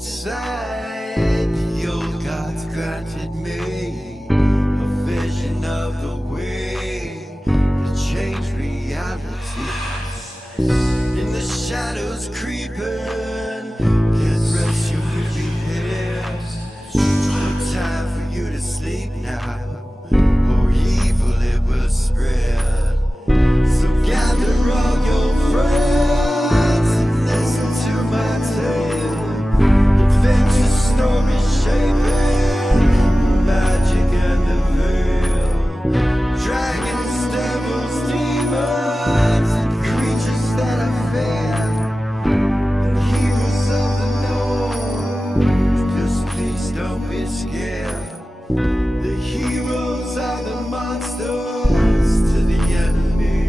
inside, the old gods granted me a vision of the way to change reality. In the shadows creeping, can't rest your weary head. No time for you to sleep now, or evil it will spread. So gather all your friends and listen to my tale. Adventure story shaping the magic and the veil. Dragons, devils, demons, and creatures that I fear, and heroes of the north. Just please don't be scared. The heroes are the monsters to the enemy.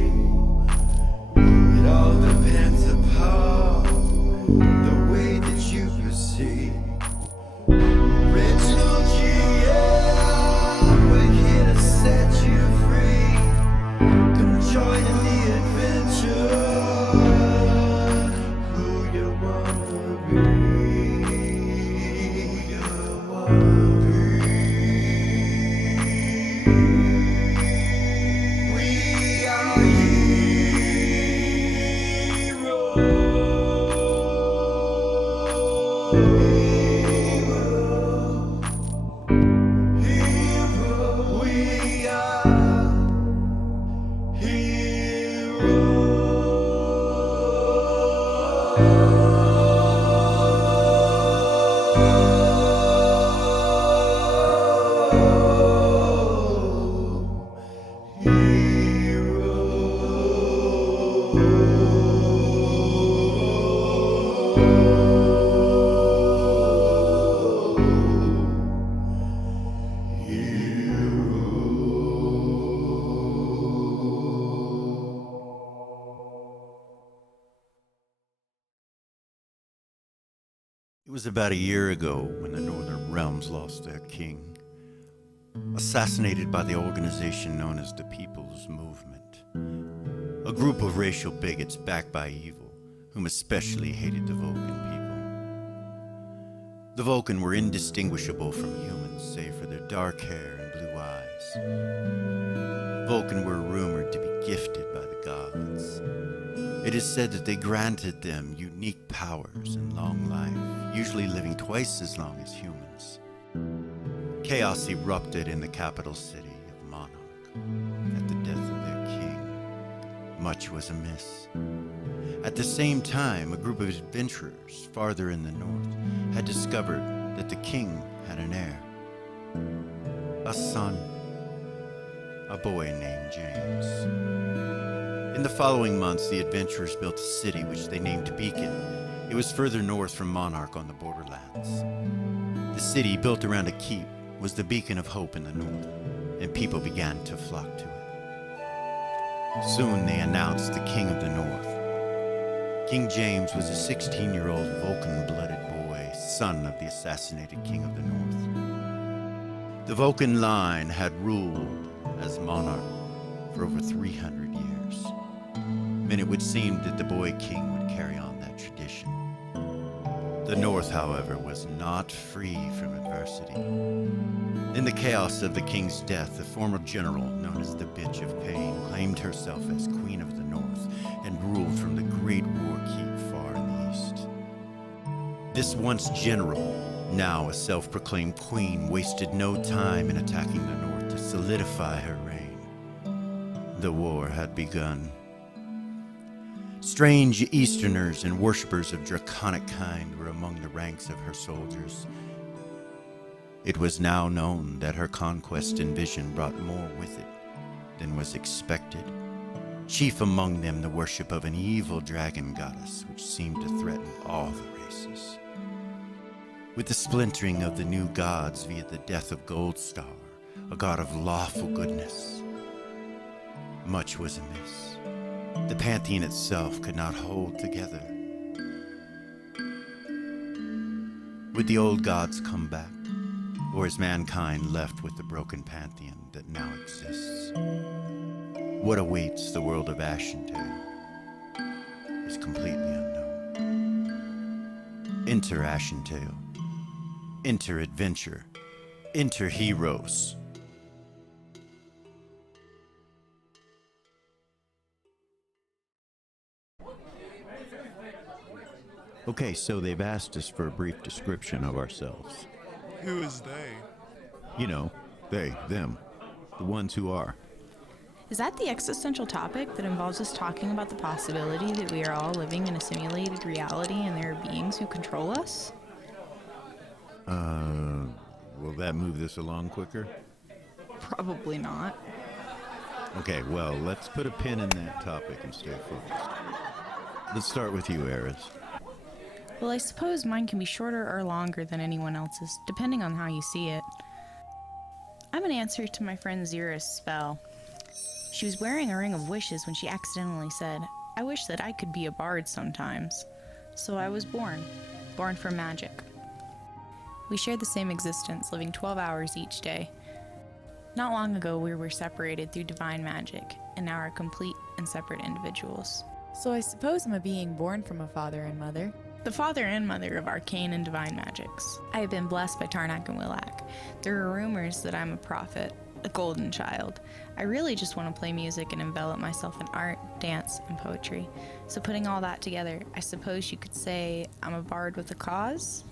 It all depends upon the way that you proceed. Original GM, we're here to set you free. Come join in the adventure. Who you wanna be? Who you wanna be? We are we are It was about a year ago when the Northern Realms lost their king, assassinated by the organization known as the People's Movement, a group of racial bigots backed by evil, whom especially hated the Vulcan people. The Vulcan were indistinguishable from humans, save for their dark hair and blue eyes. Vulcan were rumored to be gifted by the gods. It is said that they granted them unique powers and long life, usually living twice as long as humans. Chaos erupted in the capital city of Monarch at the death of their king. Much was amiss. At the same time, a group of adventurers farther in the north had discovered that the king had an heir, a son, a boy named James. In the following months, the adventurers built a city which they named Beacon. It was further north from Monarch on the borderlands. The city, built around a keep, was the beacon of hope in the north, and people began to flock to it. Soon they announced the King of the North. King James was a 16-year-old Vulcan-blooded boy, son of the assassinated King of the North. The Vulcan line had ruled as monarch for over 300 years, and it would seem that the boy king would carry on that tradition. The North, however, was not free from adversity. In the chaos of the king's death, a former general known as the Bitch of Pain claimed herself as Queen of the North and ruled from the Great War Keep far in the east. This once general, now a self-proclaimed queen, wasted no time in attacking the North to solidify her reign. The war had begun. Strange Easterners and worshippers of draconic kind were among the ranks of her soldiers. It was now known that her conquest and vision brought more with it than was expected. Chief among them, the worship of an evil dragon goddess, which seemed to threaten all the races. With the splintering of the new gods via the death of Goldstar, a god of lawful goodness, much was amiss. The pantheon itself could not hold together. Would the old gods come back, or is mankind left with the broken pantheon that now exists? What awaits the world of Ashenton is completely unknown. Enter Ashen Tail. Enter Adventure. Enter Heroes. Okay, so they've asked us for a brief description of ourselves. Who is they? You know, they, them, the ones who are. Is that the existential topic that involves us talking about the possibility that we are all living in a simulated reality and there are beings who control us? Will that move this along quicker? Probably not. Okay, well, let's put a pin in that topic and stay focused. Let's start with you, Eris. Well, I suppose mine can be shorter or longer than anyone else's, depending on how you see it. I'm an answer to my friend Zira's spell. She was wearing a ring of wishes when she accidentally said, "I wish that I could be a bard sometimes." So I was born for magic. We shared the same existence, living 12 hours each day. Not long ago, we were separated through divine magic, and now are complete and separate individuals. So I suppose I'm a being born from a father and mother. The father and mother of arcane and divine magics. I have been blessed by Tarnak and Willak. There are rumors that I'm a prophet, a golden child. I really just want to play music and envelop myself in art, dance, and poetry. So putting all that together, I suppose you could say I'm a bard with a cause?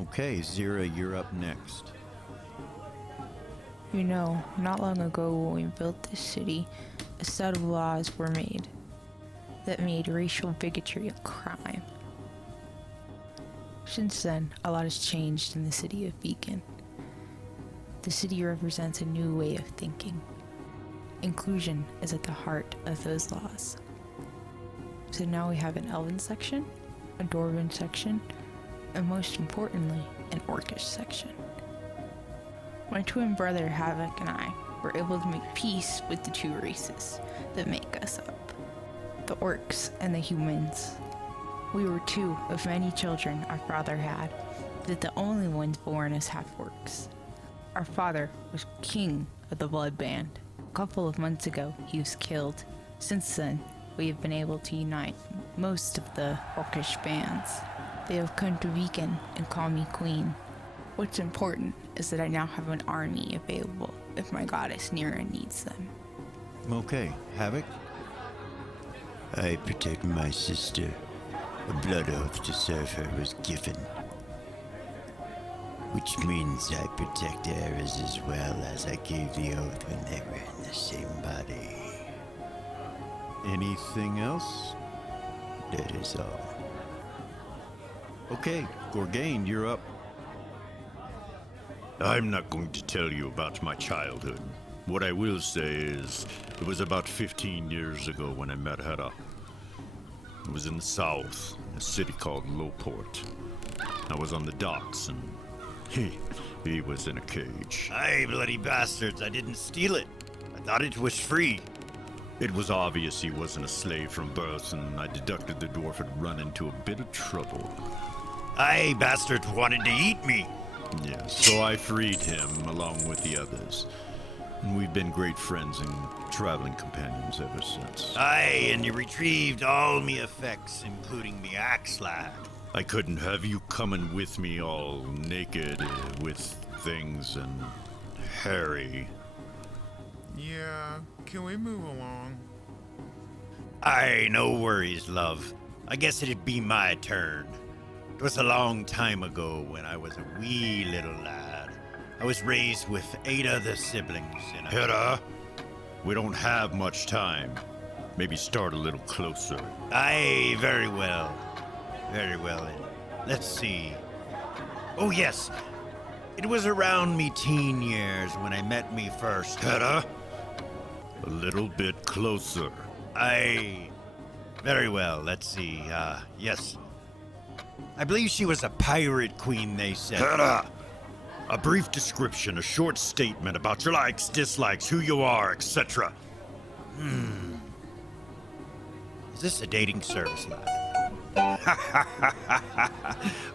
Okay, Zira, you're up next. You know, not long ago when we built this city, a set of laws were made that made racial bigotry a crime. Since then, a lot has changed in the city of Beacon. The city represents a new way of thinking. Inclusion is at the heart of those laws. So now we have an Elven section, a Dwarven section, and most importantly, an Orcish section. My twin brother Havoc and I were able to make peace with the two races that make us up, the orcs and the humans. We were two of many children our father had, but the only ones born as half-orcs. Our father was king of the Blood Band. A couple of months ago, he was killed. Since then, we have been able to unite most of the orcish bands. They have come to Beacon and call me queen. What's important is that I now have an army available if my goddess Nira needs them. Okay, Havoc? I protect my sister. A blood oath to serve her was given. Which means I protect Eris as well, as I gave the oath when they were in the same body. Anything else? That is all. Okay, Gorgain, you're up. I'm not going to tell you about my childhood. What I will say is, it was about 15 years ago when I met Hedda. It was in the south, a city called Lowport. I was on the docks and he was in a cage. Aye, bloody bastards, I didn't steal it. I thought it was free. It was obvious he wasn't a slave from birth, and I deducted the dwarf had run into a bit of trouble. Aye, bastards wanted to eat me. Yes, so I freed him along with the others. And we've been great friends and traveling companions ever since. Aye, and you retrieved all me effects, including me axe lad. I couldn't have you coming with me all naked with things and hairy. Yeah, can we move along? Aye, no worries, love. I guess it'd be my turn. It was a long time ago when I was a wee little lad. I was raised with 8 other siblings in a... Hedda, we don't have much time. Maybe start a little closer. Aye, very well. Very well, then. Let's see. Oh, yes. It was around me teen years when I met me first. Hedda, a little bit closer. Aye. Very well, let's see. Yes. I believe she was a pirate queen, they said. Hedda, a brief description, a short statement about your likes, dislikes, who you are, etc. Is this a dating service, lad?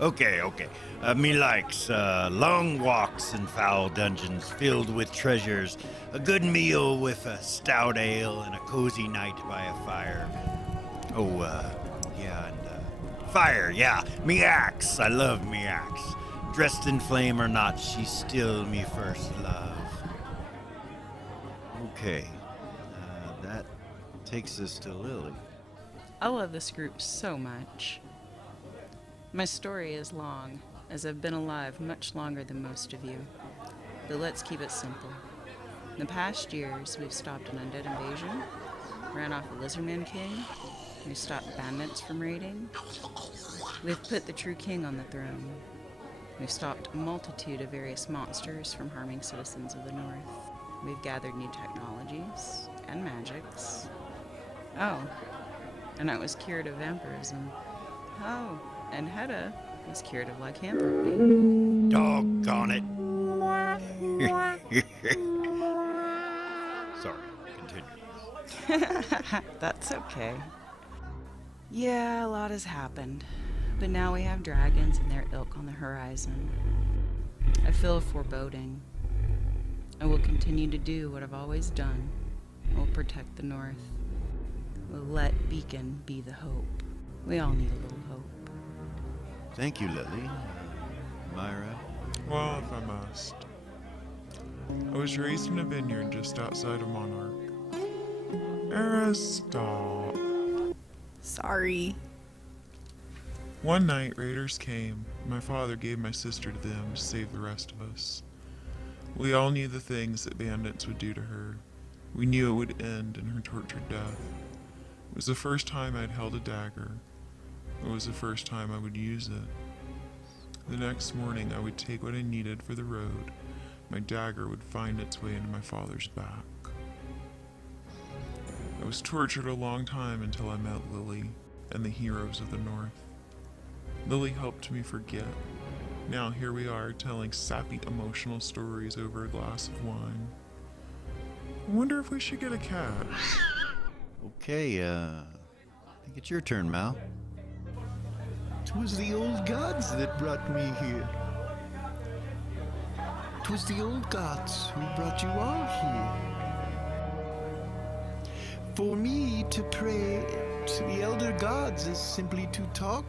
Okay. Me likes long walks and foul dungeons filled with treasures, a good meal with a stout ale, and a cozy night by a fire. Oh, yeah, and Fire, yeah. Me axe. I love me axe. Dressed in flame or not, she's still me first love. Okay. That takes us to Lily. I love this group so much. My story is long, as I've been alive much longer than most of you. But let's keep it simple. In the past years, we've stopped an undead invasion, ran off a Lizardman King, we've stopped bandits from raiding, we've put the true king on the throne, we've stopped a multitude of various monsters from harming citizens of the North, we've gathered new technologies and magics. Oh, and I was cured of vampirism. Oh, and Hedda was cured of lycanthropy. Doggone it. Sorry, continue. That's okay. Yeah, a lot has happened. But now we have dragons and their ilk on the horizon. I feel a foreboding. I will continue to do what I've always done. I will protect the North. We'll let Beacon be the hope. We all need a little hope. Thank you, Lily. Myra? Well, if I must. I was raised in a vineyard just outside of Monarch. Stop. Sorry. One night, raiders came. My father gave my sister to them to save the rest of us. We all knew the things that bandits would do to her. We knew it would end in her tortured death. It was the first time I'd held a dagger. It was the first time I would use it. The next morning, I would take what I needed for the road. My dagger would find its way into my father's back. I was tortured a long time until I met Lily and the heroes of the North. Lily helped me forget. Now here we are telling sappy emotional stories over a glass of wine. I wonder if we should get a cat. Okay, I think it's your turn, Mal. 'Twas the old gods that brought me here. 'Twas the old gods who brought you all here. For me to pray to the elder gods is simply to talk.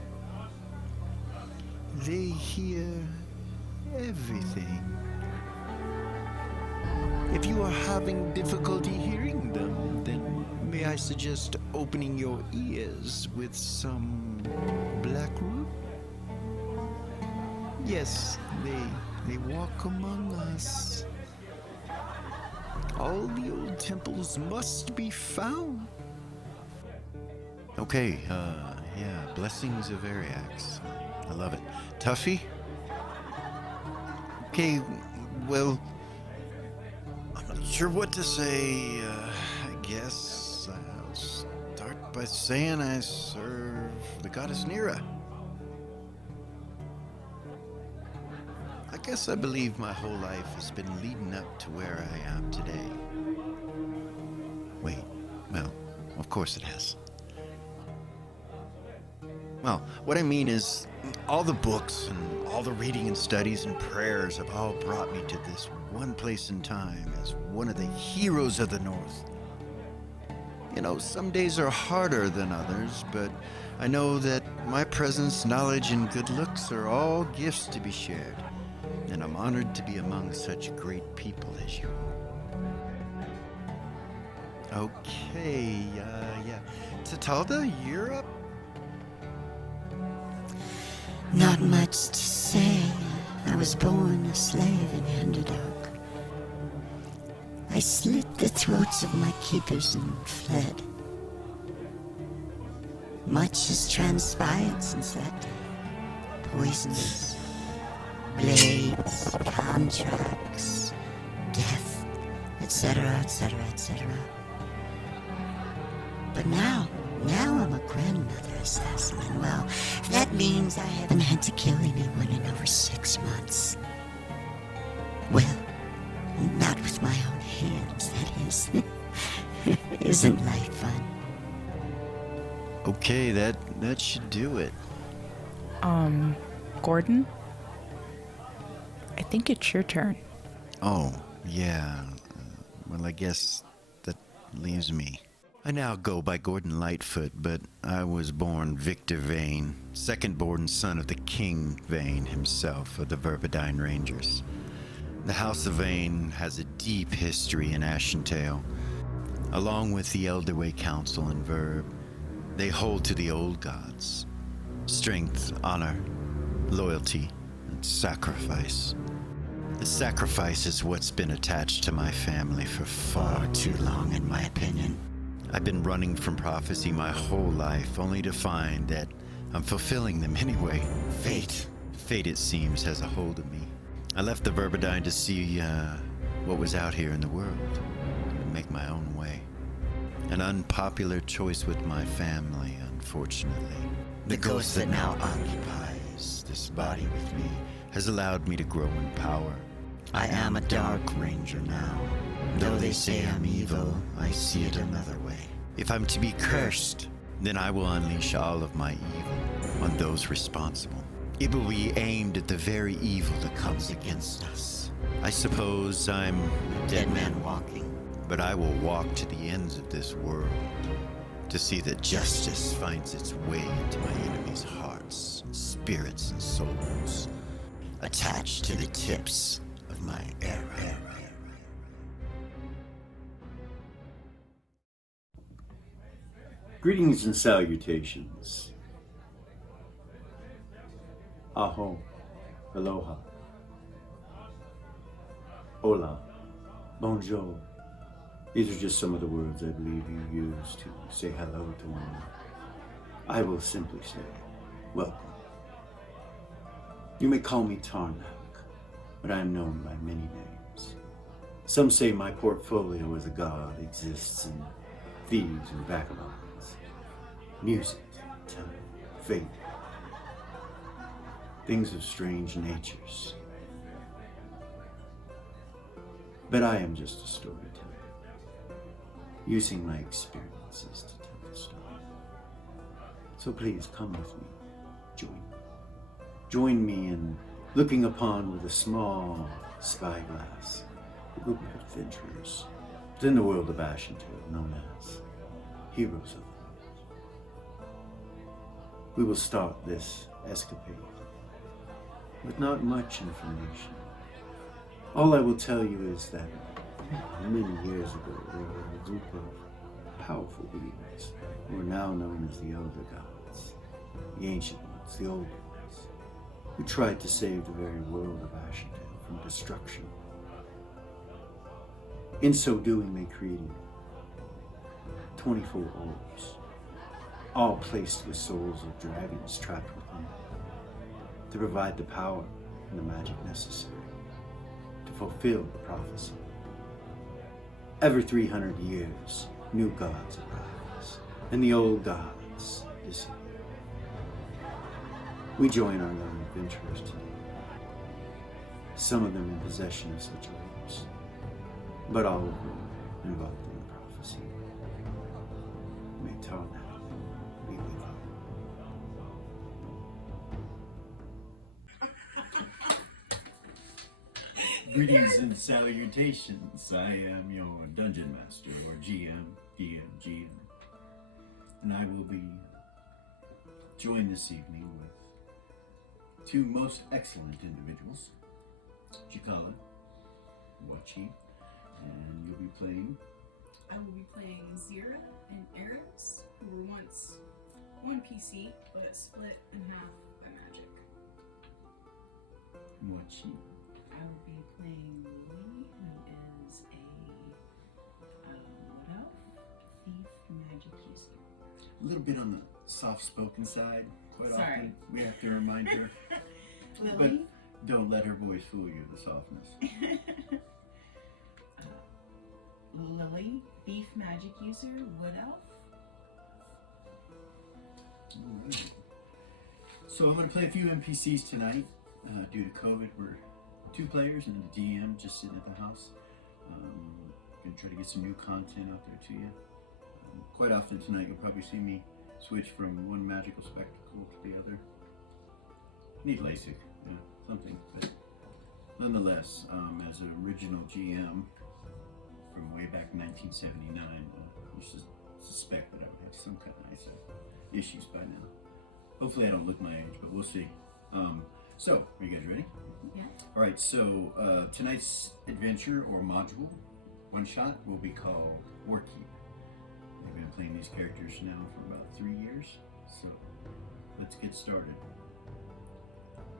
They hear everything. If you are having difficulty hearing them, then may I suggest opening your ears with some black root? Yes, they walk among us. All the old temples must be found. Okay, yeah, Blessings of Ariax. I love it. Tuffy? Okay, well, I'm not sure what to say. I guess I'll start by saying I serve the goddess Nera. I guess I believe my whole life has been leading up to where I am today. Wait, well, of course it has. Well, what I mean is, all the books and all the reading and studies and prayers have all brought me to this one place in time as one of the heroes of the North. You know, some days are harder than others, but I know that my presence, knowledge, and good looks are all gifts to be shared, and I'm honored to be among such great people as you. Okay, yeah. Tatalda, you're up. Not much to say. I was born a slave in Underdark. I slit the throats of my keepers and fled. Much has transpired since that day. Poisons, blades, contracts, death, etc., etc., etc. But now I'm a grandmother assassin, and well, that means I haven't had to kill anyone in over 6 months. Well, not with my own hands, that is. Isn't life fun? Okay, that should do it. Gordon? I think it's your turn. Oh, yeah. Well, I guess that leaves me. I now go by Gordon Lightfoot, but I was born Victor Vane, second-born son of the King Vane himself of the Verbedyne Rangers. The House of Vane has a deep history in Ashentale. Along with the Elderway Council and Verb, they hold to the old gods. Strength, honor, loyalty, and sacrifice. The sacrifice is what's been attached to my family for far too long, in my opinion. I've been running from prophecy my whole life, only to find that I'm fulfilling them anyway. Fate, it seems, has a hold of me. I left the Verbedyne to see what was out here in the world, and make my own way. An unpopular choice with my family, unfortunately. The ghost that now occupies this body with me has allowed me to grow in power. I am a Dark Ranger now. Though they say I'm evil, I see it another way. If I'm to be cursed, then I will unleash all of my evil on those responsible. It will be aimed at the very evil that comes against us. I suppose I'm a dead man walking, but I will walk to the ends of this world to see that justice finds its way into my enemies' hearts, spirits, and souls, attached to the tips of my arrow. Greetings and salutations. Aho, aloha, hola, bonjour. These are just some of the words I believe you use to say hello to one another. I will simply say, welcome. You may call me Tarnak, but I am known by many names. Some say my portfolio as a god exists in thieves and vagabonds, music, time, fate, things of strange natures. But I am just a storyteller, using my experiences to tell the story. So please come with me, join me. Join me in looking upon with a small spyglass a group of adventurers within the world of Ashentale known as Heroes of the World. We will start this escapade with not much information. All I will tell you is that many years ago there were a group of powerful beings who are now known as the Elder Gods, the Ancient Ones, the Old Ones, who tried to save the very world of Ashentale from destruction. In so doing, they created 24 orbs, all placed with souls of dragons trapped within, to provide the power and the magic necessary to fulfill the prophecy. Every 300 years, new gods arise, and the old gods disappear. We join our young adventurers today, some of them in possession of such orbs, but all of them involved in the prophecy. May Tarnak be with you. Greetings and salutations. I am your Dungeon Master, or GM, GM, and I will be joined this evening with two most excellent individuals, Chikala, Wachi, and you'll be playing. I will be playing Zira and Eris, who were once one PC, but split in half by magic. Wachi. I will be playing Lily, who is a wood elf, thief, magic user. A little bit on the soft-spoken side, quite Sorry. often. We have to remind her. Lily. But don't let her voice fool you, the softness. Lily, thief, magic user, wood elf. Alright. So I'm going to play a few NPCs tonight. Due to COVID, we're 2 players and a DM just sitting at the house. Going to try to get some new content out there to you. Quite often tonight you'll probably see me switch from one magical spectacle to the other. Need LASIK, yeah, something. But nonetheless, as an original GM from way back in 1979, used to suspect that I would have some kind of eyesight issues by now. Hopefully I don't look my age, but we'll see. So, are you guys ready? Yeah. All right, so tonight's adventure or module, one shot, will be called Warkeep. I've been playing these characters now for about 3 years, so let's get started.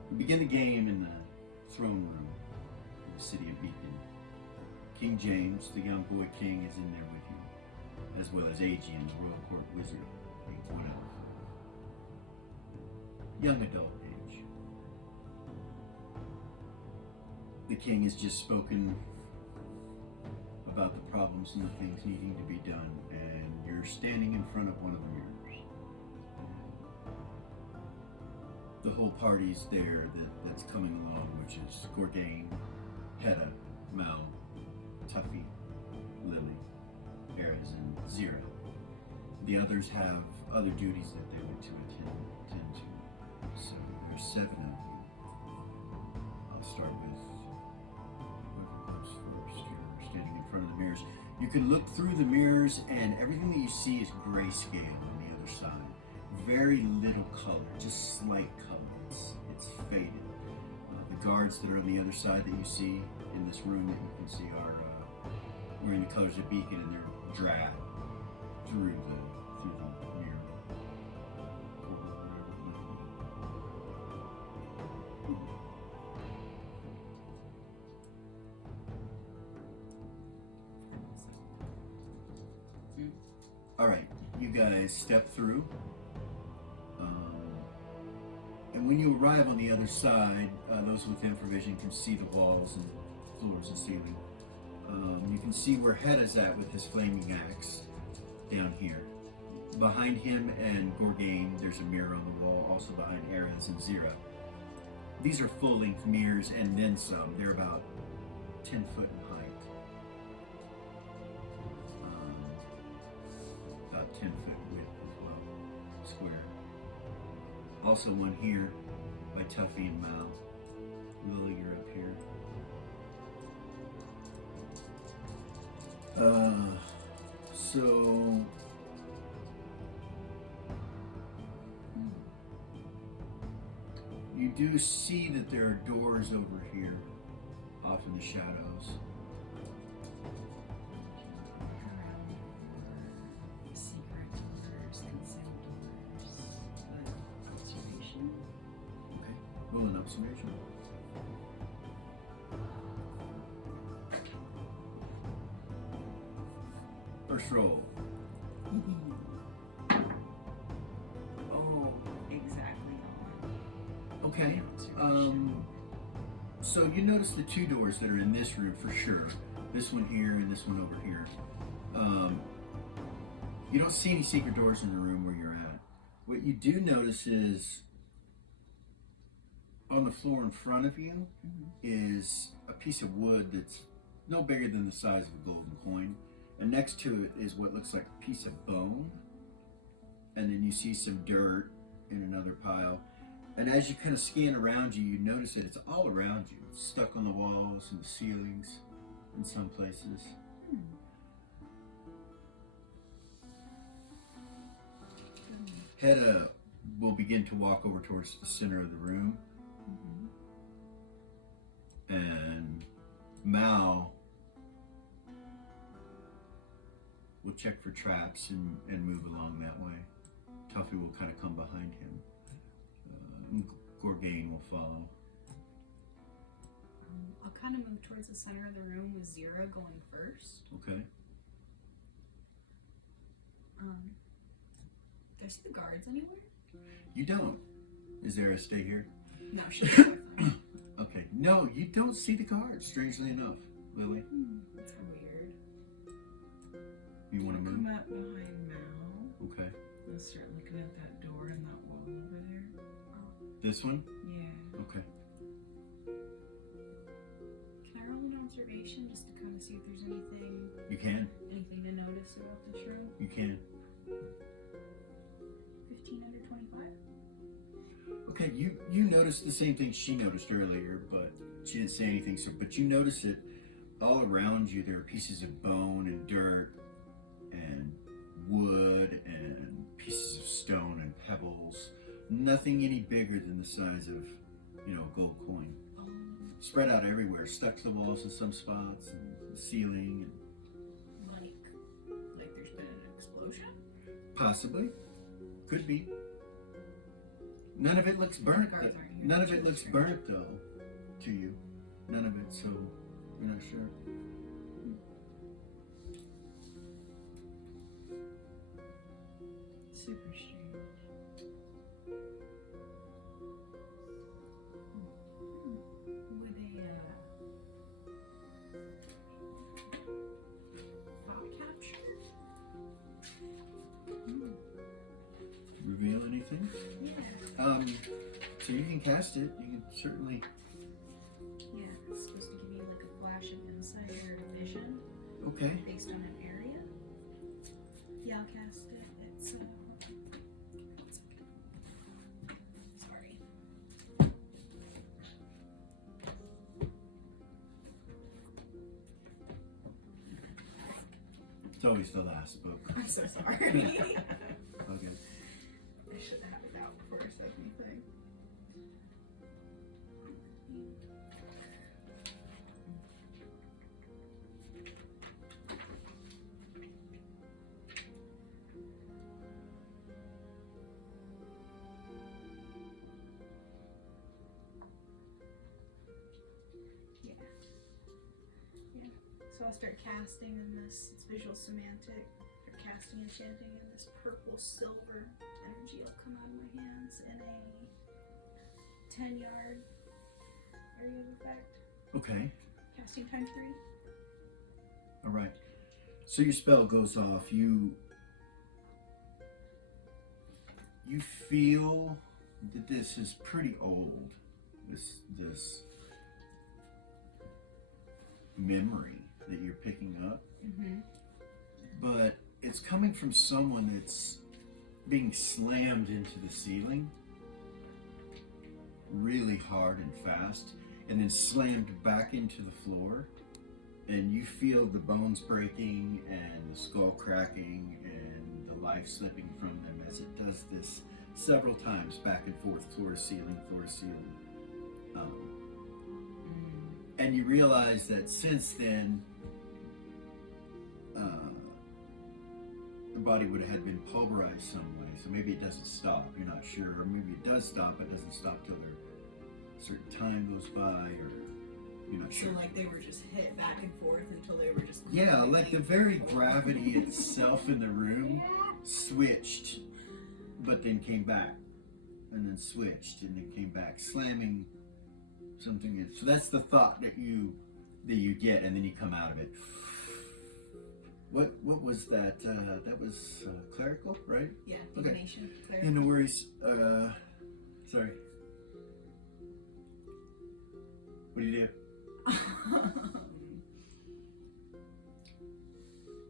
We begin the game in the throne room of the city of Beacon. King James, the young boy king, is in there with you, as well as Aegean, the royal court wizard, age 1 elf. Young adult age. The king has just spoken about the problems and the things needing to be done, and you're standing in front of one of the mirrors. The whole party's there that's coming along, which is Gorgain, Hedda, Mal, Tuffy, Lily, Erez, and Zira. The others have other duties that they want to attend to. So there's 7 of you. I'll start with whoever goes first. You're standing in front of the mirrors. You can look through the mirrors, and everything that you see is grayscale on the other side. Very little color, just slight color. It's faded. The guards that are on the other side that you see in this room that you can see are wearing the colors of Beacon, and they're drab through the mirror. All right, you guys step through, and when you arrive on the other side, those with infravision can see the walls and floors and ceiling. You can see where Hedda's at with his flaming axe down here. Behind him and Gorgain, there's a mirror on the wall, also behind Erez and Zira. These are full-length mirrors and then some. They're about 10 foot in height. About 10 foot width as well, square. Also one here by Tuffy and Mal. Lily, you're up here. So you do see that there are doors over here off in the shadows. Secret doors, consent doors, observation. Okay, roll an observation. First roll. Oh, exactly on. Okay. So you notice the 2 doors that are in this room for sure. This one here and this one over here. You don't see any secret doors in the room where you're at. What you do notice is on the floor in front of you is a piece of wood that's no bigger than the size of a golden coin. And next to it is what looks like a piece of bone. And then you see some dirt in another pile. And as you kind of scan around you, you notice that it's all around you. It's stuck on the walls and the ceilings in some places. Hedda will begin to walk over towards the center of the room. And Mal will check for traps and move along that way. Tuffy will kind of come behind him. Gorgain will follow. I'll kind of move towards the center of the room with Zira going first. Okay. Do I see the guards anywhere? You don't. Is there a stay here? No, she's Okay. No, you don't see the guards, strangely enough. Lily, That's weird. you want to Come move? up behind Mal. Okay. Let's start looking at that door and that wall over there. This one? Yeah. Okay. Can I roll an observation just to kind of see if there's anything You can. to notice about this room? You can. 15 under 25? Okay, you noticed the same thing she noticed earlier, but she didn't say anything. So, but you notice it all around you. There are pieces of bone and dirt and wood and pieces of stone and pebbles. Nothing any bigger than the size of, you know, a gold coin. Spread out everywhere, stuck to the walls in some spots, and the ceiling, and Like there's been an explosion? possibly, could be. None of it looks burnt. guards aren't here. None of it looks burnt though, to you. None of it, so you're not sure. Super strange. Would a thought capture? Reveal anything? Yeah. So you can cast it. You can certainly. Yeah, it's supposed to give you like a flash of insight or vision Okay. based on an area. Yeah, I'll cast it. It's sorry. It's always the last book. I'm so sorry. Okay. I should have it out before I said anything. Yeah. Yeah. So I'll start casting in this. It's visual semantic. For casting and chanting in this purple silver energy will come out of my hands in a 10-yard area of effect. Okay. Casting time 3. All right. So your spell goes off. You feel that this is pretty old. This memory that you're picking up, but it's coming from someone that's being slammed into the ceiling really hard and fast, and then slammed back into the floor, and you feel the bones breaking and the skull cracking and the life slipping from them as it does this several times, back and forth, floor to ceiling, floor to ceiling. And you realize that since then, the body would have been pulverized some way, so maybe it doesn't stop, you're not sure, or maybe it does stop, but it doesn't stop till a certain time goes by, or you're not So sure. like they were just hit back and forth until they were just Yeah, like the very gravity itself in the room switched, but then came back, and then switched, and then came back, slamming something in. So that's the thought that you get, and then you come out of it. What was that? That was clerical, right? Yeah, Okay. divination. Yeah, no worries. Sorry. What do you do?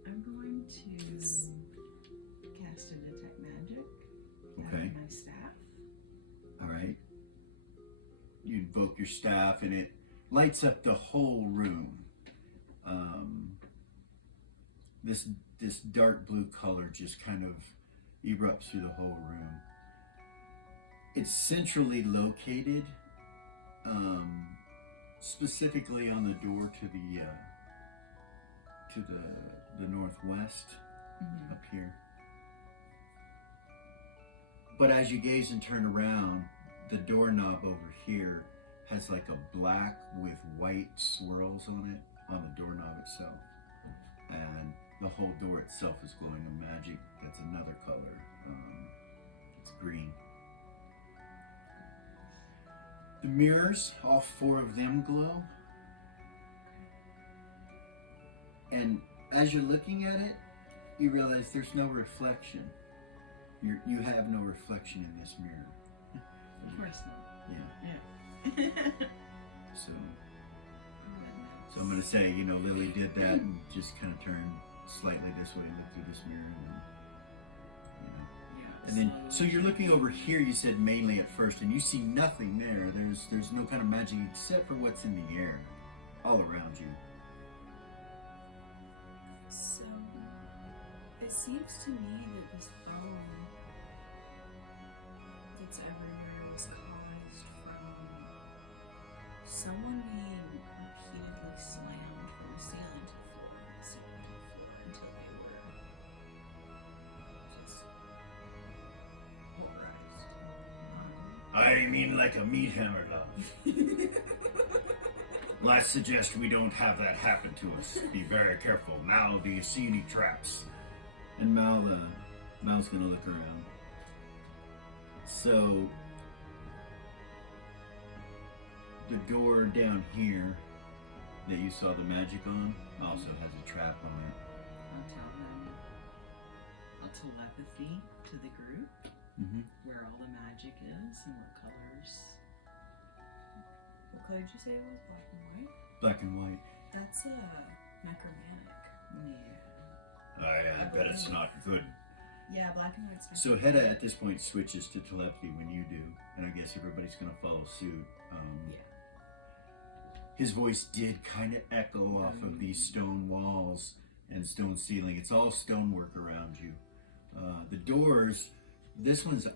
I'm going to cast a detect magic. Okay. Out of my staff. All right. You invoke your staff, and it lights up the whole room. This dark blue color just kind of erupts through the whole room. It's centrally located, specifically on the door to the northwest, up here. But as you gaze and turn around, the doorknob over here has like a black with white swirls on it, on the doorknob itself. And the whole door itself is glowing a magic that's another color. It's green. The mirrors, all 4 of them glow. And as you're looking at it, you realize there's no reflection. You have no reflection in this mirror. Of course not. Yeah. Yeah. So I'm gonna say, Lily did that and just kind of turned slightly this way and looked through this mirror, and then, so you're looking over here. You said mainly at first, and you see nothing there. There's no kind of magic except for what's in the air, all around you. So It seems to me that this bone that's everywhere was caused from someone being repeatedly slammed from the ceiling to the floor and the ceiling to the floor until they were just pulverized. I mean like a meat hammer, love. Well, I suggest we don't have that happen to us. Be very careful. Mal, do you see any traps? And Mal's gonna look around. So, the door down here that you saw the magic on also has a trap on it. I'll tell them. I'll telepathy to the group where all the magic is and what colors. What color did you say it was? Black and white? Black and white. That's necromantic. Yeah. I bet it's not good. Yeah, black and white's So Hedda at this point switches to telepathy when you do, and I guess everybody's gonna follow suit. His voice did kind of echo off of these stone walls and stone ceiling. It's all stonework around you. The doors, this one's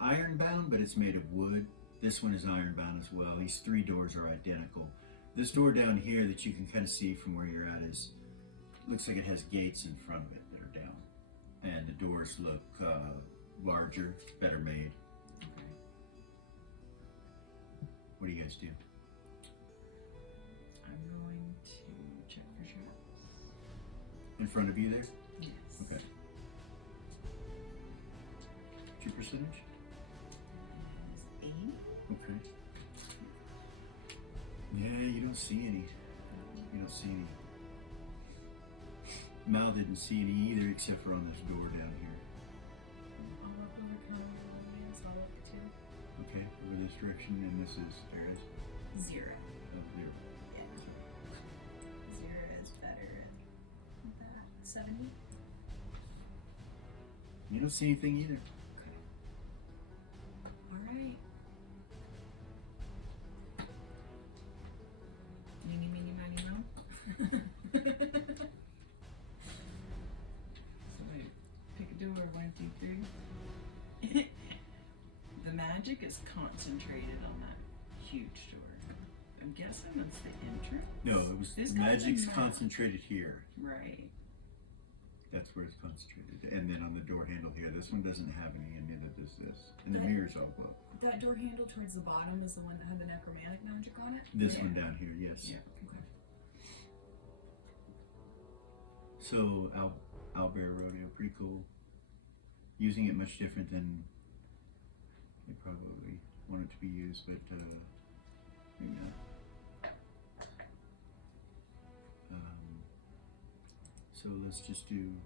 iron-bound, but it's made of wood. This one is iron-bound as well. These three doors are identical. This door down here that you can kind of see from where you're at looks like it has gates in front of it that are down. And the doors look larger, better made. Okay. What do you guys do? I'm going to check for traps. In front of you there? Yes. Okay. What's your percentage? It is 8. Okay. Yeah, you don't see any. You don't see any. Mal didn't see any either, except for on this door down here. I'll look over counter, so I'll look too. Okay, over this direction, and this is Ares. 0. Oh, there. Yeah. 0 is better at that. 70? You don't see anything either. Alright. Meeny, meeny, miny, mo. So I pick a door, 1, 2, 3. The magic is concentrated on that huge door. I'm guessing that's the entrance. No, it was This goes magic's in there. concentrated here. Right. That's where it's concentrated. And then on the door handle here, this one doesn't have any, and neither does this. And the That- mirrors all glow. That door handle towards the bottom is the one that had the necromantic magic on it? This Yeah. one down here, yes. Yeah. Okay. So Owlbear Rodeo, pretty cool. Using it much different than they probably want it to be used, but maybe not. So let's just do.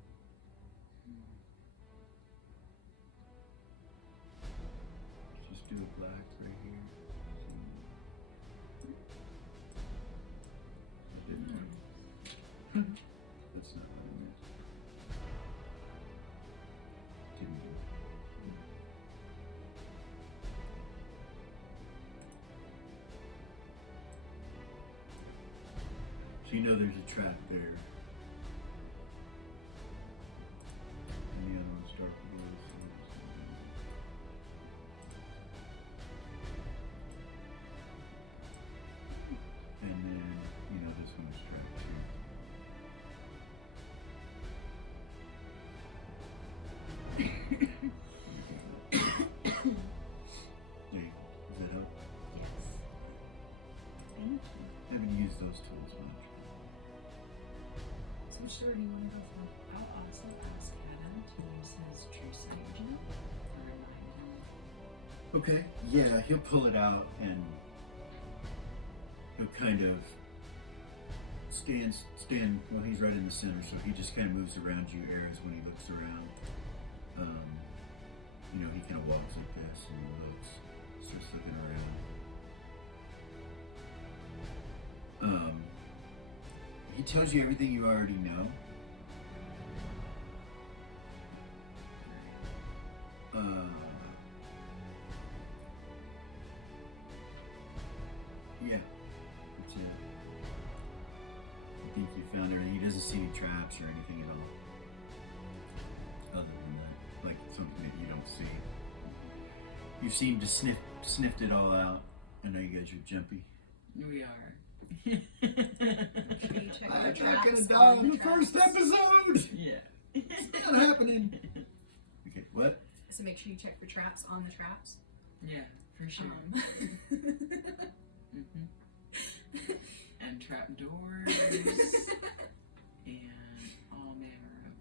Let's just do a black right here. That didn't work. That's not what I meant. Didn't work. So you know there's a trap there. And the other one's dark blue. And then, you know, this one's trapped too. There you go. Does that help? Yes. Thank you. Haven't used those tools much. So which door do you want to go for? I'll also ask Adam to use his true synergy to remind him. Okay, yeah, he'll pull it out and he'll kind of stand, well, he's right in the center, so he just kind of moves around you, Ares, when he looks around. You know, he kind of walks like this and looks, starts looking around. He tells you everything you already know. Yeah, that's it. I think you found everything. He doesn't see any traps or anything at all. like something that you don't see. You seem to sniffed it all out. I know you guys are jumpy. We are. Should you check I'm for not traps gonna die on in the first traps? episode. Yeah. It's not happening. Okay, what? So make sure you check for traps on the traps. Yeah, for sure. And trap doors and all manner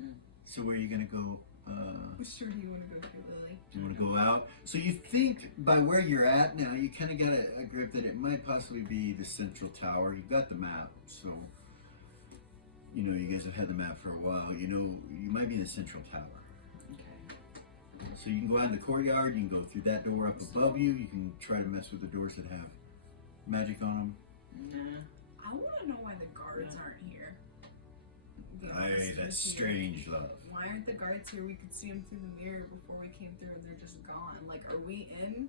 of. So where are you gonna go? Which store do you want to go to, Lily? You want to go out? So you think by where you're at now, you kind of got a grip that it might possibly be the central tower. You got the map, so you know you guys have had the map for a while. You know you might be in the central tower. Okay. So you can go out in the courtyard. You can go through that door up above you. You can try to mess with the doors that have magic on Nah. I want to know why the guards aren't here. them. Hey, that's strange, love. Why aren't the guards here? We could see them through the mirror before we came through and they're just gone. Like, are we in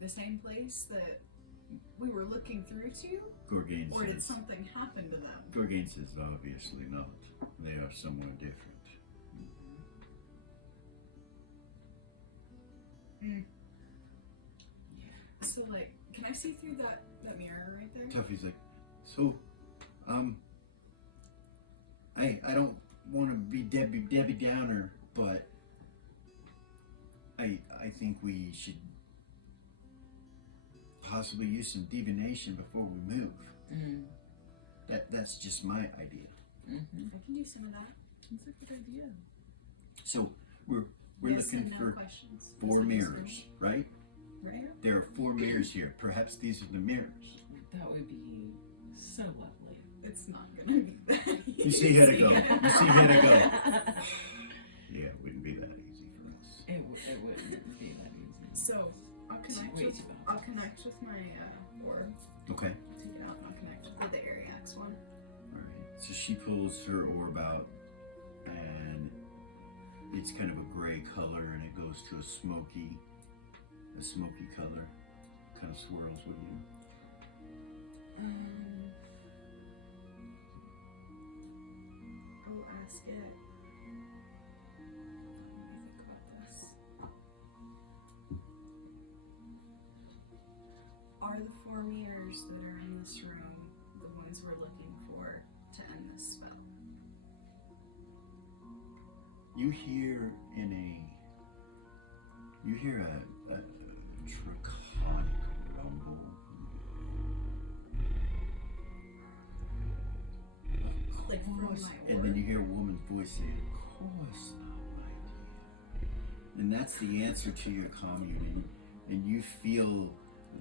the same place that we were looking through to? Gorgain Or did says. something happen to them? Gorgain says obviously not. They are somewhere different. So, like, can I see through that mirror right there? Tuffy's like, so, I don't want to be Debbie Downer, but I think we should possibly use some divination before we move. That's just my idea. I can do some of that. That's a good idea. So we're Yes looking and no for questions. 4 Yes, mirrors, right? Right? There are 4 mirrors here. Perhaps these are the mirrors. That would be so lovely. It's not gonna be that easy. You see how to go. You see how to go. Yeah, it wouldn't be that easy for us. It wouldn't be that easy. So, I'll connect Way with, too I'll connect with my orb. Okay. I'll take it out and I'll connect with the Ariax one. Alright, so she pulls her orb out, and it's kind of a gray color, and it goes to a smoky color. Kind of swirls with you. I'll ask it. Let me think about this. Are the 4 mirrors that are in this room the ones we're looking for to end this spell? You hear a draconic rumble. Like from my And then orb? you hear a woman's voice say, "Of course not, my dear." And that's the answer to your commune. And you feel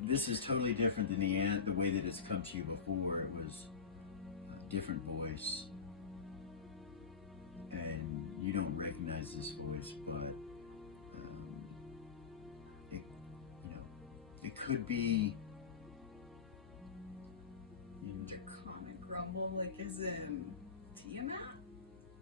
this is totally different than the way that it's come to you before. It was a different voice, and you don't recognize this voice, but it could be. Draconic rumble, like as in Tiamat?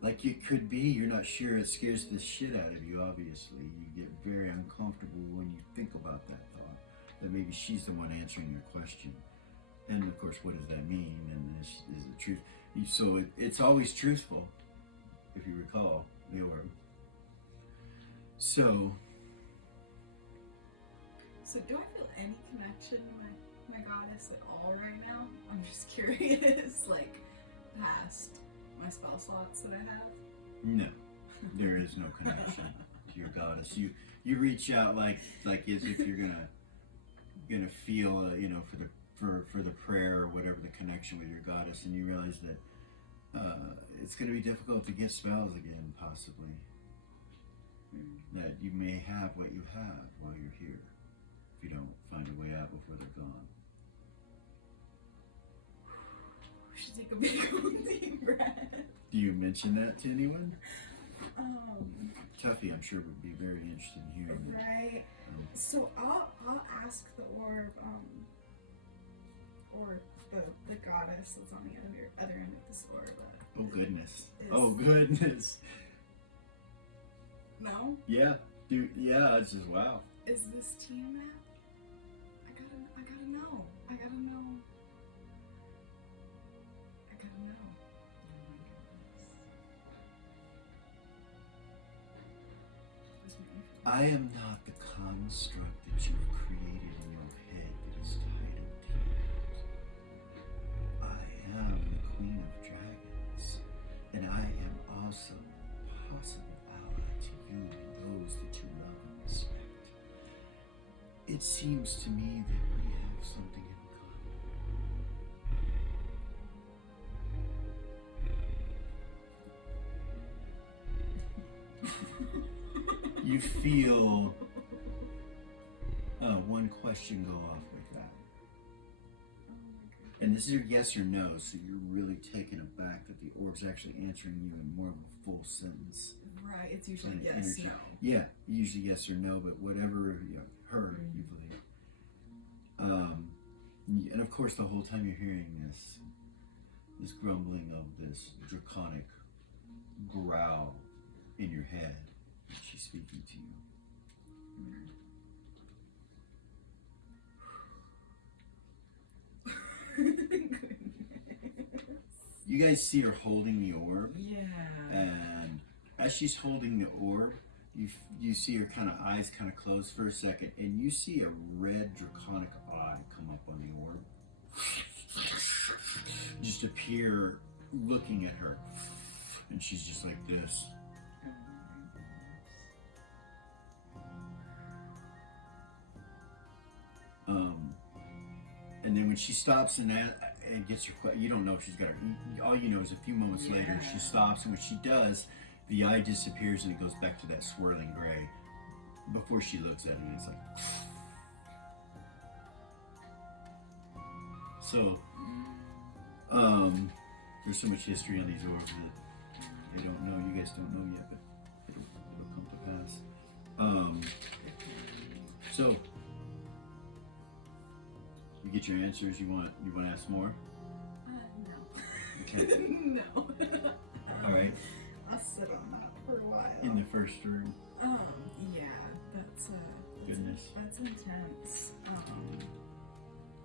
Like it could be, you're not sure. It scares the shit out of you, obviously. You get very uncomfortable when you think about that thought, that maybe she's the one answering your question. And of course, what does that mean? And is it truth? So it's always truthful, if you recall the orb. So do I feel any connection to my goddess at all right now? I'm just curious, like, past my spell slots that I have. no, there is no connection to your goddess. You reach out like as if you're gonna feel for the prayer or whatever, the connection with your goddess, and you realize that it's gonna be difficult to get spells again, possibly. That you may have what you have while you're here, if you don't find a way out before they're gone. We should take a big old deep breath. Do you mention that to anyone? Tuffy, I'm sure, would be very interested in hearing that. Right. So I'll ask the orb, or the goddess that's on the other end of this orb. Oh goodness. Oh goodness. No? Yeah, dude. Yeah, it's just wow. Is this Tiamat? I gotta know. I gotta know. I am not the construct that you've created in your head that is tied up to you. I am the Queen of Dragons, and I am also a possible ally to you and those that you love and respect. It seems to me that we have something in common. You feel one question go off like that. And this is your yes or no, so you're really taken aback that the orc's actually answering you in more of a full sentence. Right, it's usually Kind of yes, energy. no. Yeah, usually yes or no, but whatever her, you believe. And of course, the whole time you're hearing this grumbling of this draconic growl in your head, she's speaking to you. You guys see her holding the orb, Yeah. and as she's holding the orb, you see her kind of eyes kind of close for a second, and you see a red draconic eye come up on the orb, just appear looking at her, and she's just like this. And then when she stops and gets her, you don't know if she's got her. All you know is a few moments later she stops, and when she does, the eye disappears and it goes back to that swirling gray. Before she looks at it, it's like. So, there's so much history on these orbs that they don't know. You guys don't know yet, but it'll come to pass. So. You get your answers. You want to ask more? No. Okay. No. All right. I'll sit on that for a while. In the first room. Yeah, that's Goodness. That's intense.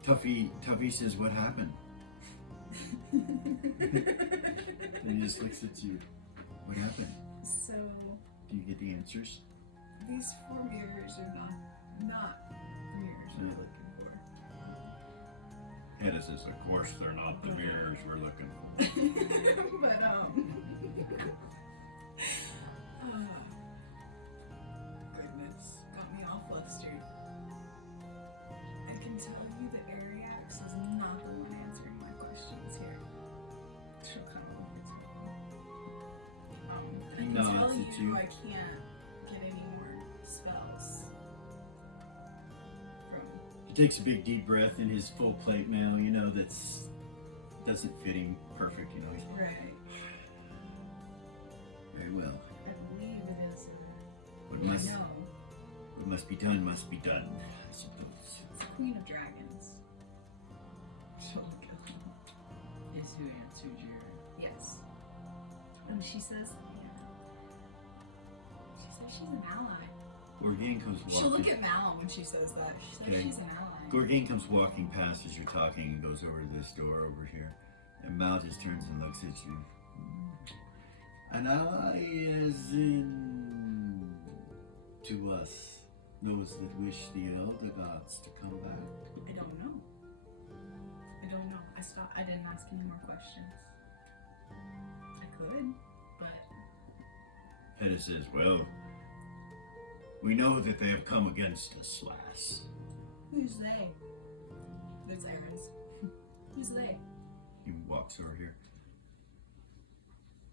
Tuffy says, "What happened?" And he just looks at you. What happened? So Do you get the answers? these 4 mirrors are not the mirrors we're looking for. Hedda says, of course they're not the mirrors we're looking for. But goodness, got me all flustered. I can tell you that Ariax is not the one answering my questions here. She'll come over to me. I can tell nods at you. I can't get any more spells from. He takes a big deep breath in his full plate mail. You know doesn't fit him perfect. You know he's Right. very well. I believe it is. What I must know. what must be done must be done. I suppose. It's Queen of Dragons. So is who answered your. Yes. And she says, she's an ally. Gorgain comes She'll look walking. at Mal when she says that. She says Okay. she's an ally. Gorgain comes walking past as you're talking and goes over to this door over here. And Mal just turns and looks at you. An ally as in to us, those that wish the elder gods to come back. I don't know. I didn't ask any more questions. I could, but Hedda says, well, we know that they have come against us, lass. who's they? That's Aaron's. Who's they? He walks over here.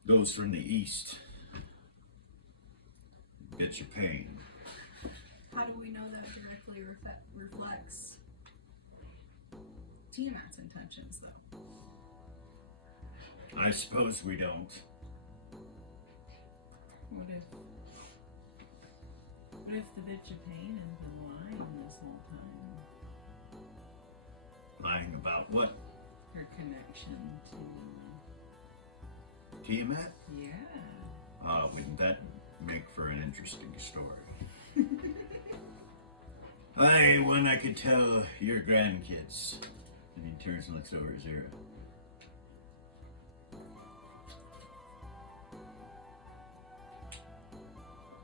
Those from the east. Get your pain. How do we know that directly reflects Tiamat's intentions, though? I suppose we don't. What if the bitch of pain has been lying this whole time? Lying about what? Her connection to. Tiamat? Yeah. Wouldn't that make for an interesting story? One I could tell your grandkids. And he turns and looks over at Zara.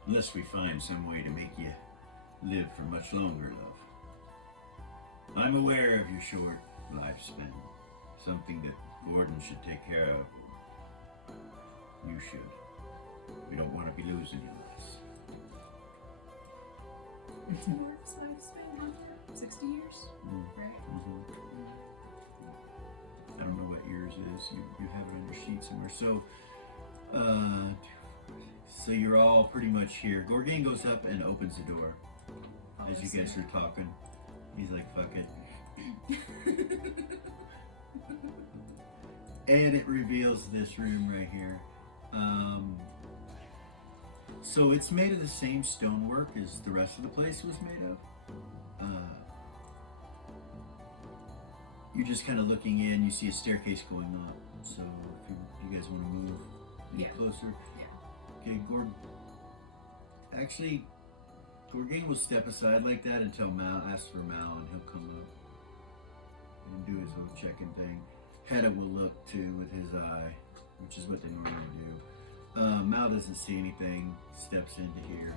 Unless we find some way to make you live for much longer, love. I'm aware of your short lifespan. Something that Gordon should take care of. You should. We don't want to be losing you, Liz. Dwarf's lifespan, huh? 60 years? Right? I don't know what yours is. You have it on your sheet somewhere. So you're all pretty much here. Gorgain goes up and opens the door as you guys are talking. He's like, fuck it. And it reveals this room right here. So it's made of the same stonework as the rest of the place was made of. You're just kind of looking in. You see a staircase going up. So if you guys want to move any closer. Yeah. Okay, Gorgain will step aside like that until Mal asks for Mal, and he'll come up and do his little checking thing. Hedda will look too with his eye, which is what they normally do. Mal doesn't see anything, steps into here.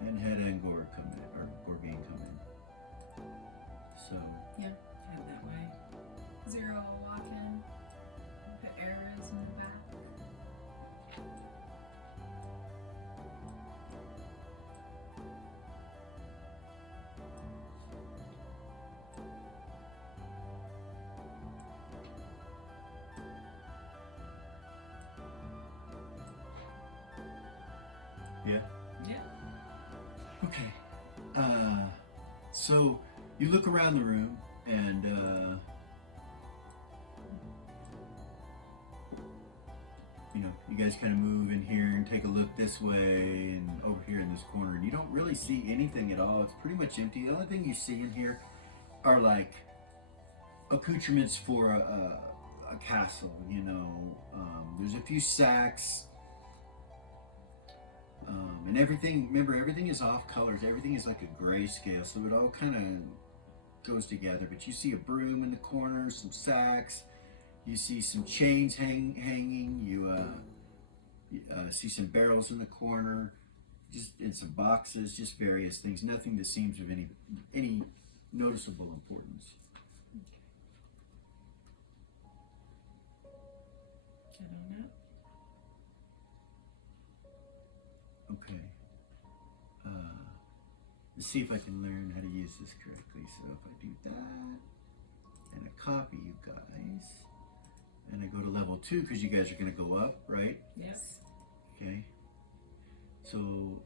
And Hedda and Gorgain come in. So. Head that way. Zero will walk in, put arrows in the back. Yeah? Yeah. Okay. So you look around the room and you guys kind of move in here and take a look this way and over here in this corner, and you don't really see anything at all. It's pretty much empty. The only thing you see in here are like accoutrements for a castle, there's a few sacks. And everything, remember, everything is off colors. Everything is like a grayscale, so it all kind of goes together. But you see a broom in the corner, some sacks. You see some chains hanging. You see some barrels in the corner, just in some boxes, just various things. Nothing that seems of any noticeable importance. Get on up. Okay. Let's see if I can learn how to use this correctly. So if I do that, and I copy you guys, and I go to level 2, because you guys are going to go up, right? Yes. Okay. So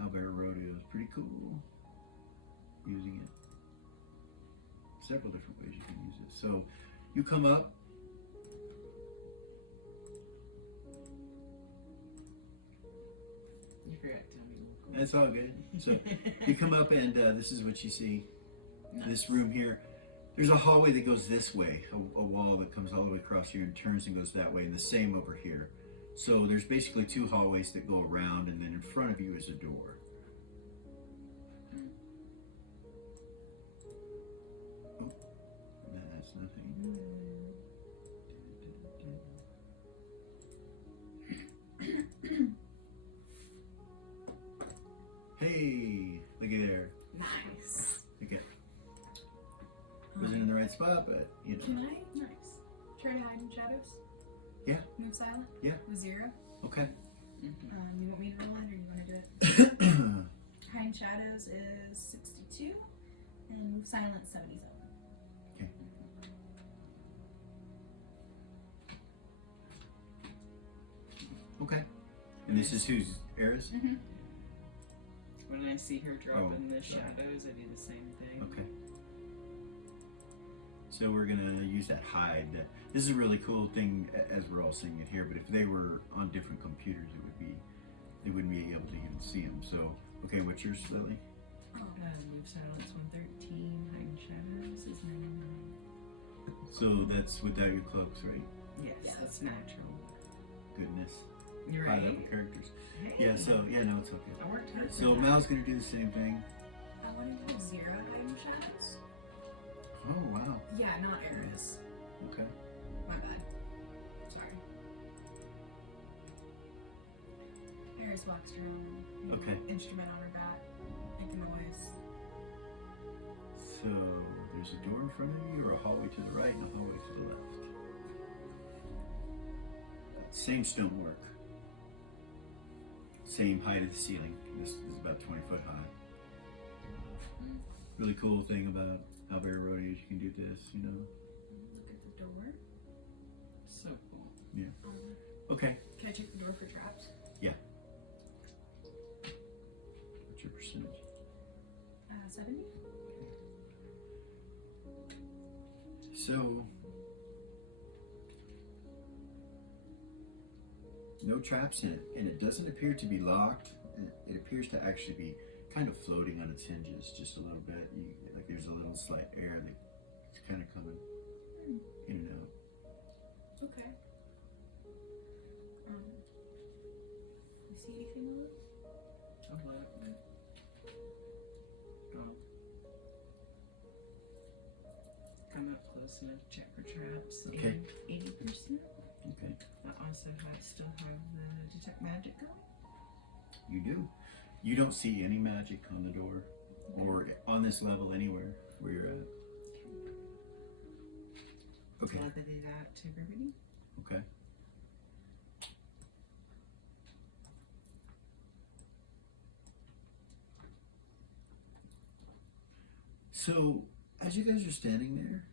Albert Rodeo is pretty cool. Using it. Several different ways you can use it. So you come up. You forgot to tell me. That's all good. So you come up and this is what you see. Nice. This room here. There's a hallway that goes this way, a wall that comes all the way across here and turns and goes that way, and the same over here. So there's basically 2 hallways that go around, and then in front of you is a door. Oh, that's nothing. Hey, looky there. Nice. Okay. Wasn't in the right spot, but Can I? Nice. Try to hide in shadows? Yeah. Move silent? Yeah. With 0? Okay. You want me to roll it or you want to do it? Hide in shadows is 62 and move silent 77. Okay. Okay. And this is whose? Era's? When I see her drop Oh, in the sorry. shadows, I do the same thing. Okay. So we're gonna use that hide. This is a really cool thing as we're all seeing it here, but if they were on different computers, they wouldn't be able to even see them. So, okay, what's yours, Lily? Move silence 113, hide in shadows is 99. So that's without your cloaks, right? Yes, that's natural. Goodness. You're High right. level characters. Hey. Yeah, so, yeah, no, it's okay. I worked hard. So Mal's gonna do the same thing. I want to do 0 hide in shadows. Oh, wow. Yeah, not arrows. Okay. My bad. Sorry. Eras just walks around, you know, Okay. instrument on her back, making noise. So there's a door in front of you, or a hallway to the right and a hallway to the left. Same stonework. Same height of the ceiling. This is about 20 foot high. Really cool thing about Alberta Road is you can do this, you know. Look at the door. So cool. Yeah. Okay. Can I check the door for traps? Yeah. What's your percentage? 70? So, no traps in it, and it doesn't appear to be locked. It appears to actually be kind of floating on its hinges just a little bit. Like there's a little slight air that's kind of coming in and out. Okay. You see anything on it? I'm like, oh. Come up close enough, check for traps. Okay. And 80%. Okay. I also still have the detect magic going. You do. You don't see any magic on the door or on this level anywhere where you're at. Okay. So I did that to everybody. Okay. So, as you guys are standing there,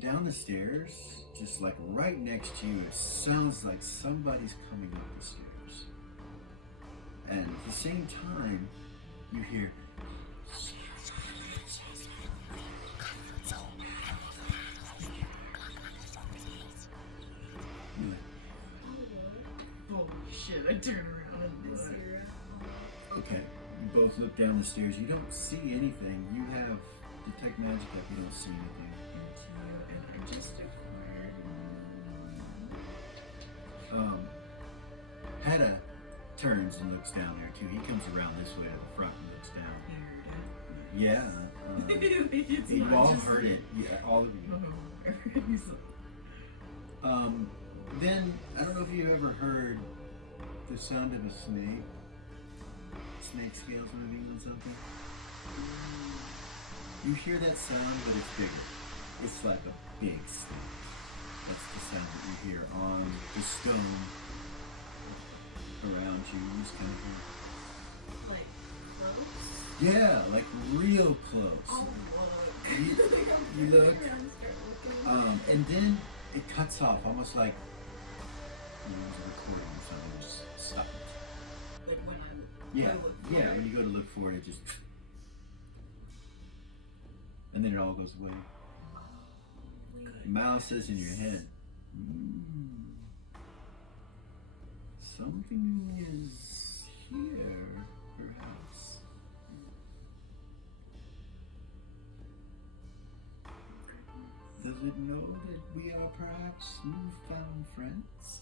down the stairs, just like right next to you, it sounds like somebody's coming up the stairs. And at the same time, you hear, you're like, Holy shit, I turned around and looked. okay, you both look down the stairs. You don't see anything. You have detect magic up, you don't see anything. And I just acquired. Hedda turns and looks down there too. He comes around this way to the front and looks down. Yeah. You all heard it. Yeah, all of you. Then, I don't know if you've ever heard the sound of a snake. Snake scales moving on something. You hear that sound, but it's bigger. It's like a big snake. That's the sound that you hear on the stone around you. You just kind of hear. Like, close? Yeah, like real close. Oh, whoa. You look, and then it cuts off, almost like it was a recording or something. Just stopped. Like when Yeah, look yeah. for When you go to look for it, it just, and then it all goes away. Mouse says in your head, something is here, perhaps. Does it know that we are perhaps newfound friends?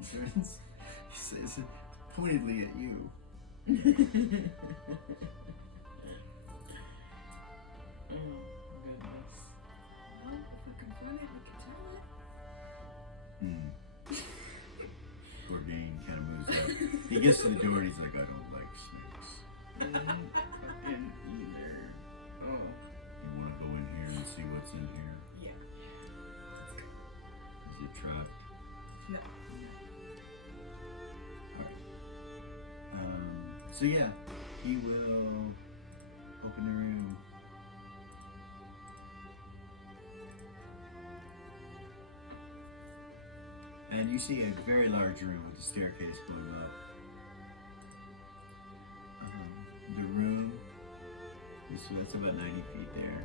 He says it pointedly at you. Oh, goodness. Well, if we can find it, we can tell it. Bourdain kind of moves up. He gets to the door and he's like, I don't like snakes. Fucking either. Oh. You want to go in here and see what's in here? Yeah. Is it trapped? No. So yeah, he will open the room. And you see a very large room with a staircase going up. The room, so that's about 90 feet there.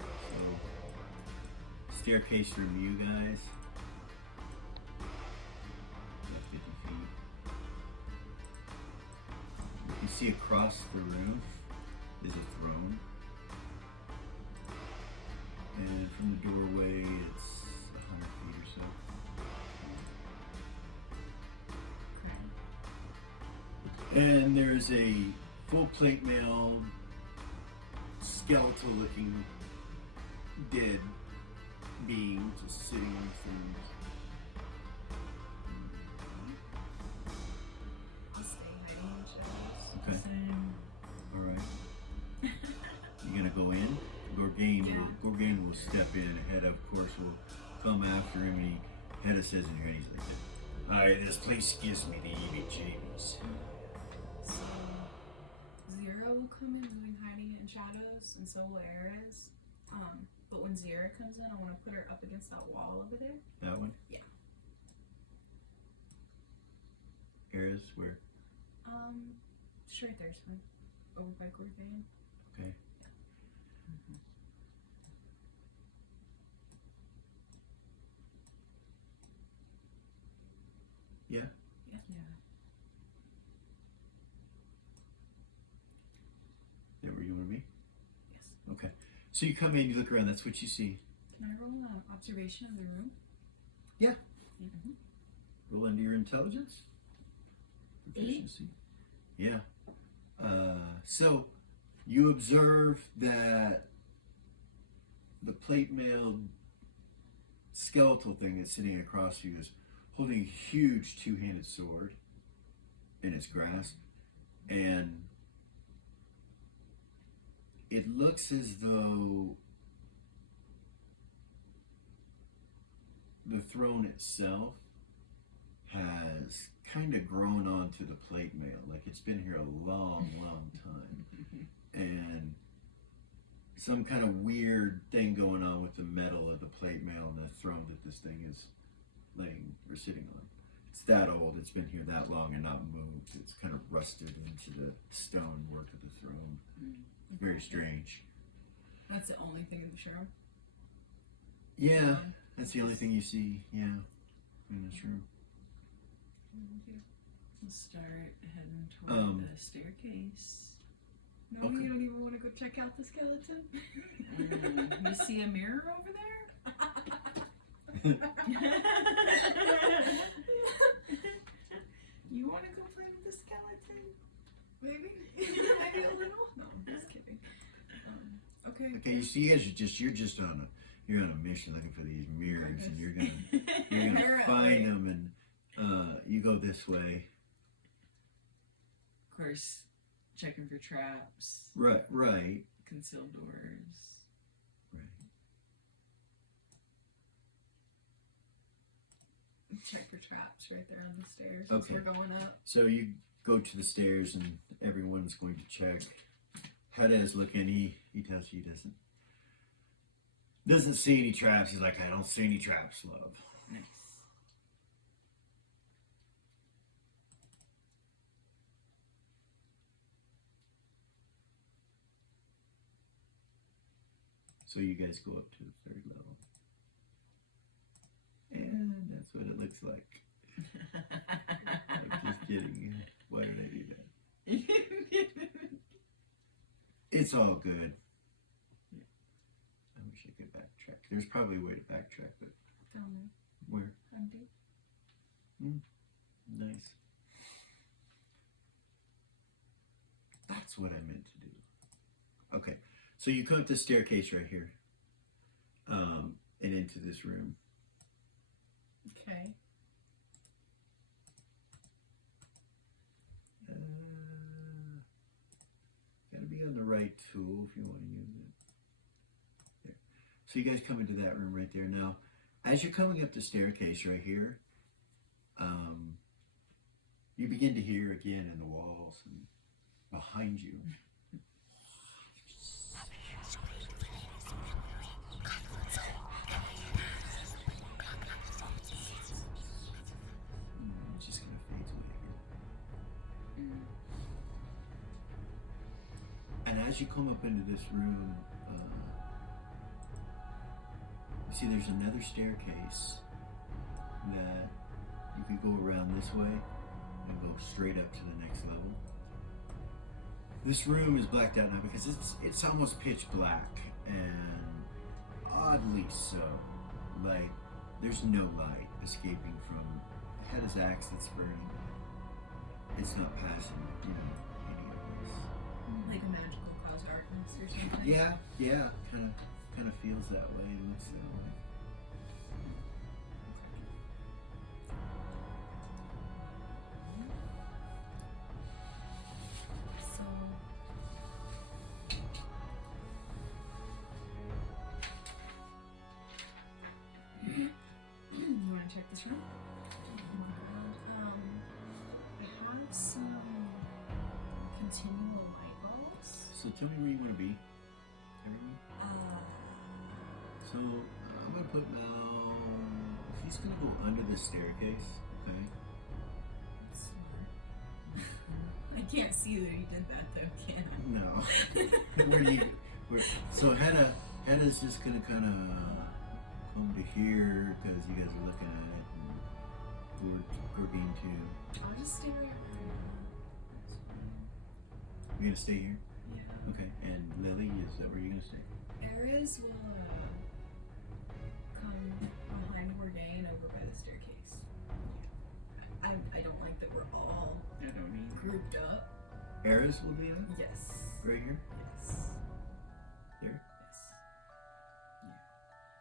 So, staircase from you guys, about 50 feet. You see across the room is a throne. And from the doorway, it's 100 feet or so. And there's a full plate mail, skeletal looking dead being just sitting on Morgan will step in. Hedda, of course, will come after him. Hedda says in here, he's like, "Alright, this place gives me the heebie-jeebies." So Zira will come in, doing hiding in shadows, and so will Ares. But when Zira comes in, I want to put her up against that wall over there. That one? Yeah. Ares, where? Just right there's fine. Over by Corthan. Okay. Yeah. Yeah. There where you want to be? Yes. Okay. So you come in, you look around, that's what you see. Can I roll an observation of the room? Yeah. Mm-hmm. Roll into your intelligence. 8. Proficiency. Yeah. So you observe that the plate mail skeletal thing that's sitting across you is holding a huge two-handed sword in its grasp, and it looks as though the throne itself has kind of grown onto the plate mail, like it's been here a long, long time, and some kind of weird thing going on with the metal of the plate mail and the throne that this thing is laying or sitting on. It's that old, it's been here that long and not moved. It's kind of rusted into the stone work of the throne. It's very strange. That's the only thing in the show. Yeah, that's the only thing you see, yeah, in this room. We'll start heading toward the staircase. No, Okay. you don't even want to go check out the skeleton? You see a mirror over there? You want to go play with the skeleton? Maybe? Maybe a little? No, I'm just kidding. Okay. Okay, you see, you guys are you're on a mission looking for these mirrors, and you're gonna Alright. find them, and you go this way. Of course, checking for traps, Right. concealed doors. Check for traps right there on the stairs Okay. as we're going up. So you go to the stairs, and everyone's going to check. Hedda is looking. He tells you he doesn't see any traps. He's like, I don't see any traps, love. Nice. So you guys go up to the 3rd level. And that's what it looks like. I'm just kidding. Why did I do that? It's all good. I wish I could backtrack. There's probably a way to backtrack, but Down there. where? Empty. Nice. That's what I meant to do. Okay, so you come up the staircase right here, and into this room. Okay. Gotta be on the right tool if you want to use it. There. So you guys come into that room right there. Now, as you're coming up the staircase right here, you begin to hear again in the walls and behind you. It's just gonna fade away here. And as you come up into this room, you see there's another staircase that you could go around this way and go straight up to the next level. This room is blacked out now because it's almost pitch black, and oddly so. Like, there's no light escaping from Hedda's axe that's burning. It's not passing, any of this. Like a magical cause darkness or something. Yeah, kind of feels that way. It looks that way. So This room? Oh my god. I have some continual light bulbs. So tell me where you want to be. Everyone. So I'm gonna put Mal. He's gonna go under the staircase. Okay. That's smart. I can't see that he did that though, can I? No. Where do you? So Hedda's just gonna kind of come to here because you guys are looking at it, and Gordine too. I'll just stay right here. You're gonna stay here. Yeah. Okay. And Lily, is that where you're gonna stay? Ares will come behind Morgaine over by the staircase. I don't like that we're all I don't either. grouped up. Eris will be there. Yes. Right here. Yes. There. Yes. Yeah.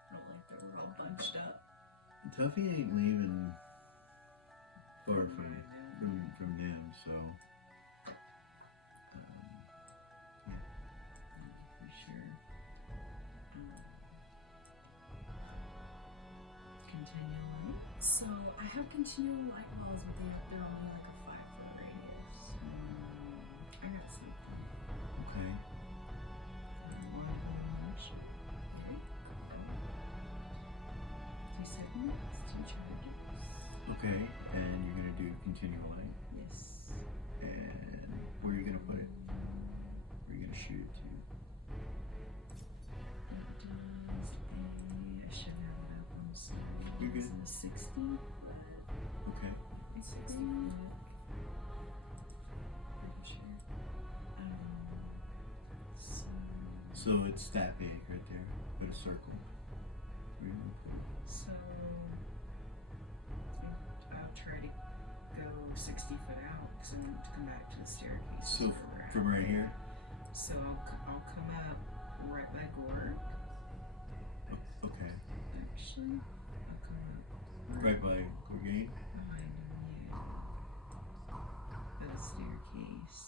I don't like that we're all bunched up. Tuffy ain't leaving far from them, so yeah. For sure. Continually. So I have continual light walls, but they're only like a 5-foot radius. I got something. Okay. One of them much. Two segments, two charges. Okay, and you're gonna do continual light. Yes. And where are you gonna put it? Where are you gonna shoot it to? I should have it up on the side. You're good. It's a 60. Okay. 60 foot. Pretty sure. So, So it's that big right there. Put a circle. Where are you gonna put it? so I'll try to go 60 foot out because I want to come back to the staircase. So where we're at. from right here. So I'll come up right by Gorg. Okay. Actually, I'll come up Right by Gorgain. behind him, yeah. By the staircase.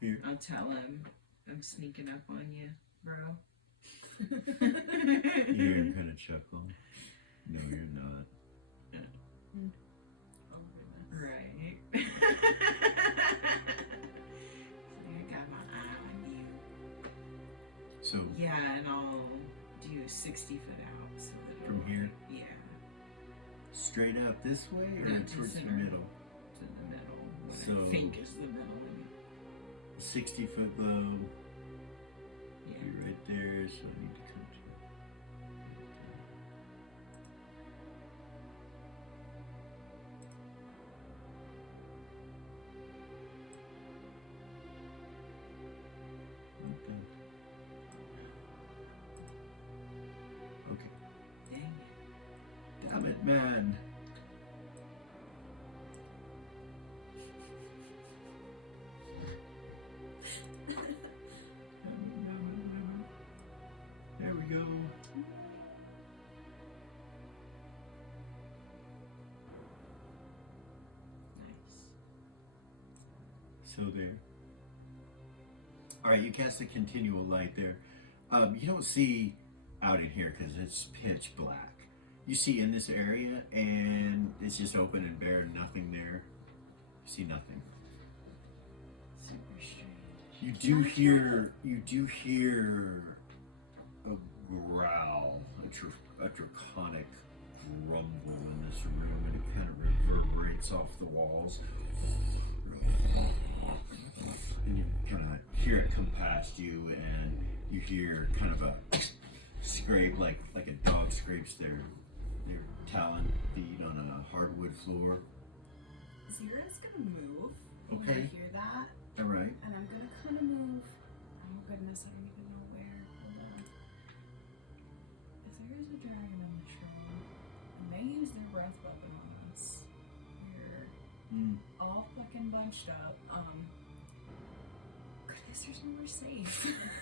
Here. I'll tell him I'm sneaking up on you, bro. You hear him kind of chuckle. No, you're not. Oh goodness. Right. I got my eye on you. So Yeah, and I'll do 60 foot out so that from it'll- here, Yeah, straight up this way or Not to towards the center. middle? to the middle. What So- I think is the middle. I mean. 60-foot low. Yeah. You're right there, so I need to come to. Okay. Dang it. Damn it, man. There we go. Nice. So there. All right, you cast a continual light there. You don't see out in here because it's pitch black. You see in this area, and it's just open and bare, nothing there. You see nothing. Super strange. You do hear a growl, a draconic grumble in this room, and it kind of reverberates off the walls. And you kind of hear it come past you, and you hear kind of a scrape, like a dog scrapes their talon feet on a hardwood floor. Zira's gonna move when Okay. I hear that, All right. and I'm gonna kind of move. Oh goodness, I don't even know where. Hold on. If there is a dragon in this room, and they use their breath weapon on us, we're all fucking bunched up. Goodness, there's nowhere safe.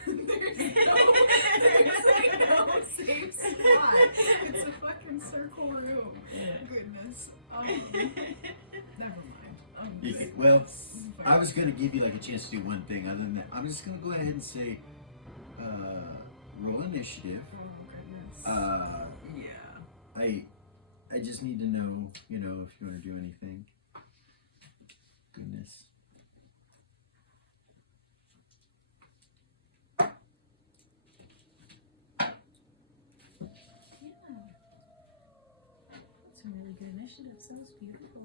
there's like no safe spot. It's a fucking circle room. Goodness. Never mind. You can, well, I was gonna give you like a chance to do one thing. Other than that, I'm just gonna go ahead and say, roll initiative. Oh goodness. Yeah. I just need to know, you know, if you want to do anything. Goodness. Some really good initiatives. That was beautiful.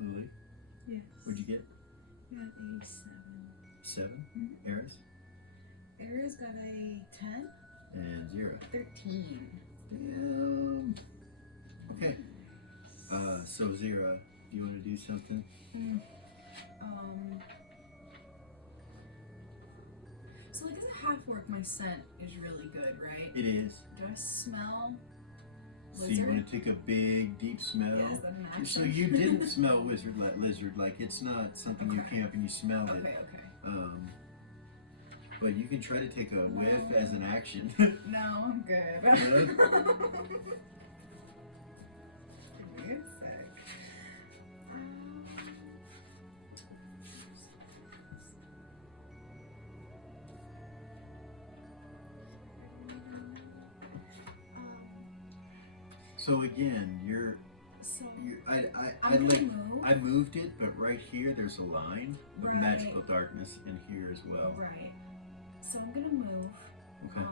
Lily, Yes. what'd you get? Got a 7. 7? Eris? Era's got a 10. And 0. 13. Okay. So 0, do you want to do something? So like as a half orc, my scent is really good, right? It is. Do I smell So you want to take a big, deep smell? Yeah, is that an action? So you didn't smell lizard, like it's not something you camp and you smell it. Okay. But you can try to take a whiff as an action. No, I'm good. Good? Give me a sec. So again, So I moved it, but right here there's a line of Right. magical darkness in here as well. Right. So I'm gonna move Okay.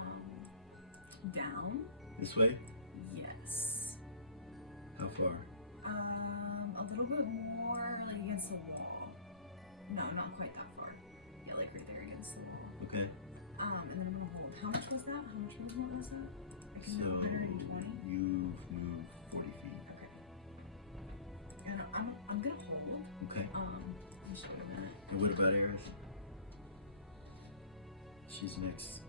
down. This way? Yes. How far? A little bit more like against the wall. No, not quite that far. Yeah, like right there against the wall. Okay. And then I'm gonna hold. How much was that? How much movement was that? I can So move 120. you've moved 40 feet. Okay. And I'm gonna hold. Okay. Just wait a minute. And what about Eris? She's next.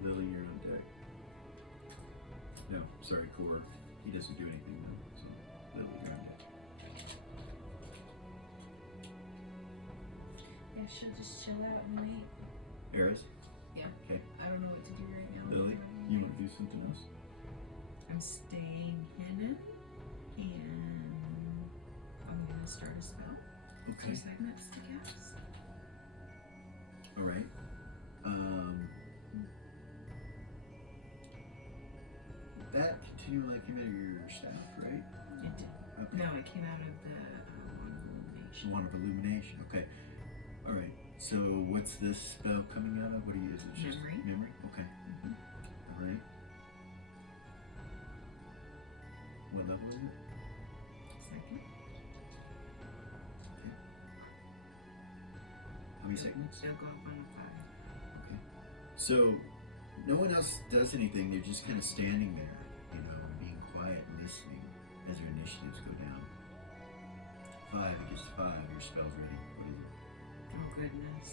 Lily, you're on deck. No, sorry, Core. He doesn't do anything though. So Lily, you're on deck. Yeah, she'll just chill out and wait. Eris? Yeah. Okay. I don't know what to do right now. Lily, you want to do something else? I'm staying hidden, and I'm gonna start a spell. Okay. 2 segments to cast. All right. That continually came out of your staff, right? It did. Okay. No, it came out of the illumination. One of illumination. Okay. All right. So what's this spell coming out of? What do you use? It's just Memory. Memory. Okay. All right. What level is it? Second. Okay. How many seconds? It'll go up on 5. Okay. So no one else does anything. They're just kind of standing there, you know, being quiet and listening as your initiatives go down. 5 against 5. Your spell's ready. What is it? Oh goodness.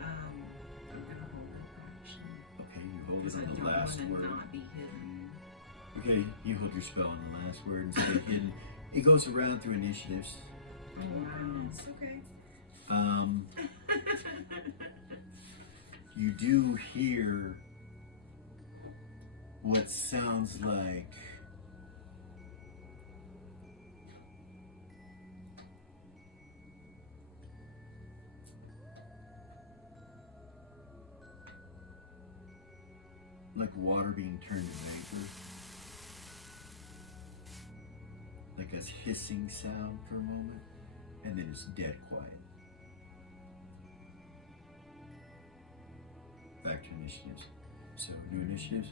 I'm gonna hold it actually. Okay, you hold it Because I on don't the last want to word. not be hidden. Okay, you hold your spell on the last word and stay hidden. It goes around through initiatives. Oh wow. It's okay. You do hear what sounds like water being turned to vapor. Like a hissing sound for a moment, and then it's dead quiet. Back to initiatives. So, new initiatives.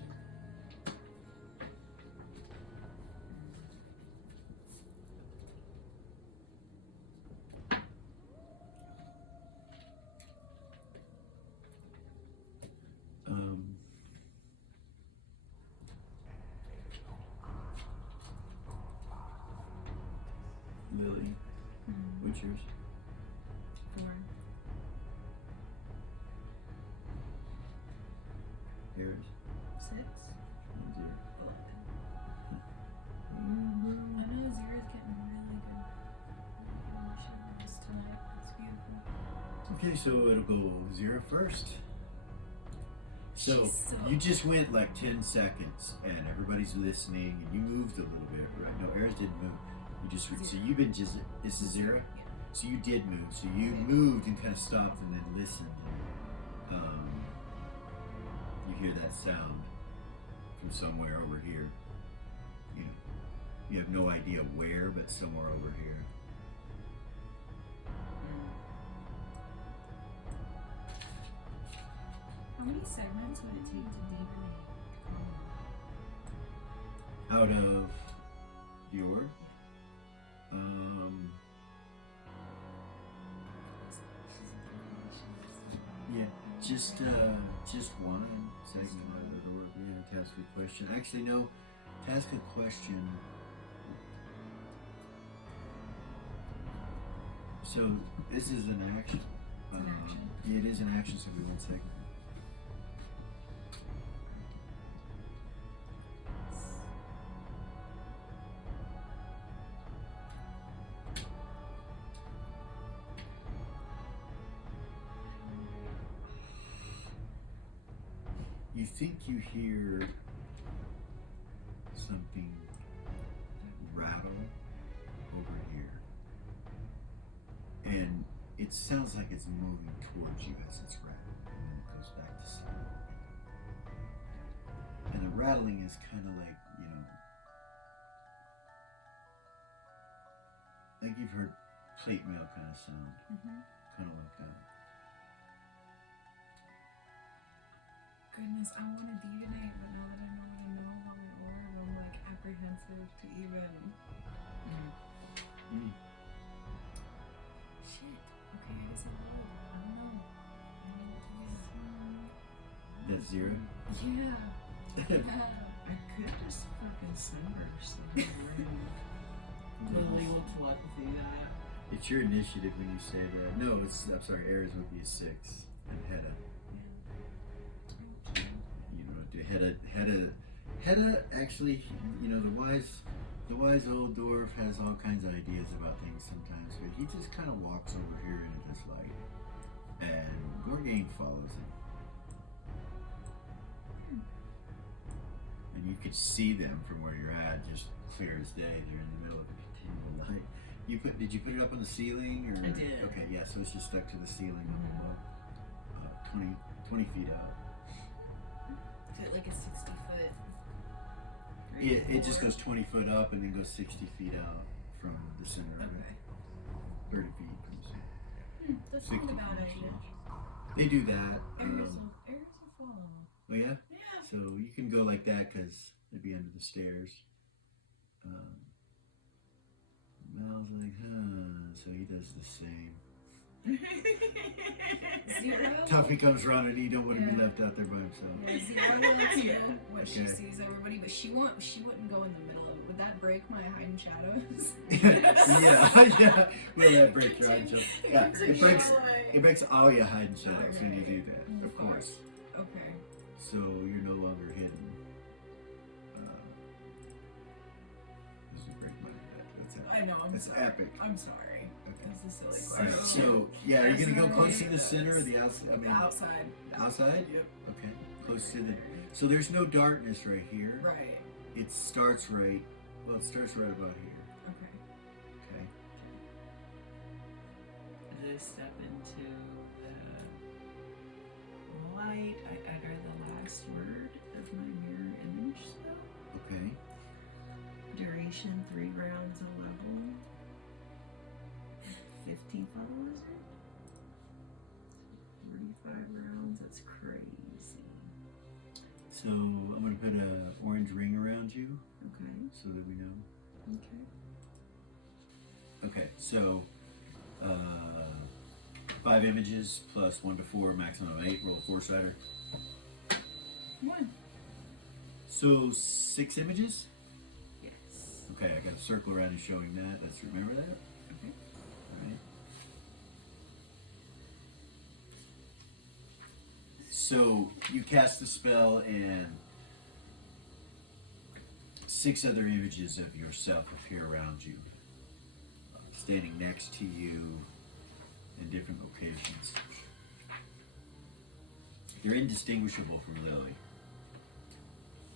Lily, what's yours? 4. Yours? 6. 0. 11. I know Zira's getting really good initiatives tonight. It's beautiful. Okay, so it'll go 0 first. So She's so- you just went like 10 seconds, and everybody's listening, and you moved a little bit, right? No, Eris didn't move. You just so you've been just this is 0. So you did move. So you moved and kind of stopped and then listened. And, you hear that sound from somewhere over here. You know, you have no idea where, but somewhere over here. How many segments would it take to deepen? Out of the orb. Yeah, just one segment out of the orb. Yeah, task a question. Actually, no, task a question. So this is an action. Yeah, it is an action. So we 1 second. You think you hear something rattle over here, and it sounds like it's moving towards you as it's rattling, and then it goes back to sleep. And the rattling is kind of like, you know, like you've heard plate mail kind of sound, kind of like that. Goodness, I want to detonate, but now that I know what I know about my orb, I'm like apprehensive to even. Shit. Okay, I guess I will. I don't know. That's 0? Yeah. I could just fucking simmer somewhere. Lily will telepathy that. It's your initiative when you say that. No, it's, I'm sorry, Ares would be a 6, and Hedda. You know, Hedda actually, you know, the wise old dwarf has all kinds of ideas about things sometimes, but he just kind of walks over here into this light, and Gorgain follows him. And you could see them from where you're at, just clear as day. They're in the middle of a continual light. Did you put it up on the ceiling? Or? I did. Okay, yeah, so it's just stuck to the ceiling above, 20 feet out. Is it like a 60-foot? It just goes 20 foot up and then goes 60 feet out from the center of it. 30 feet from the center. That's 60 not a bad feet. idea. They do that. Aries will follow. Oh yeah? Yeah. So you can go like that because it'd be under the stairs. Mal's like, so he does the same. 0. Tuffy comes running, he don't want to be left out there by himself. Yeah, 0 lets you know what she Okay. sees everybody, but she wouldn't go in the middle of it. Would that break my hiding shadows? yeah. Will that break your hiding shadows? Yeah, it breaks all your hiding shadows when you do that, of course. Okay. So you're no longer hidden. This is a great money. That's epic. I know, I'm That's sorry. epic. I'm sorry. Okay. That's a silly Alright, question. so yeah, are you gonna go close to the center or the outside? I mean, Outside. the outside? Yep. Okay, close to the. So there's no darkness right here. Right. It starts right. Well, it starts right about here. Okay. Okay. As I step into the light, I utter the last word of my mirror image spell. Okay. Duration 3 rounds a level. 15th level wizard. 45 rounds, that's crazy. So I'm gonna put a orange ring around you Okay, so that we know. okay. Okay, so 5 images plus 1 to 4, maximum of 8. Roll a 4-sider. 1. So 6 images. Yes. Okay, I got a circle around you showing that. Let's remember that. Okay. Alright. So you cast the spell and 6 other images of yourself appear around you. Standing next to you, in different locations. They're indistinguishable from Lily.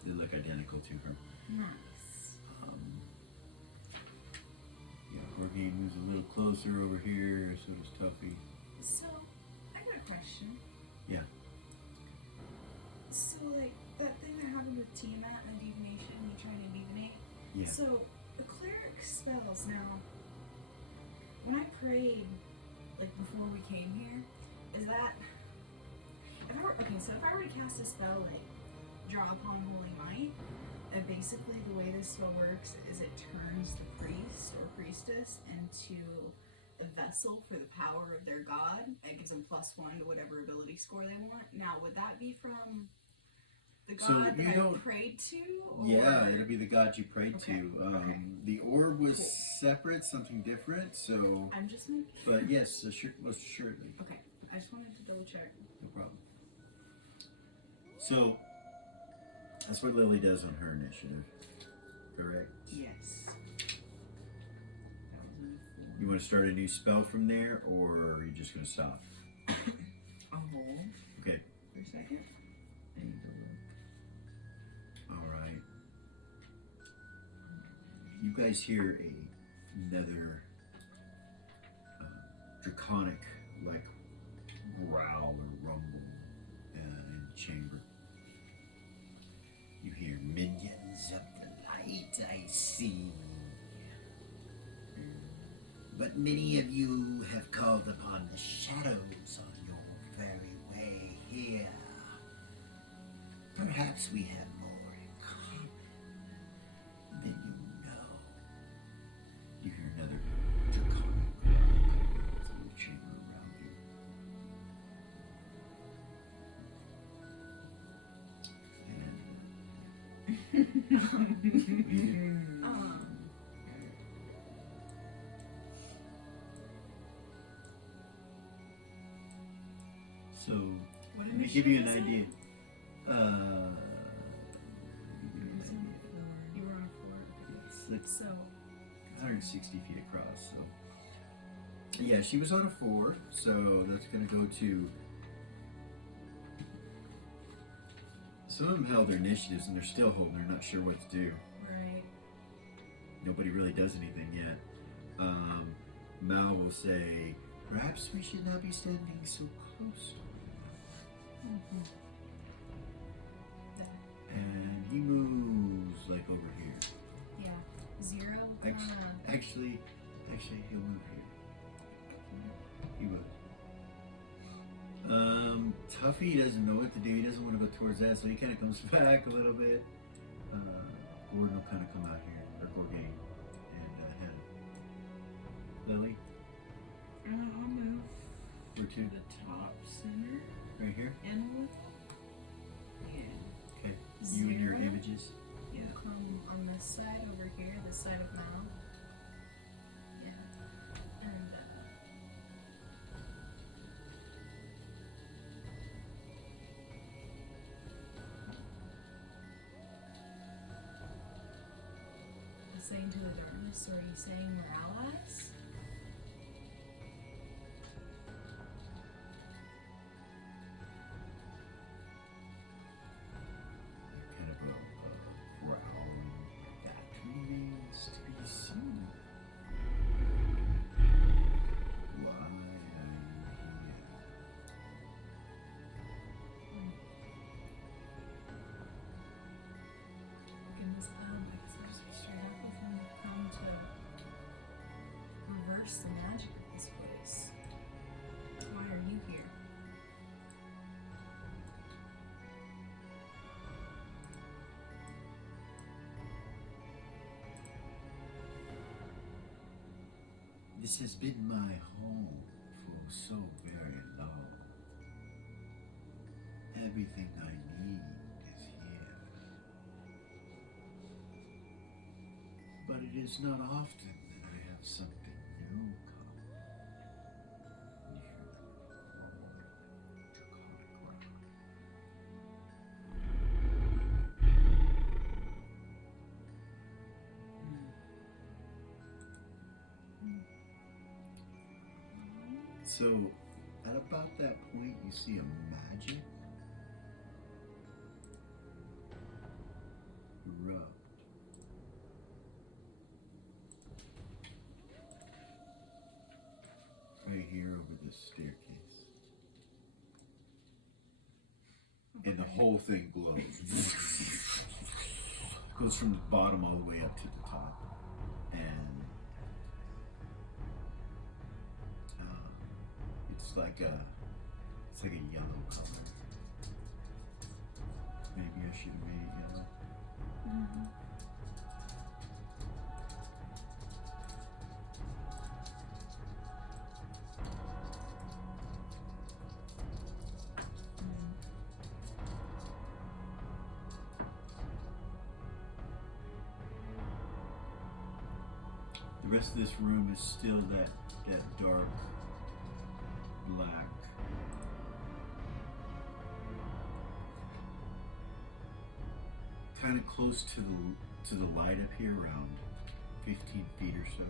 They look identical to her. Nice. Yeah, Jorge moves a little closer over here, so does Tuffy. So, I got a question. Yeah. So, like, that thing that happened with Tiamat and divination, you trying to divinate? Yeah. So, the cleric spells now, when I prayed, like, before we came here, is that, so if I were to cast a spell, like, draw upon Holy Might, and basically the way this spell works is it turns the priest or priestess into a vessel for the power of their god. It gives them +1 to whatever ability score they want. Now, would that be from the god So that you I don't- prayed to? Or? Yeah, it'll be the god you prayed Okay, to. okay. The orb was Cool. separate, something different, so... I'm just making But yes, so most assuredly. Okay, I just wanted to double check. No problem. So, that's what Lily does on her initiative, correct? Yes. That was a 4. You want to start a new spell from there, or are you just going to stop? I'll hold Okay, for a second. I need to look. alright. You guys hear another draconic, like, growl or rumble in the chamber. You hear minions of the light, I see. But many of you have called upon the shadows on your very way here. Perhaps we have more in common than you know. You hear another draconic growl through the chamber around you. So, What let me give you an initiative is idea. it? You were on a 4. It's So, 160 feet across, so. Yeah, she was on a 4, so that's gonna go to. Some of them held their initiatives and they're still holding, they're not sure what to do. right. Nobody really does anything yet. Mal will say, perhaps we should not be standing so close. And he moves like over here. Yeah. 0. Actually, he'll move here. He will. Tuffy doesn't know what to do. He doesn't want to go towards that, so he kind of comes back a little bit. Gordon will kind of come out here, or Gorgain, and Hannah. Lily, I'll move where to to? the top center Right here? and look. Yeah. Okay. You and your 0. images. Yeah. Come on this side over here, this side of Mal. Yeah. And, saying to the darkness, or are you saying your allies? Kind of a growl. That remains to be seen. Why am I here? Goodness, I guess I'll just be straight up with him. Come to reverse the magic of this place. Why are you here? This has been my home for so very long. Everything I need is here. But it is not often that I have something new come. You hear the draconic rock. So, at about that point, you see a magic erupt. Right here over this staircase. And the whole thing glows. Goes from the bottom all the way up to the top. And it's like a yellow color. Maybe I should have made it yellow. The rest of this room is still that dark black. Kind of close to the light up here, around 15 feet or so.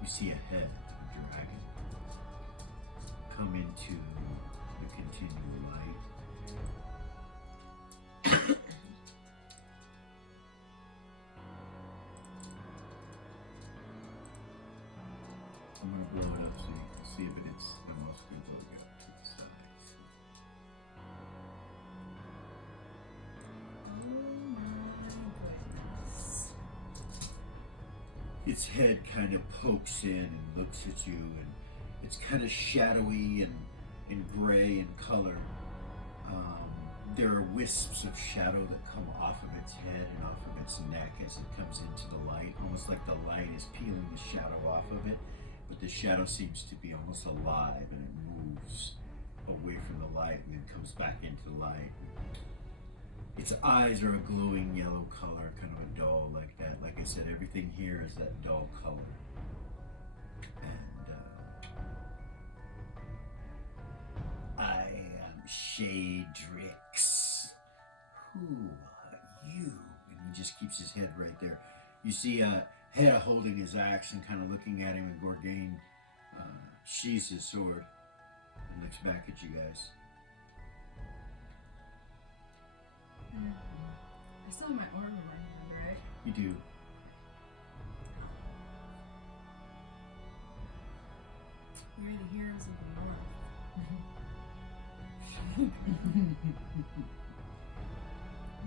You see a head of a dragon come into the continual light. I'm gonna blow it up so you can see it, but I'm also gonna blow it up to the sides. Its head kind of pokes in and looks at you, and it's kind of shadowy and gray in color. There are wisps of shadow that come off of its head and off of its neck as it comes into the light, almost like the light is peeling the shadow off of it. But the shadow seems to be almost alive, and it moves away from the light and then comes back into the light. Its eyes are a glowing yellow color, kind of a dull like that. Like I said, everything here is that dull color. And I am Shadrix. Who are you? And he just keeps his head right there. You see Hea holding his axe and kind of looking at him, and Gorgain sheathes his sword and looks back at you guys. I still have my armor in my hand, right? You do. We're the heroes of the North.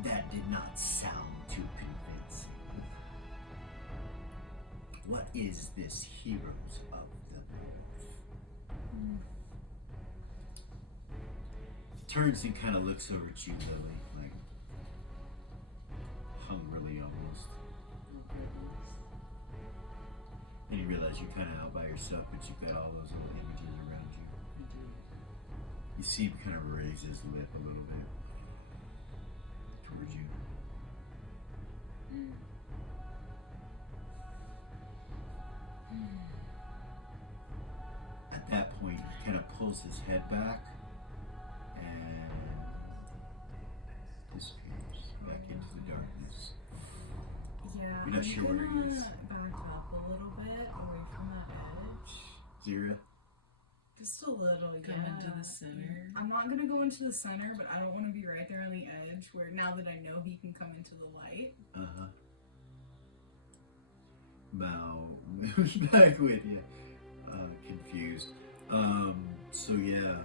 That did not sound too convincing. What is this heroes of the North? Turns and kind of looks over at you, Lily, like hungrily almost. And you realize you're kind of out by yourself, but you've got all those little images around you. You see him kind of raise his lip a little bit towards you. At that point, he kind of pulls his head back and disappears back into the darkness. Yeah, You're not sure where he is. Back up a little bit away from that edge. Zira? Just a little, Come into the center. I'm not gonna go into the center, but I don't want to be right there on the edge where now that I know he can come into the light. Uh-huh. Mao moves back with you. Confused. So yeah.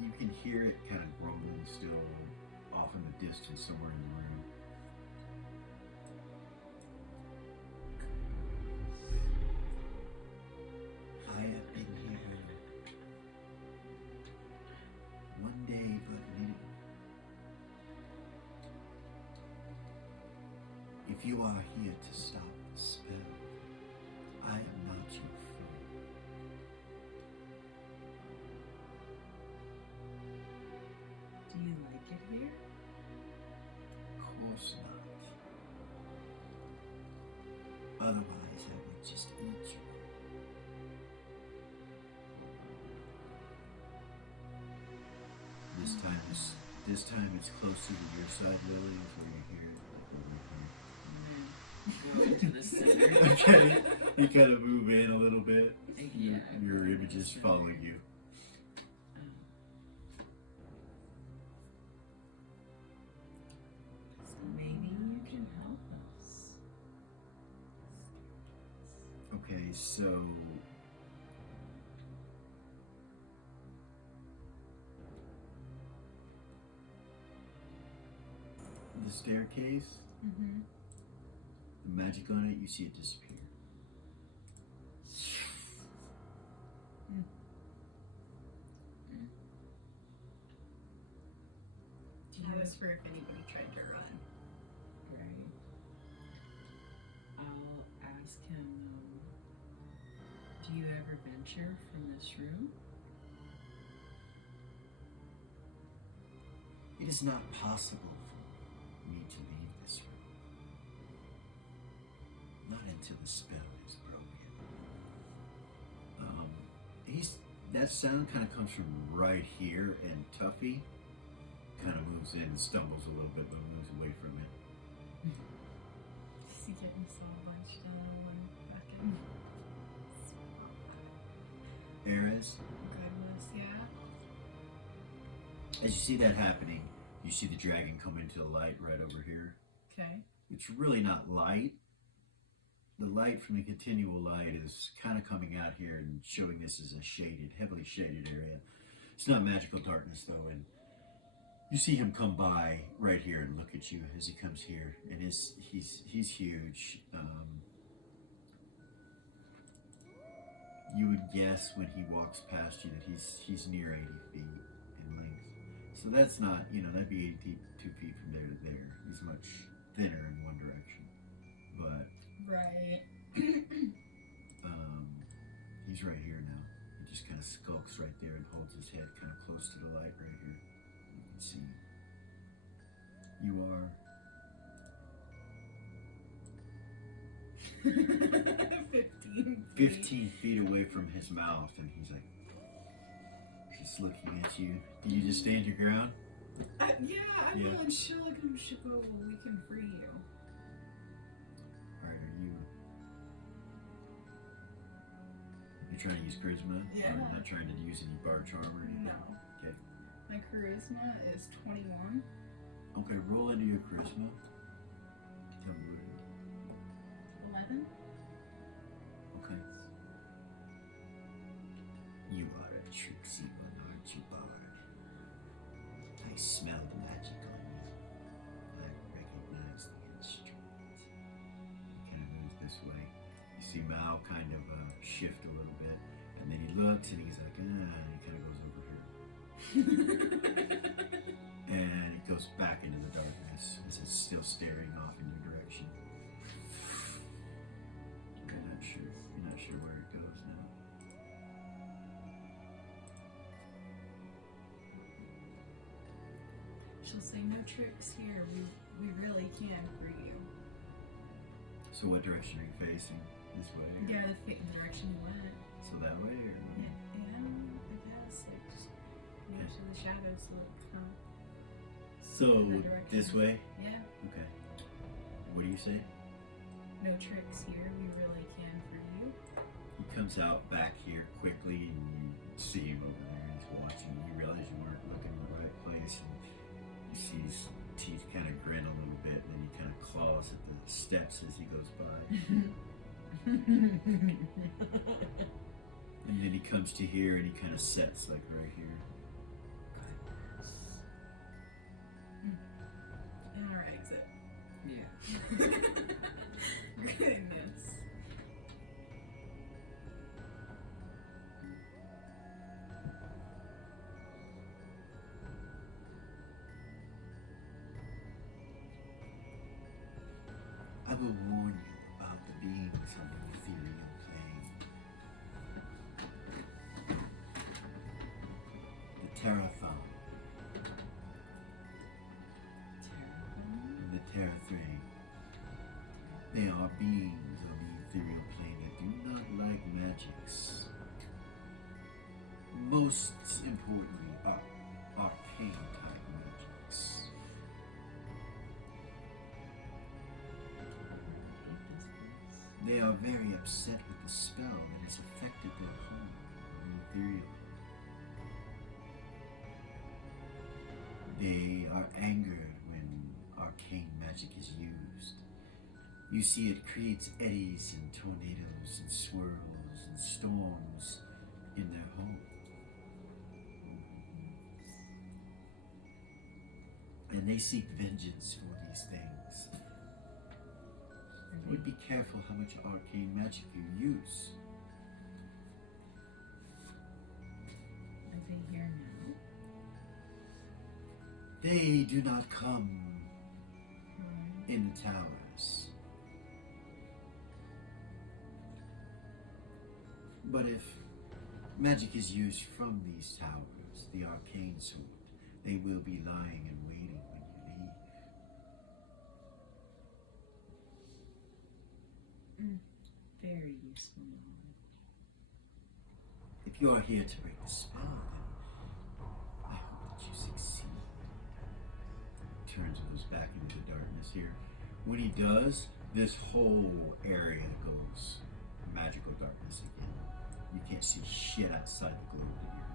You can hear it kind of grumbling still off in the distance somewhere in the room. I have been here one day but many. If you are here to stop the spell, I am not your foe. Do you like it here? Of course not. Otherwise, I would just eat you. This time it's closer to your side, Lily, is where you hear it, like over here. Go into the center. Okay. You kind of move in a little bit. Yeah. Your images follow you. So maybe you can help us. Okay, so the staircase, Mm-hmm. the magic on it, you see it disappear. I whisper if anybody tried to run. Right. I'll ask him, do you ever venture from this room? It is not possible for me to leave this room. Not until the spell is broken. That sound kind of comes from right here, and Tuffy kind of moves in, stumbles a little bit, but moves away from it. Is he getting so bunched in one fucking Ares, goodness, yeah. as you see that happening, you see the dragon come into the light right over here. Okay. It's really not light. The light from the continual light is kind of coming out here and showing this as a shaded, heavily shaded area. It's not magical darkness though, and you see him come by right here and look at you as he comes here, and he's huge. You would guess when he walks past you that he's near 80 feet in length. So that's not, that'd be 82 feet from there to there. He's much thinner in one direction, but Right. he's right here now. He just kind of skulks right there and holds his head kind of close to the light right here. You can see. You are 15 feet away from his mouth, and he's like, just looking at you. Do you just stand your ground? Yeah, I'm Yeah. willing. She'll go, we can free you. Alright, you're trying to use charisma? Yeah. Or not trying to use any bar charm or anything? No. Okay. My charisma is 21. Okay, roll into your charisma. Tell me what it is. 11? Okay. You are a tricksy one, aren't you, Bard? I smell the magic on you. I recognize the instrument. He kind of moves this way. You see Mao kind of shift a little bit, and then he looks and he's like, and he kind of goes over here. And it goes back into the darkness as it's still staring off in your direction. You're not sure where it goes now. She'll say, no tricks here. We really can free you. So what direction are you facing? This way? Or? Yeah, the direction you went. So that way, or? Yeah, I guess. Like, just move to the shadows so it come. So that direction. this way? Yeah. Okay. What do you say? No tricks here. We really can free you. He comes out back here quickly, and you see him over there. He's watching. You realize you weren't looking in the right place, and you see his teeth kind of grin a little bit, and then he kind of claws at the steps as he goes by. And then he comes to here, and he kind of sets like right here. And our exit. Yeah. Goodness. I will warn you about the beings on the ethereal plane. The Terrathon and the Terrathrane. They are beings on the ethereal plane that do not like magics. Most importantly, arcane type magics. they are very upset with the spell that has affected their home in the ethereal. They are angered when arcane magic is used. You see, it creates eddies and tornadoes and swirls and storms in their home. And they seek vengeance for these things. You would be careful how much arcane magic you use. Are they here now? They do not come in the towers. But if magic is used from these towers, the arcane sword, they will be lying and waiting when you leave. Very useful knowledge. If you are here to break the spell, then I hope that you succeed. Turns and goes back into the darkness here. When he does, this whole area goes magical darkness again. You can't see shit outside the globe that you're in.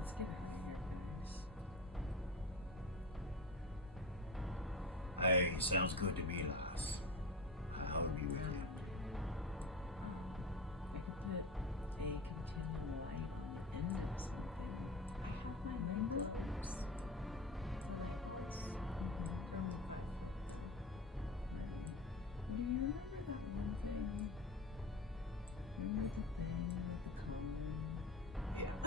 Let's get out of here, guys. Hey, sounds good to me, lass. I'll be with you. I could put a continual light on the end of something. I have my lights. Do you remember that one thing? Remember the thing with the color? Yeah.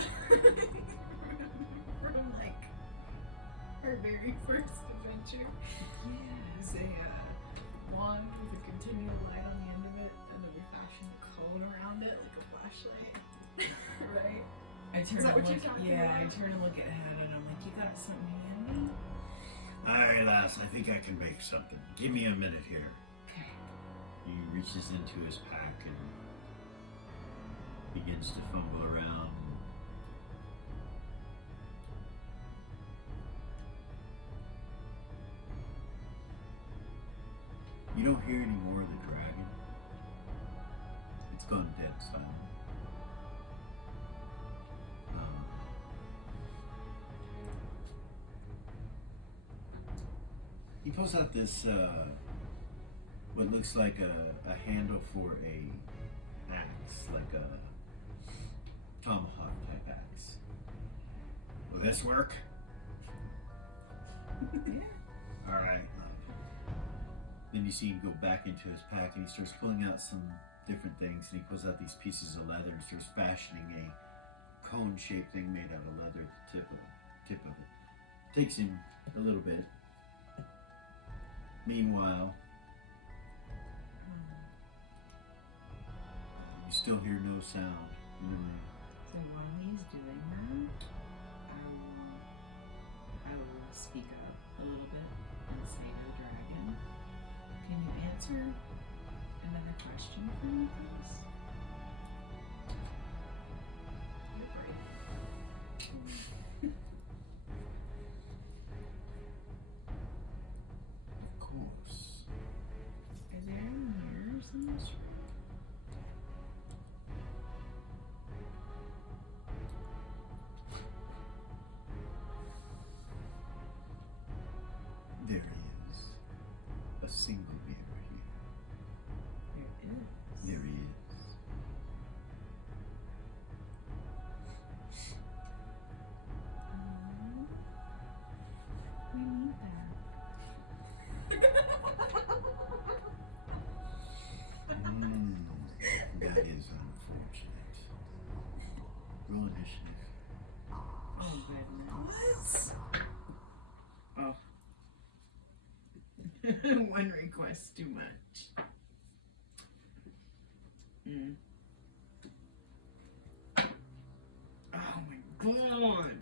From like our very first adventure. Yeah. It's a wand with a continual light on the end of it, and then we fashion a cone around it like a flashlight. Right? I turn Is that and what you're look. talking Yeah, I about? turn and look at Hannah, and I'm like, "You got something handy?" Alright, lass, I think I can make something. Give me a minute here. Okay. He reaches into his pack and begins to fumble around. You don't hear any more of the dragon. It's gone dead silent. He pulls out this, what looks like a handle for a axe, like a tomahawk type axe. Will this work? Yeah. Alright, love. Then you see him go back into his pack and he starts pulling out some different things, and he pulls out these pieces of leather and starts fashioning a cone-shaped thing made out of leather at the tip of it. Takes him a little bit. Meanwhile, you still hear no sound in the room. So while he's doing that, I will speak up a little bit and say to the dragon, "Can you answer another question for me, please?" You're brave. Of course. Are there any mirrors in this room? There is a single mirror here. There is. There is. We need that. That is unfortunate. Roll initiative. Oh goodness. Oh. One request too much. Oh my god.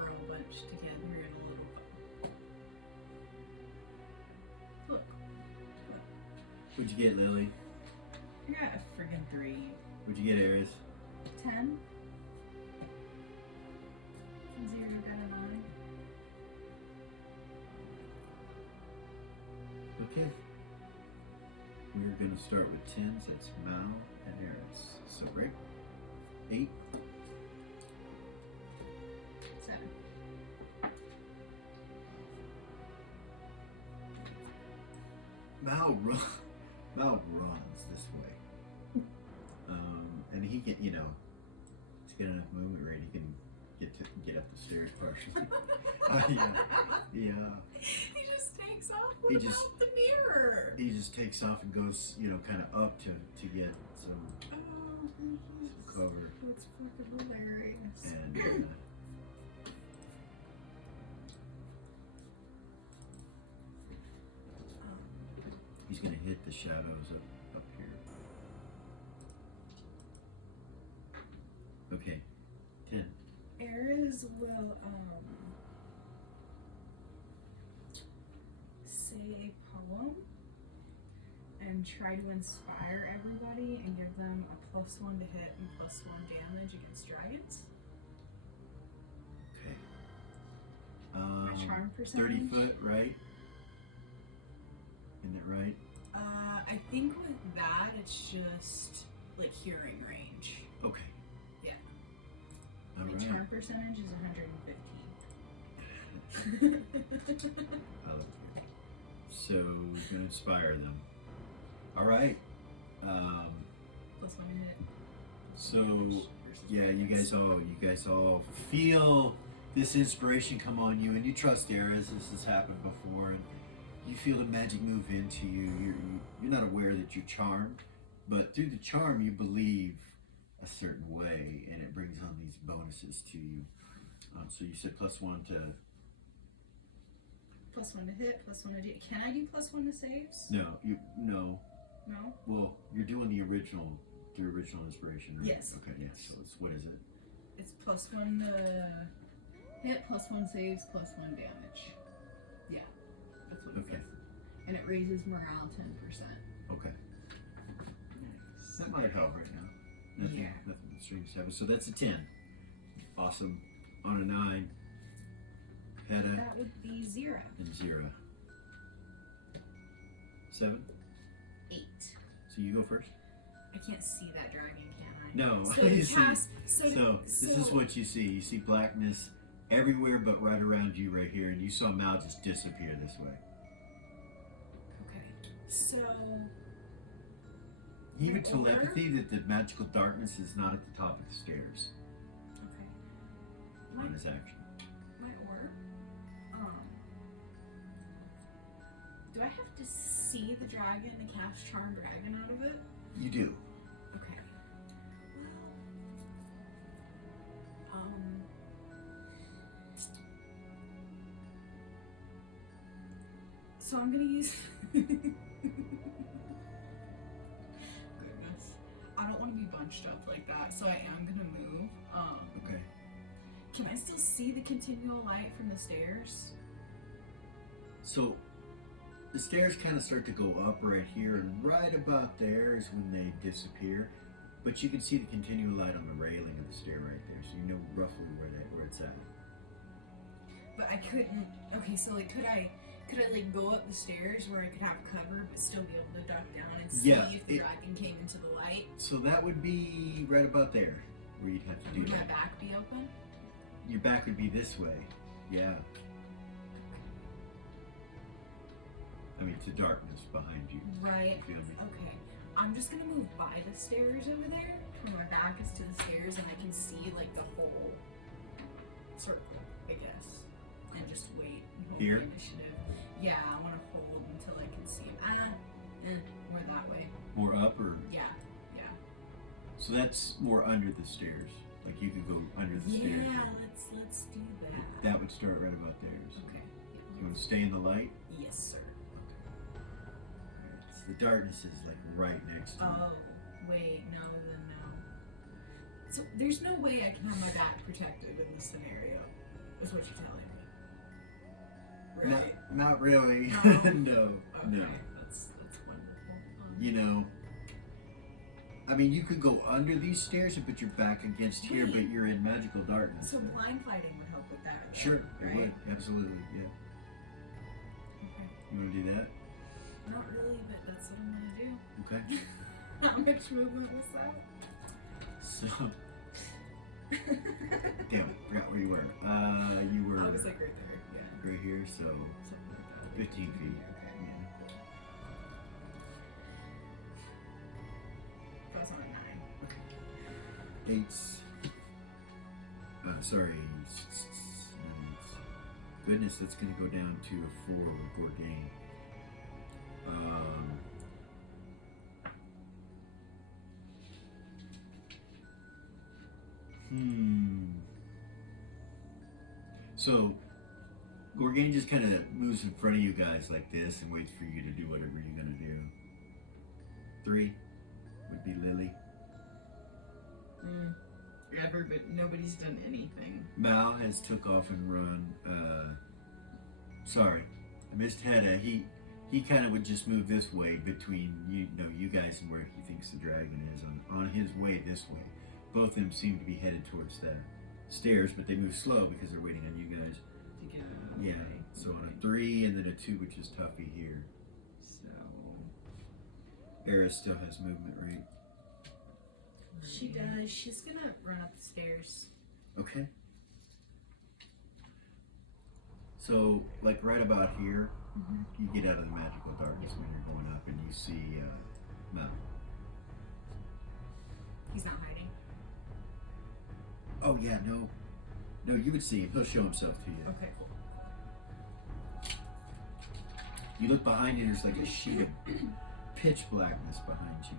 coral bunch together in a little bow. Look. What'd you get, Lily? I got a friggin' 3. What'd you get, Aries? 10. 0 got a 9. Okay. We're gonna start with 10s. That's Mal and Aries. So break. 8. 7. Mal runs this way. And he can, you know, he's got enough movement rate. He can get up the stairs partially. Yeah. He just takes off He without just- the mirror. He just takes off and goes, you know, kind of up to get some Oh, cover. that's fucking hilarious. And he's gonna hit the shadows up here. Okay, 10. Aries will say a poem and try to inspire everybody and give them a +1 to hit and +1 damage against dragons. Okay. My charm 30 percentage. foot, right? Isn't that right? I think with that it's just like hearing range. Okay. Yeah. All My right. charm percentage is 115. I love it. So we're gonna inspire them. All right. +1 to hit. So versus yeah, you dragons. guys all feel this inspiration come on you, and you trust Aries. This has happened before, and you feel the magic move into you. You're not aware that you're charmed, but through the charm, you believe a certain way, and it brings on these bonuses to you. So you said +1 to +1 to hit, +1 to can I do +1 to saves? no. No? Well, you're doing the original inspiration, right? Yes. Okay. Yeah. So it's what is it? It's +1 to hit, +1 saves, +1 damage. Yeah, that's what it Okay. says. And it raises morale 10%. Okay. Nice. That might help right now. Nothing extreme 7. So that's a 10. Awesome. On a 9. Hedda That would be 0. and 0. 7. 8. So you go first? I can't see that dragon, can I? No. So You you see- cast. So this is what you see. You see blackness everywhere but right around you right here. And you saw Mal just disappear this way. Okay. So. Even Your telepathy that the magical darkness is not at the top of the stairs Okay. on his action. My orb. Do I have to see the dragon to cast Charm Dragon out of it? You do. Okay. Well. So I'm gonna use. Goodness. I don't want to be bunched up like that, so I am gonna move. Okay. Can I still see the continual light from the stairs? So the stairs kind of start to go up right here, and right about there is when they disappear. But you can see the continual light on the railing of the stair right there, so you know roughly where it's at. But I couldn't. Okay, so like, could I like go up the stairs where I could have cover, but still be able to duck down and see Yeah, if the dragon came into the light? So that would be right about there, where you'd have to do Would my that. back be open? Your back would be this way. Yeah. I mean, to darkness behind you. Right. You feel me? Okay. I'm just gonna move by the stairs over there, where my back is to the stairs, and I can see like the whole circle, I guess, and just wait and hold Here? my initiative. Yeah, I want to hold until I can see him. More that way. More up or? Yeah. So that's more under the stairs. Like you could go under the stairs. Yeah, let's do that. That would start right about there. So Okay. you want to stay in the light? Yes, sir. So the darkness is like right next to you. Oh, wait, no, then no. So there's no way I can have my back protected in this scenario. Is what you're telling me. Right? Not really. No. No, Okay. no. That's wonderful. You know, I mean, you could go under these stairs and put your back against here, but you're in magical darkness. So blind fighting would help with that. Sure, it right? would. Absolutely, yeah. Okay. You want to do that? Not really, but that's what I'm gonna do. Okay. How much movement was that? So, damn it, forgot where you were. You were I was like right there. Yeah. right here, so Something like that. 15 feet. Okay. Yeah. That's on a 9. Eights. Sorry. Goodness, that's going to go down to a 4 with Bourdain. So, Gorgain just kind of moves in front of you guys like this and waits for you to do whatever you're going to do. 3 would be Lily. Ever, but nobody's done anything. Mal has took off and run. Sorry, I missed Hedda. He kind of would just move this way between you guys and where he thinks the dragon is on his way this way. Both of them seem to be headed towards the stairs, but they move slow because they're waiting on you guys. To get Yeah. So on a 3 and then a 2, which is Tuffy here. So Eris still has movement, right? She does. She's gonna run up the stairs. Okay. So, like right about here, you get out of the magical darkness when you're going up, and you see Mal. He's not hiding. Oh yeah, no, you would see him. He'll show himself to you. Okay, cool. You look behind you, and there's like a sheet of pitch blackness behind you.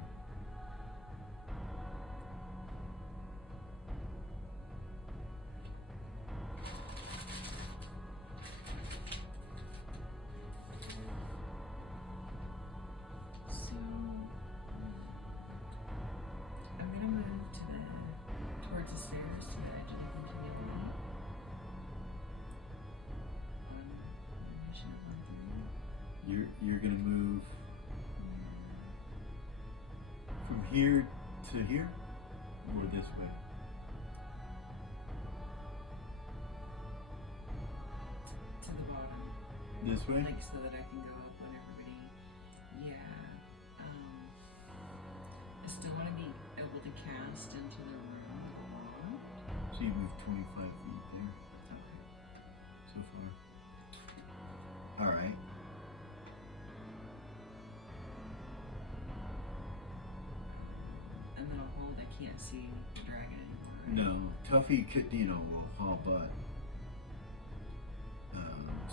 So I'm gonna move towards the stairs to the edge of the continuum. You're gonna move from here to here, or this way. To the bottom. This way. Like so that I can go up when everybody. Yeah. I still want to be able to cast into the room. So you move 25 feet there Okay. so far. All right. And then I'll hold. I can't see the dragon anymore. No, Tuffy could, will haul butt.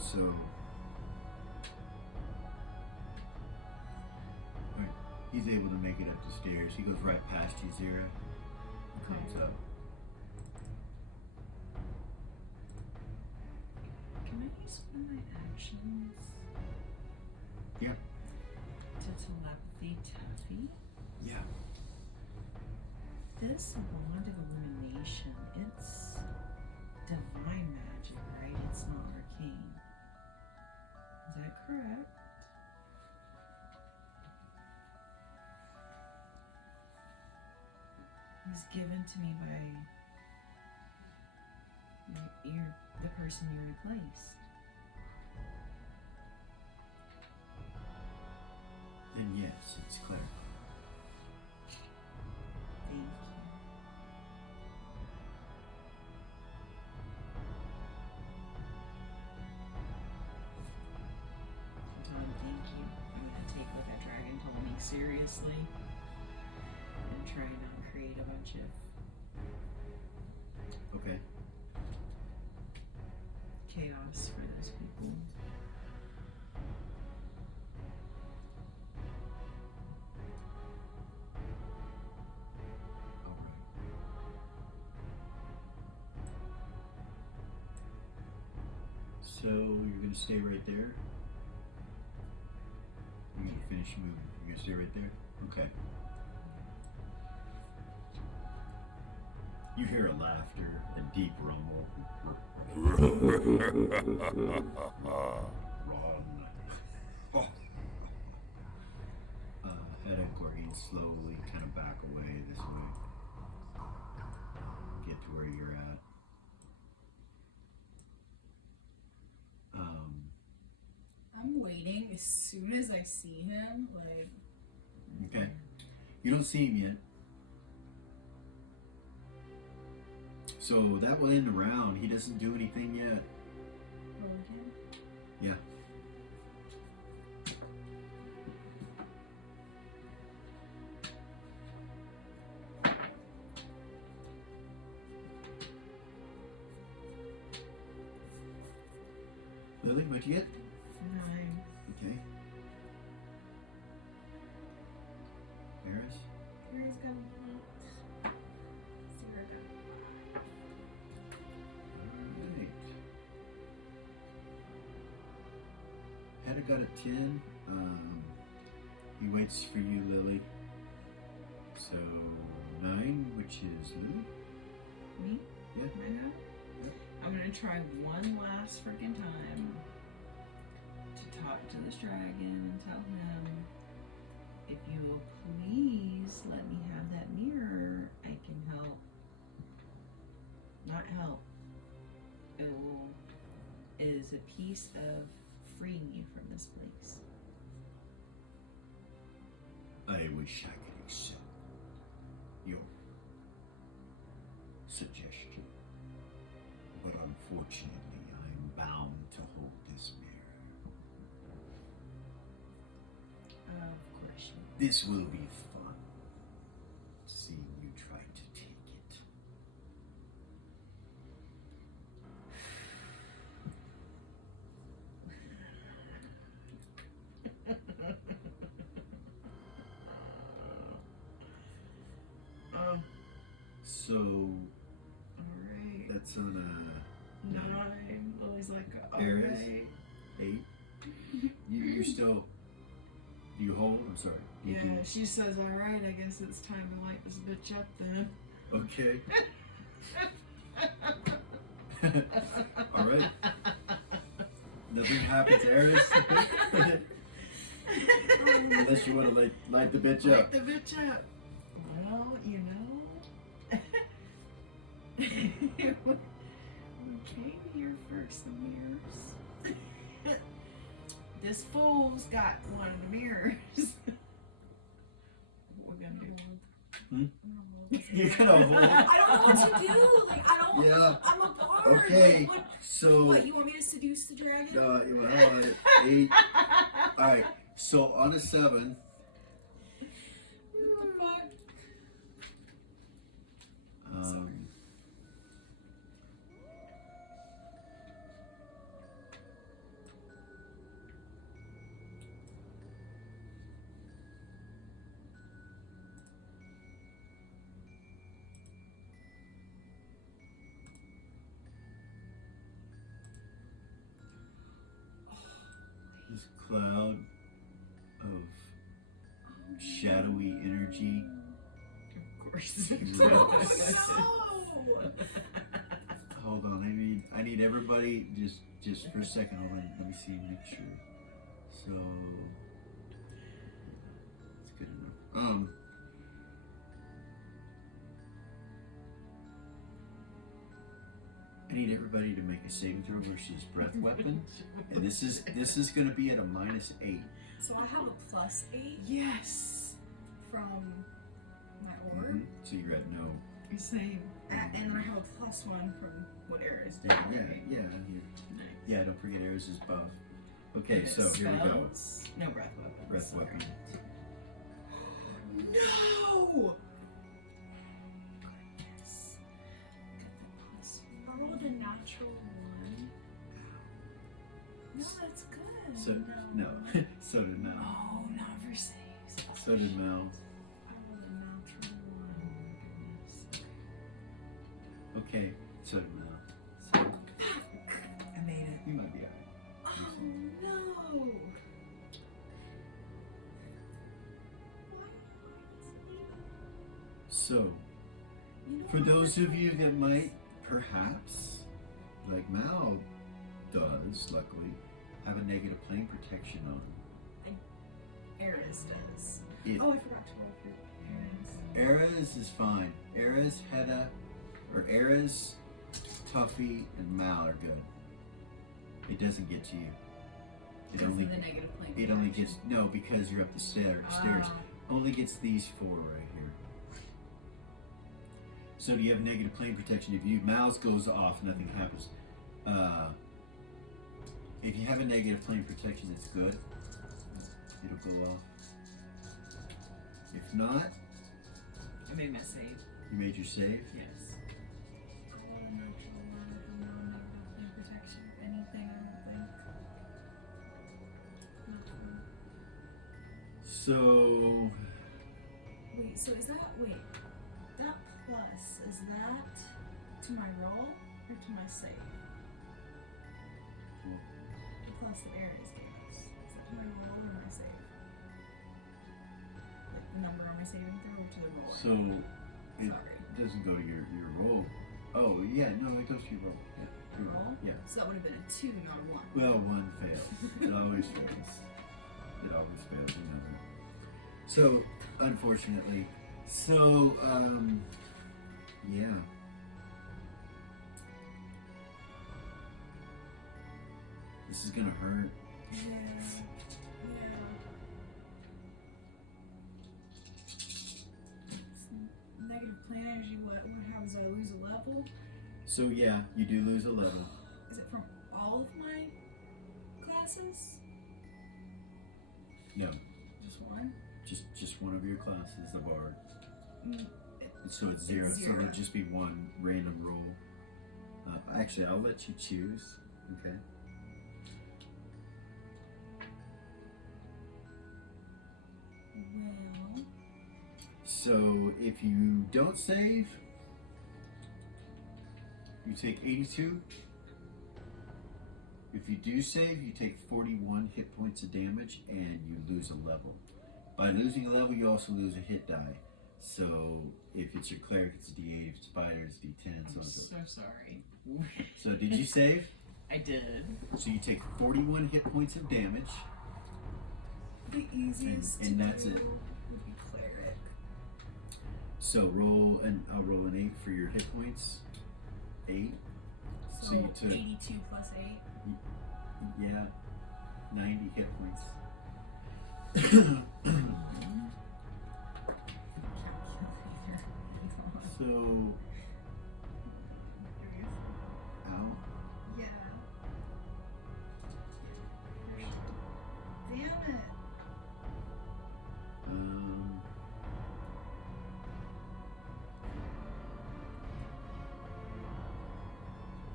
So. Alright, he's able to make it up the stairs. He goes right past you, Zira. He comes up. Can I use one of my actions Yeah. to telepathy Tuffy? Yeah. This wand of illumination, it's divine magic, right? It's not arcane. Is that correct? It was given to me by the person you replaced. Then yes, it's clear. Thank you. Tom, thank you. I'm gonna take what that dragon told me seriously and try not create a bunch of Okay. chaos for those people. Alright. So you're gonna stay right there? You're gonna finish moving. You're gonna stay right there? Okay. You hear a laughter, a deep rumble. Hedda and Gorgine slowly kind of back away this way. Get to where you're at. I'm waiting as soon as I see him, like. Okay. You don't see him yet. So that will end the round. He doesn't do anything yet. Roll again. Yeah. Lily, what'd you get? 9. Okay. Eris? Here's got 8. 0. Alright. Hedda got a 10. He waits for you, Lily. So 9, which is Lily. Me? Yeah. Am I now? Yep. I'm gonna try one last freaking time to talk to this dragon and tell him, if you will please let me have that mirror, I can help. Not help. It is a piece of freeing you from this place. I wish I could accept your suggestion, but unfortunately I'm bound to hold this mirror. Of course you. This will be fun, seeing you try to take it. So Alright. that's on a 9. Lily's like, Eris? alright. 8. You still, you hold? I'm sorry. You Yeah, she says, alright, I guess it's time to light this bitch up then. Okay. Alright. Nothing happens, Eris. Unless you want to light the bitch Light up. the bitch up. Well, you know. We came here for some mirrors. This fool's got one of the mirrors. What we're gonna do? You're gonna hold. I don't know what to do. Like, I don't. Yeah. I'm a bard. Okay. Like, what, So. what, you want me to seduce the dragon? Well, 8. Alright. So on a 7. What the fuck? This cloud of shadowy energy. Of course. No. Hold on, I need everybody just for a second. Hold on, let me see, make sure. So that's good enough. I need everybody to make a saving throw versus breath weapon, and this is going to be at a -8. So I have a +8 Yes. from my orb, So you're at no. Same. and I have a +1 from what Eris did. Yeah. Nice. Yeah, don't forget Eris is buff. Okay, And so here we go. spells? No breath weapon. Breath Sorry. weapon. No! Yes. I rolled a natural 1. No, that's good. So no, so did Mel. Oh, not for saves. So did Mel. I rolled a natural 1. Okay, so did Mel. So I made it. you might be alright. Oh no! So You know For what? those of you that might, perhaps, like Mal does, luckily, have a negative plane protection on. Eris does. It, Oh, I forgot to roll for Eris. Eras is fine. Eras, Hedda, or Eras, Tuffy, and Mal are good. It doesn't get to you. It Because only of the negative plane. it only protection. gets no because you're up the stairs. Ah. Only gets these 4 right here. So do you have negative plane protection? If you mouse goes off, nothing happens. If you have a negative plane protection, it's good. It'll go off. If not, I made my save. you made your save. Yes. Protection, anything, I don't think. So Wait, so is that, that plus, is that to my roll or to my save? The plus that Aries gave us. Is that to my roll or my save? Like the number on my saving throw or to the roll? so it Sorry. doesn't go to your roll. Oh yeah, no, it goes to your roll. Yeah. Your Roll? Yeah. So that would have been a 2, not a 1. Well, one fails. It always fails. It always fails, remember. So, unfortunately. So, yeah. This is gonna hurt. Yeah. Negative plane energy, what happens? I lose a level? So yeah, you do lose a level. Is it from all of my classes? No, Just one? just one of your classes, the bard. Mm, So it's 0. So zero. it'll just be one random roll. Actually, I'll let you choose. Okay. Well, So if you don't save, you take 82. If you do save, you take 41 hit points of damage and you lose a level. By losing a level, you also lose a hit die. So if it's your cleric, it's a D8. If it's fighter, it's D10. So I'm on and so so sorry. forth. So did you save? I did. So you take 41 hit points of damage. the easiest And to that's do it. would be cleric. So roll, and I'll roll an 8 for your hit points. 8. So, So you took 82 plus 8. Yeah, 90 hit points. So, ow. Yeah. Damn it.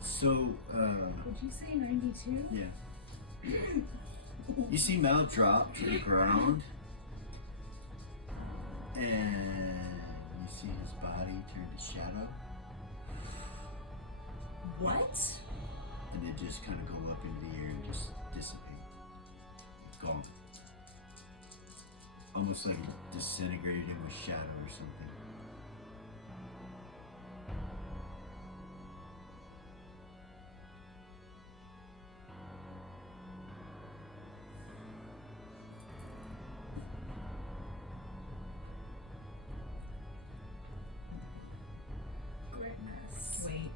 So, Would you say 92? yeah. You see Mal drop to the ground, and you see his body turn to shadow, What? and it just kind of go up into the air and just dissipate. Gone. Almost like it disintegrated him with shadow or something. Goodness. Wait.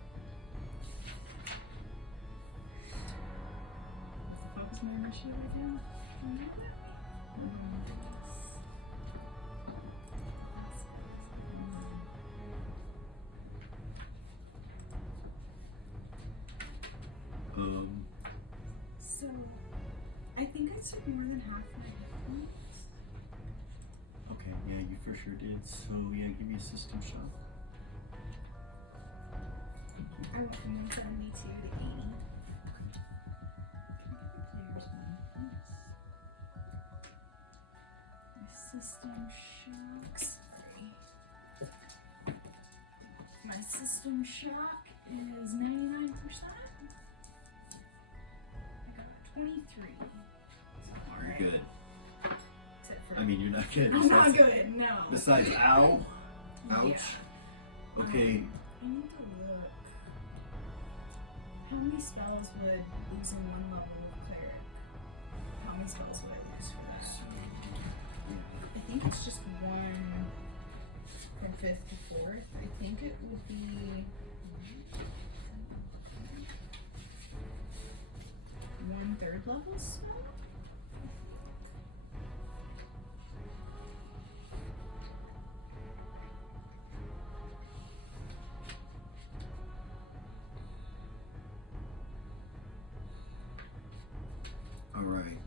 Is the focus memory sheet right now? So, I think I took more than half my hit points. Okay, yeah, you for sure did. So, yeah, give me a system shot. I went from 172 to 80. Players one. My system shock. Sorry. My system shock is 99%. I got 23. You're good. Except for I mean, you're not good. I'm not Besides- good, no. Besides, ow. Ouch. Yeah. Okay, I need to look. How many spells would losing one level of cleric? How many spells would I lose for that? I think it's just one from 5th to 4th. I think it would be 1/3 level spell. all right.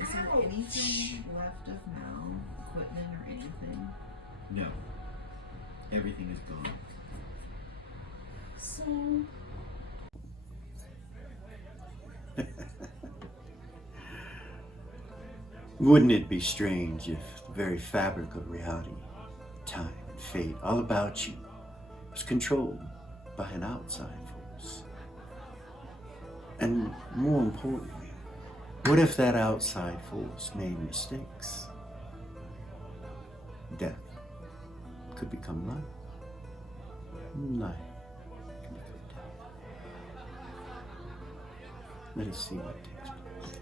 Is there anything left of Mal? Equipment or anything? No. Everything is gone. So Wouldn't it be strange if the very fabric of reality, time, and fate, all about you, was controlled by an outside force? And more importantly, what if that outside force made mistakes? Death could become life. Life can become death. Let us see what takes place.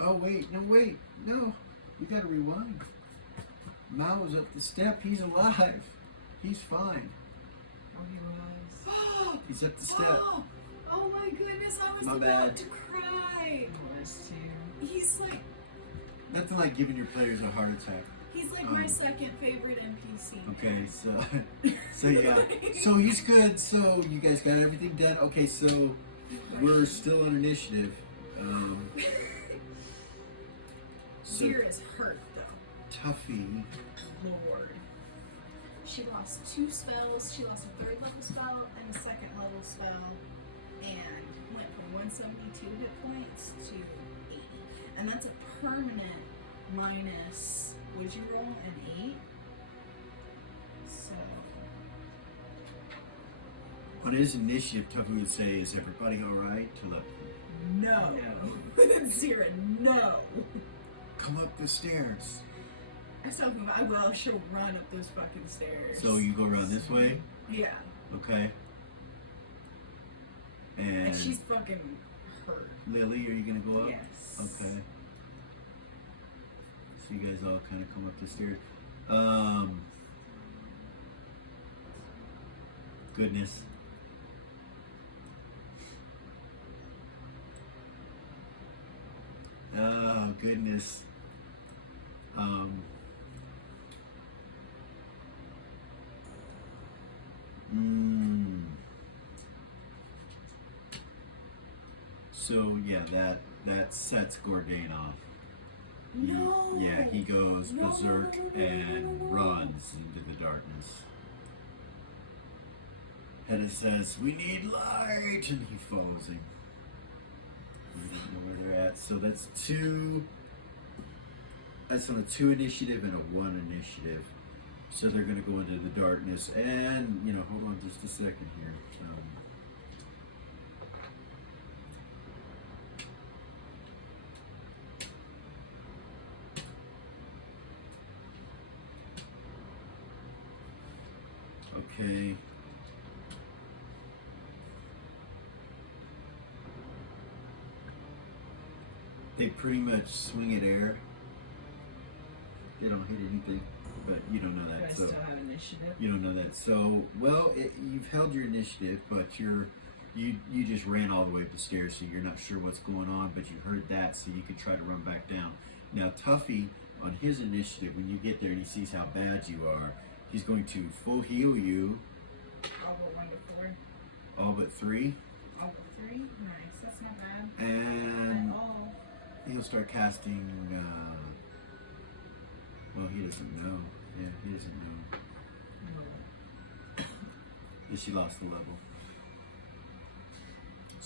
Oh, wait, no. You gotta rewind. Mal was up the step. He's alive. He's fine. Oh, he was. He's up the step. Oh my goodness, I was My about bad. to cry. He was too. He's like Nothing like giving your players a heart attack. my second favorite NPC. Okay, so yeah. So he's good. So you guys got everything done. Okay, so we're still on initiative. So Zira's hurt though. Tuffy. Lord. She lost 2 spells. She lost a 3rd level spell and a 2nd level spell, and went from 172 hit points to 80. And that's a permanent minus. Would you roll an 8? So On his initiative, Tuffy would say, "Is everybody all right?" To look. no. Zira, no. Come up the stairs. I was talking about, well, she'll run up those fucking stairs. So you go around this way. Yeah. Okay. And And she's fucking hurt. Lily, are you gonna go up? Yes. Okay. So you guys all kind of come up the stairs. Goodness. Oh, goodness. So yeah, that sets Gordain off. No. Yeah, he goes No, berserk no, and runs into the darkness. Hedda says, "We need light," and he follows him. We don't know where they're at. So that's 2. That's on a 2 initiative and a 1 initiative. So they're going to go into the darkness. And, hold on just a second here. Okay. They pretty much swing at air. They don't hit anything, but you don't know You that. guys So still have initiative? you don't know that. So you've held your initiative, but you just ran all the way up the stairs, so you're not sure what's going on. But you heard that, so you can try to run back down. Now Tuffy, on his initiative, when you get there and he sees how bad you are, he's going to full heal you. All but 1 to 4. All but 3, All but 3. Nice. That's not bad. and At all. he'll start casting. Well, he doesn't know. Yeah, he doesn't know. Yeah, she lost the level.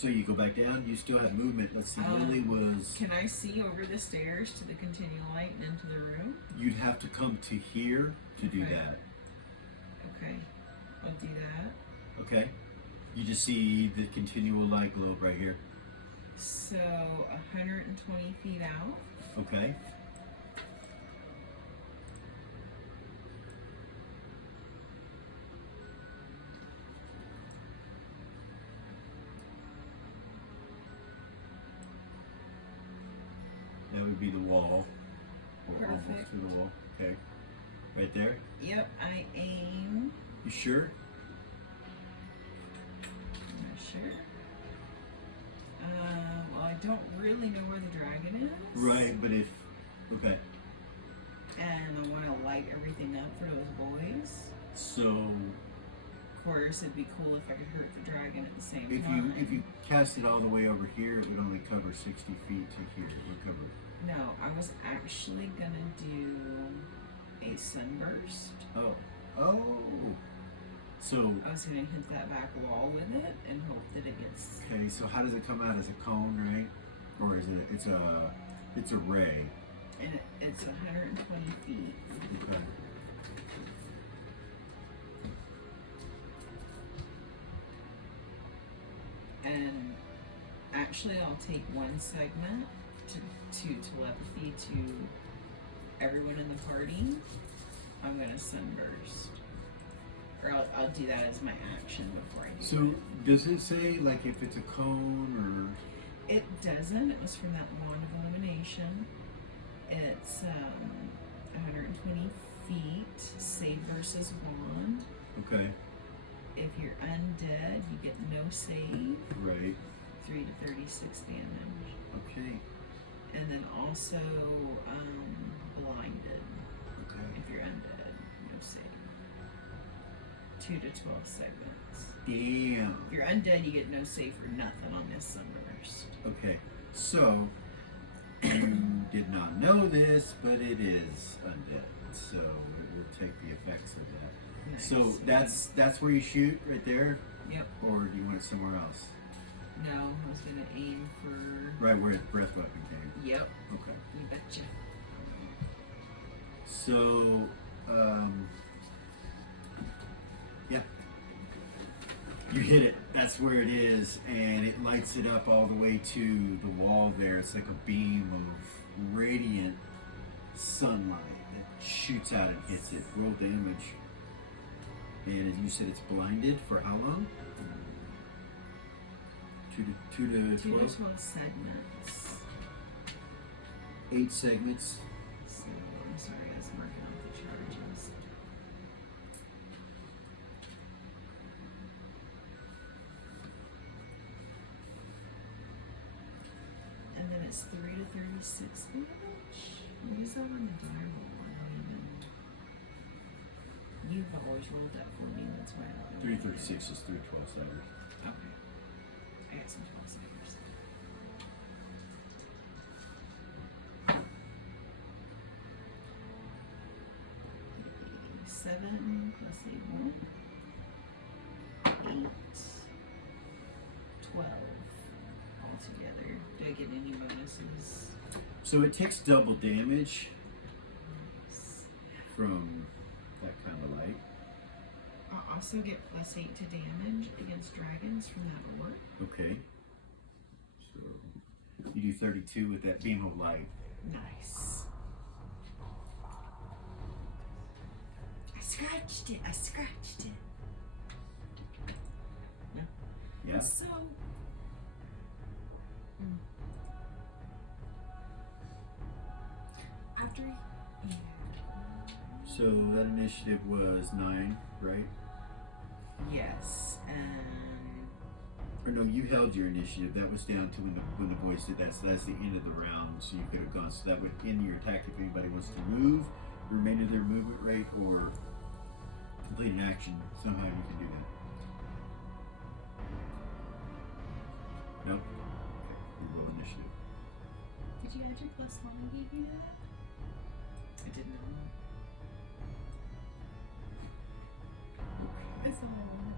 So you go back down. You still have movement. Let's see. Lily was. Can I see over the stairs to the continual light and into the room? You'd have to come to here to do Okay. that. Okay, I'll do that. Okay. You just see the continual light globe right here. So 120 feet out. Okay. That would be the wall. Or almost Perfect. to the wall. Okay. Right there. Yep, I aim. You sure? I'm not sure. Well, I don't really know where the dragon is. Right, but if. Okay. And I want to light everything up for those boys. So Of course, it'd be cool if I could hurt the dragon at the same if time. you cast it all the way over here, it would only cover 60 feet to here. It would cover. No, I was actually gonna do a sunburst. Oh. Oh. So I was gonna hit that back wall with it and hope that it gets. okay. So how does it come out? As a cone, right? Or is it? It's a ray. And it's 120 feet. Okay. And actually, I'll take one segment to telepathy to everyone in the party. I'm gonna sunburst. Or I'll do that as my action before I do So it. does it say like if it's a cone It doesn't. It was from that wand of elimination. It's 120 feet, save versus wand. or okay, If you're undead, you get no save, right? 3 to 36 damage. Okay, And then also blinded. okay. If you're undead, no save. 2 to 12 segments. Damn. If you're undead, you get no save for nothing on this sunburst. Okay, so you did not know this, but it is undead, so it will take the effects of that. Nice. So that's where you shoot right there, Yep. or do you want it somewhere else? No, I was gonna aim for. Right where its breath weapon came. Yep. Okay. You betcha. So, yeah. You hit it. That's where it is, and it lights it up all the way to the wall there. It's like a beam of radiant sunlight that shoots out and hits it. Roll damage. And as you said, it's blinded for how long? 2 to 2 12? to 12 segments. 8 segments. So, I'm sorry, I was marking off the charges. And then it's 3 to 36 damage. What is that on the die roll? I don't even. You've always rolled that for me, that's why I don't know. 336 is 312 segments. Okay. I got some 12 savers. Seven plus 8 1. 8. 12 altogether. Do I get any bonuses? So it takes double damage Nice. from that kind of light. I'll also get plus 8 to damage against dragons from that orb. Okay. So you do 32 with that beam of light. Nice. I scratched it. I scratched it. Yeah. So. After. Yeah. So that initiative was 9, right? Yes, and. Or no, you held your initiative. That was down to when the boys did that. So that's the end of the round. So you could have gone. So that would end your attack if anybody wants to move, remain of their movement rate, or complete an action. Somehow you can do that. Nope. Okay. You roll initiative. Did you add your plus one I gave you that? I did not. It's a little one.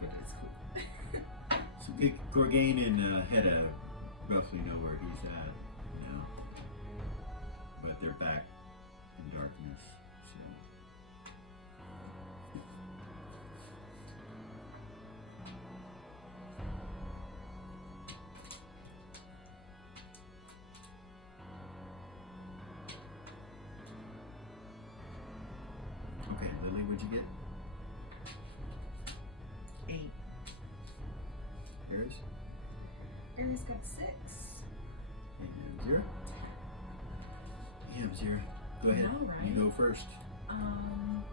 But it's cool. So Gorgain and Hedda roughly know where he's at, you know. But they're back in darkness, so. Okay, Lily, what'd you get? 8. Yours? Aries got 6. And Zero? Yeah, Zero. Go ahead. know, right? You go first. Goodness.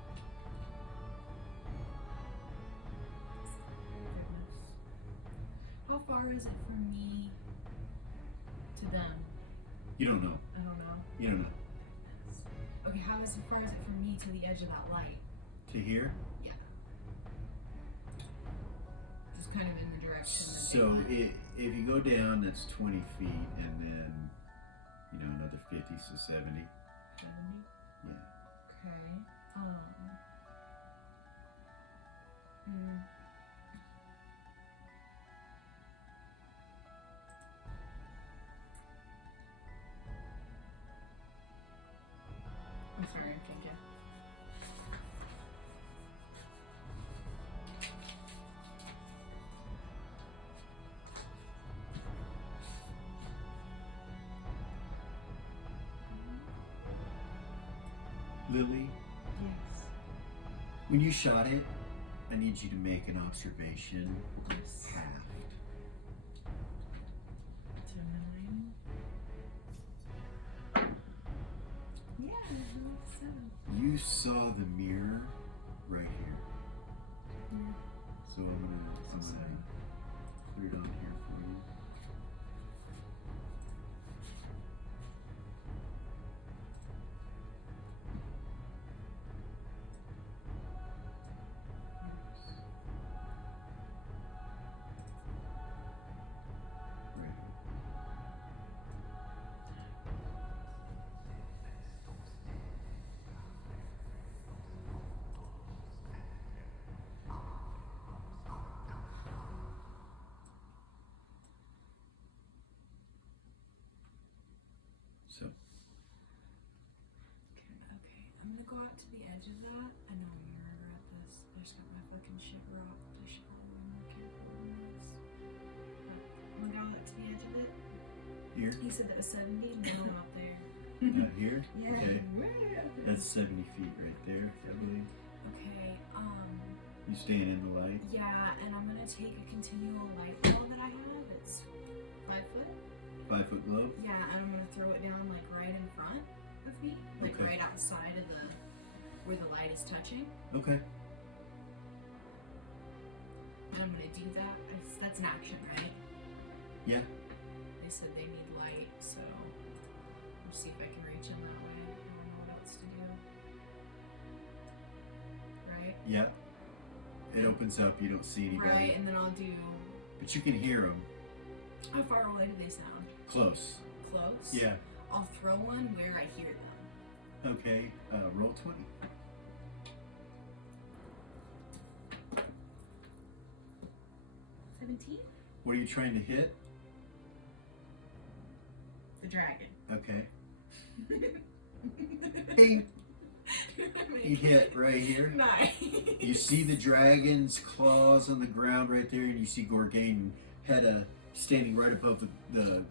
How far is it from me to them? You don't know. I don't know. You don't know. Okay, how far is it from me to the edge of that light? To here? Yeah. Just kind of in the direction that So they went. if you go down, that's 20 feet, and then, you know, another 50, so 70. 70? Yeah. Okay. I'm sorry, I'm thinking. Lily, Yes. when you shot it, I need you to make an observation. Yes. Half. To 9. Yeah, 7. You saw the mirror right here. Yeah. So I'm gonna put it on here for you. Right. So, Okay, I'm gonna go out to the edge of that. I know I'm gonna regret this. I just got my fucking shit rocked. I should probably be more careful on this. But I'm gonna go out to the edge of it. here? He said that was 70. No, out there. Here? Yeah. Okay. Way up there. That's 70 feet right there, I believe. Okay, You staying in the light? yeah, and I'm gonna take a continual light ball that I have. It's 5 foot. 5-foot globe? Yeah, and I'm gonna throw it down like right in front of me, like Okay. right outside of the where the light is touching. Okay. And I'm gonna do that. That's an action, right? Yeah. They said they need light, so I'll see if I can reach in that way. I don't know what else to do. Right? Yeah. It opens up, you don't see anybody. Right, and then I'll do. But you can hear them. How far away do they sound? Close. Close? Yeah. I'll throw one where I hear them. Okay. Roll 20. What are you trying to hit? The dragon. Okay. Bing. You hit right here. Nice. You see the dragon's claws on the ground right there, and you see Gorgain and Hedda standing right above the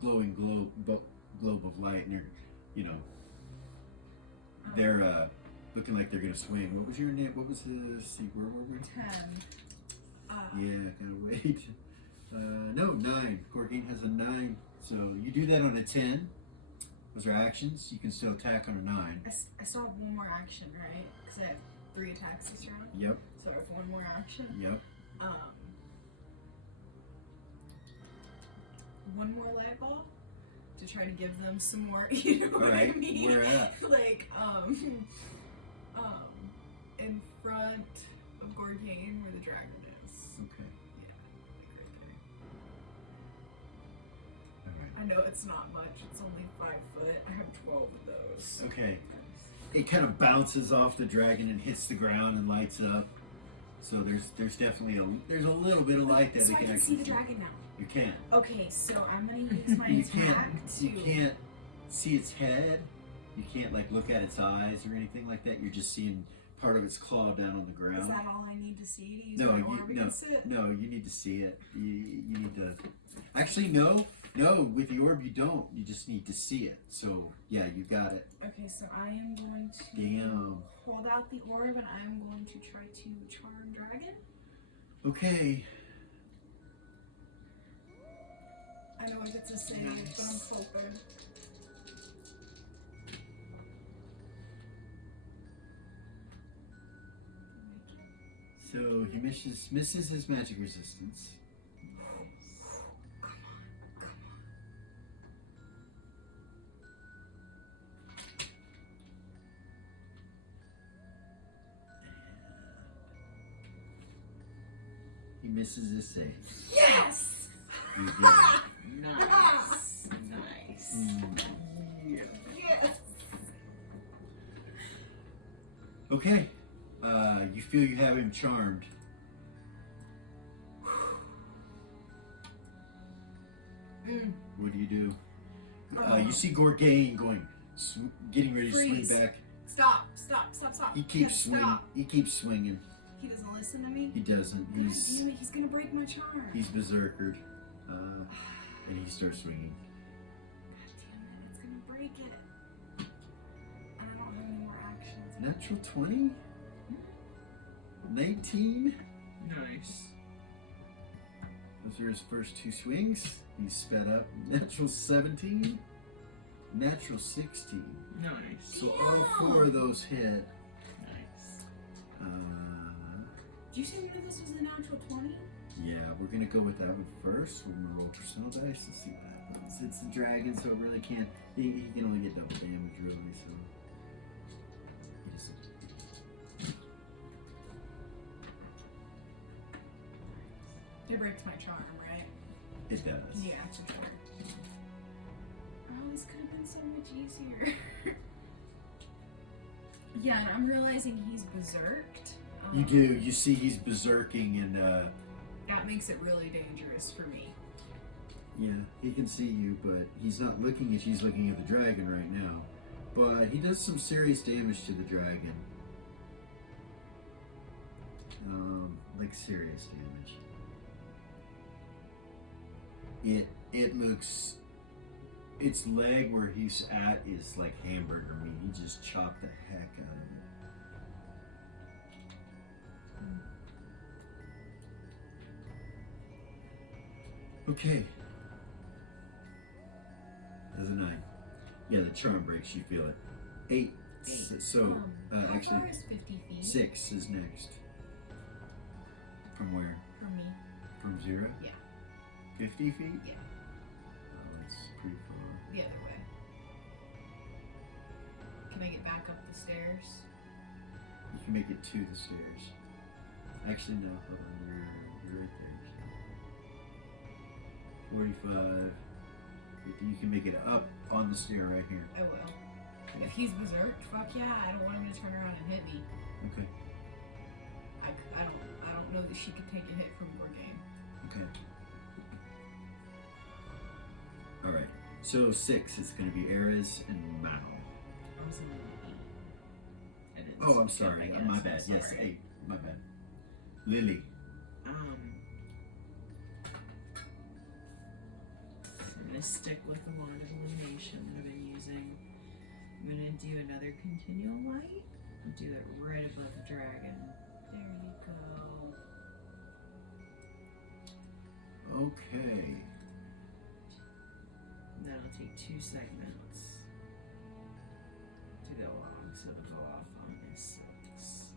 glowing globe of light, and they're, you know, they're looking like they're gonna swing. What was your name? What was the? See, where were we? 10. Yeah, gotta wait. No, 9. Gorgain has a 9. So you do that on a 10. Those are actions. You can still attack on a 9. I still have one more action, right? Because I have 3 attacks this round. Yep. So I have one more action. Yep. One more light ball to try to give them some more. You know what I Alright, mean? where at? Like in front of Gorgain where the dragon is. Okay. Yeah, like right there. Alright. I know it's not much. It's only 5 foot. I have 12 of those. Okay. It kind of bounces off the dragon and hits the ground and lights up. So there's definitely there's a little bit of light that So it I can can actually see the dragon now. You can. Okay, so I'm gonna use my You attack to. you can't see its head. You can't like look at its eyes or anything like that. You're just seeing part of its claw down on the ground. Is that all I need to see to use No, my you orb against it? no, you need to see it. You need to. Actually, no. With the orb you don't. You just need to see it. So yeah, you got it. Okay, so I am going to Damn. hold out the orb and I'm going to try to charm dragon. Okay. I know I get to say it, but I'm hoping. So he misses his magic resistance. He misses his save. Yes! You did. Nice. Nice. Yes! Okay. You feel you have him charmed. What do you do? You see Gorgain going, getting ready to Freeze. swing back. Stop! He keeps swinging. Stop. He keeps swinging. He doesn't listen to me? He doesn't. God damn it, he's gonna break my charm. He's berserkered, and he starts swinging. God damn it, it's gonna break it. And I don't have any more actions. Natural 20? 19? Nice. Those are his first two swings. He's sped up. Natural 17. Natural 16. Nice. So all four of those hit. Nice. Did you say one of this was a natural 20? Yeah, we're gonna go with that one first. We're gonna roll personal dice and see what happens. It's the dragon, so it really can't. He can only get double damage, really. So he just. It breaks my charm, right? It does. Yeah, for sure. Oh, this could have been so much easier. Yeah, and I'm realizing he's berserked. You do. You see, he's berserking, and That makes it really dangerous for me. yeah, he can see you, but he's not looking at you. He's looking at the dragon right now. But he does some serious damage to the dragon. Like serious damage. It looks. Its leg where he's at is like hamburger meat. He just chopped the heck out of it. Okay. There's a 9. Yeah, the charm breaks. You feel it. 8. So, How actually, far is 50 feet? 6 is next. From where? From me. From 0? Yeah. 50 feet? Yeah. Oh, that's pretty far. The other way. Can I get back up the stairs? You can make it to the stairs. Actually, no. Hold on. You're right there. 45. 50. You can make it up on the stair right here. I will. If he's berserked, fuck yeah, I don't want him to turn around and hit me. Okay. I don't know that she could take a hit from Gorgain. Okay. Alright. So 6 is going to be Ares and Mao. I was in an 8. I didn't Oh, I'm skip, sorry. I My guess. bad. I'm Yes, sorry. 8. My bad. Lily. I'm gonna stick with the wand of illumination that I've been using. I'm gonna do another continual light and do it right above the dragon. There you go. Okay. That'll take 2 segments to go along, so it'll go off on this 6.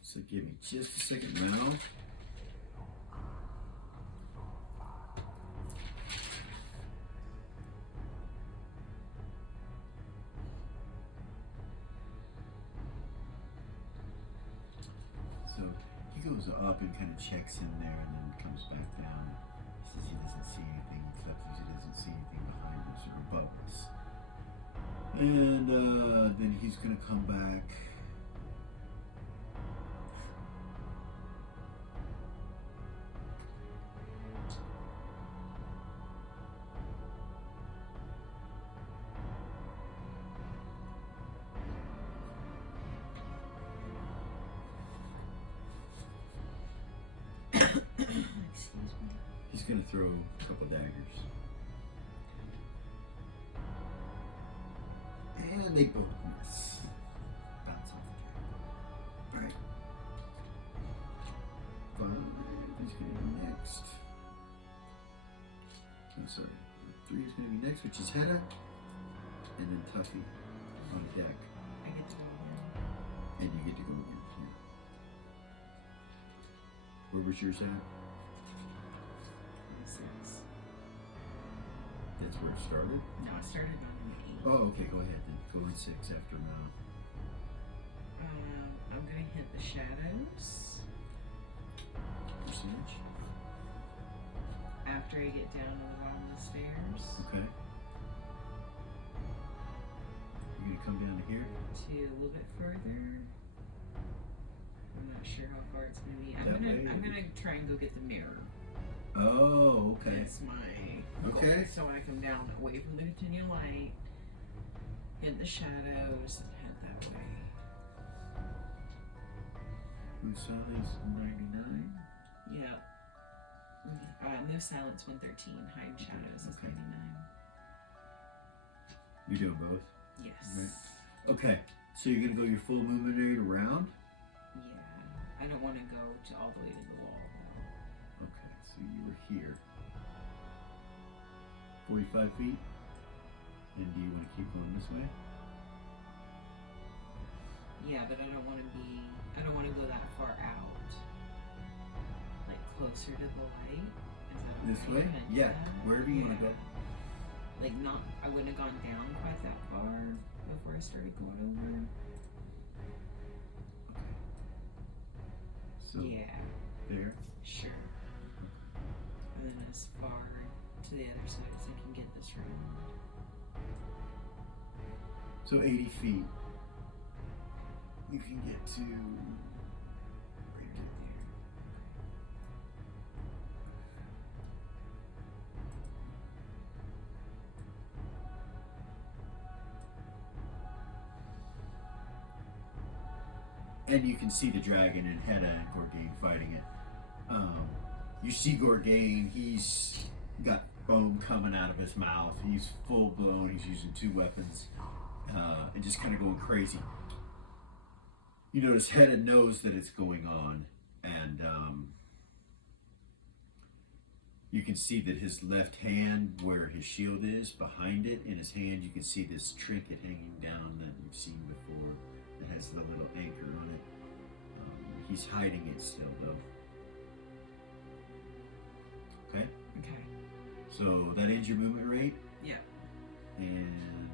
So give me just a second now. goes up and kind of checks in there and then comes back down. He says he doesn't see anything, except he doesn't see anything behind us or above us. And then he's gonna come back. Excuse me. He's gonna throw a couple daggers. And they both miss. Bounce off the dragon. Alright. 5 is gonna be next. Oh, sorry. 3 is gonna be next, which is Hedda. And then Tuffy on deck. I get to go in. And you get to go again. Yeah. Where was yours at? 6. That's where it started? No, I started on an 8. Oh, okay, go ahead then. Go on 6 after now. I'm gonna hit the shadows Percentage? after I get down to the bottom of the stairs Okay. You're gonna come down to here? to a little bit further. I'm not sure how far it's gonna be. That way? I'm gonna try and go get the mirror. Oh, okay. That's my Okay. goal. So when I come down away from the continual light, hit the shadows, and head that way. Who silence 99? Yep. Move silence 113. Hide shadows is Okay. 99. You're doing both? Yes. Okay, so you're gonna go your full movement rate around? Yeah. I don't want to go to all the way to the wall though. Okay, so you were here. 45 feet? And do you want to keep going this way? Yeah, but I don't want to go that far out. Like closer to the light. Is that This okay? way? Yeah, wherever you want to go. Like I wouldn't have gone down quite that far before I started going over. So, Yeah, there. sure. And then as far to the other side as I can get this round. So 80 feet. You can get to right there. And you can see the dragon and Hedda and Gorgain fighting it. You see Gorgain, he's got foam coming out of his mouth. He's full blown, he's using 2 weapons. And just kind of going crazy. You notice Hedda knows that it's going on. And you can see that his left hand, where his shield is, behind it, in his hand, you can see this trinket hanging down that you've seen before. That has the little anchor on it. He's hiding it still, though. Okay? Okay. So that ends your movement rate. Yeah. And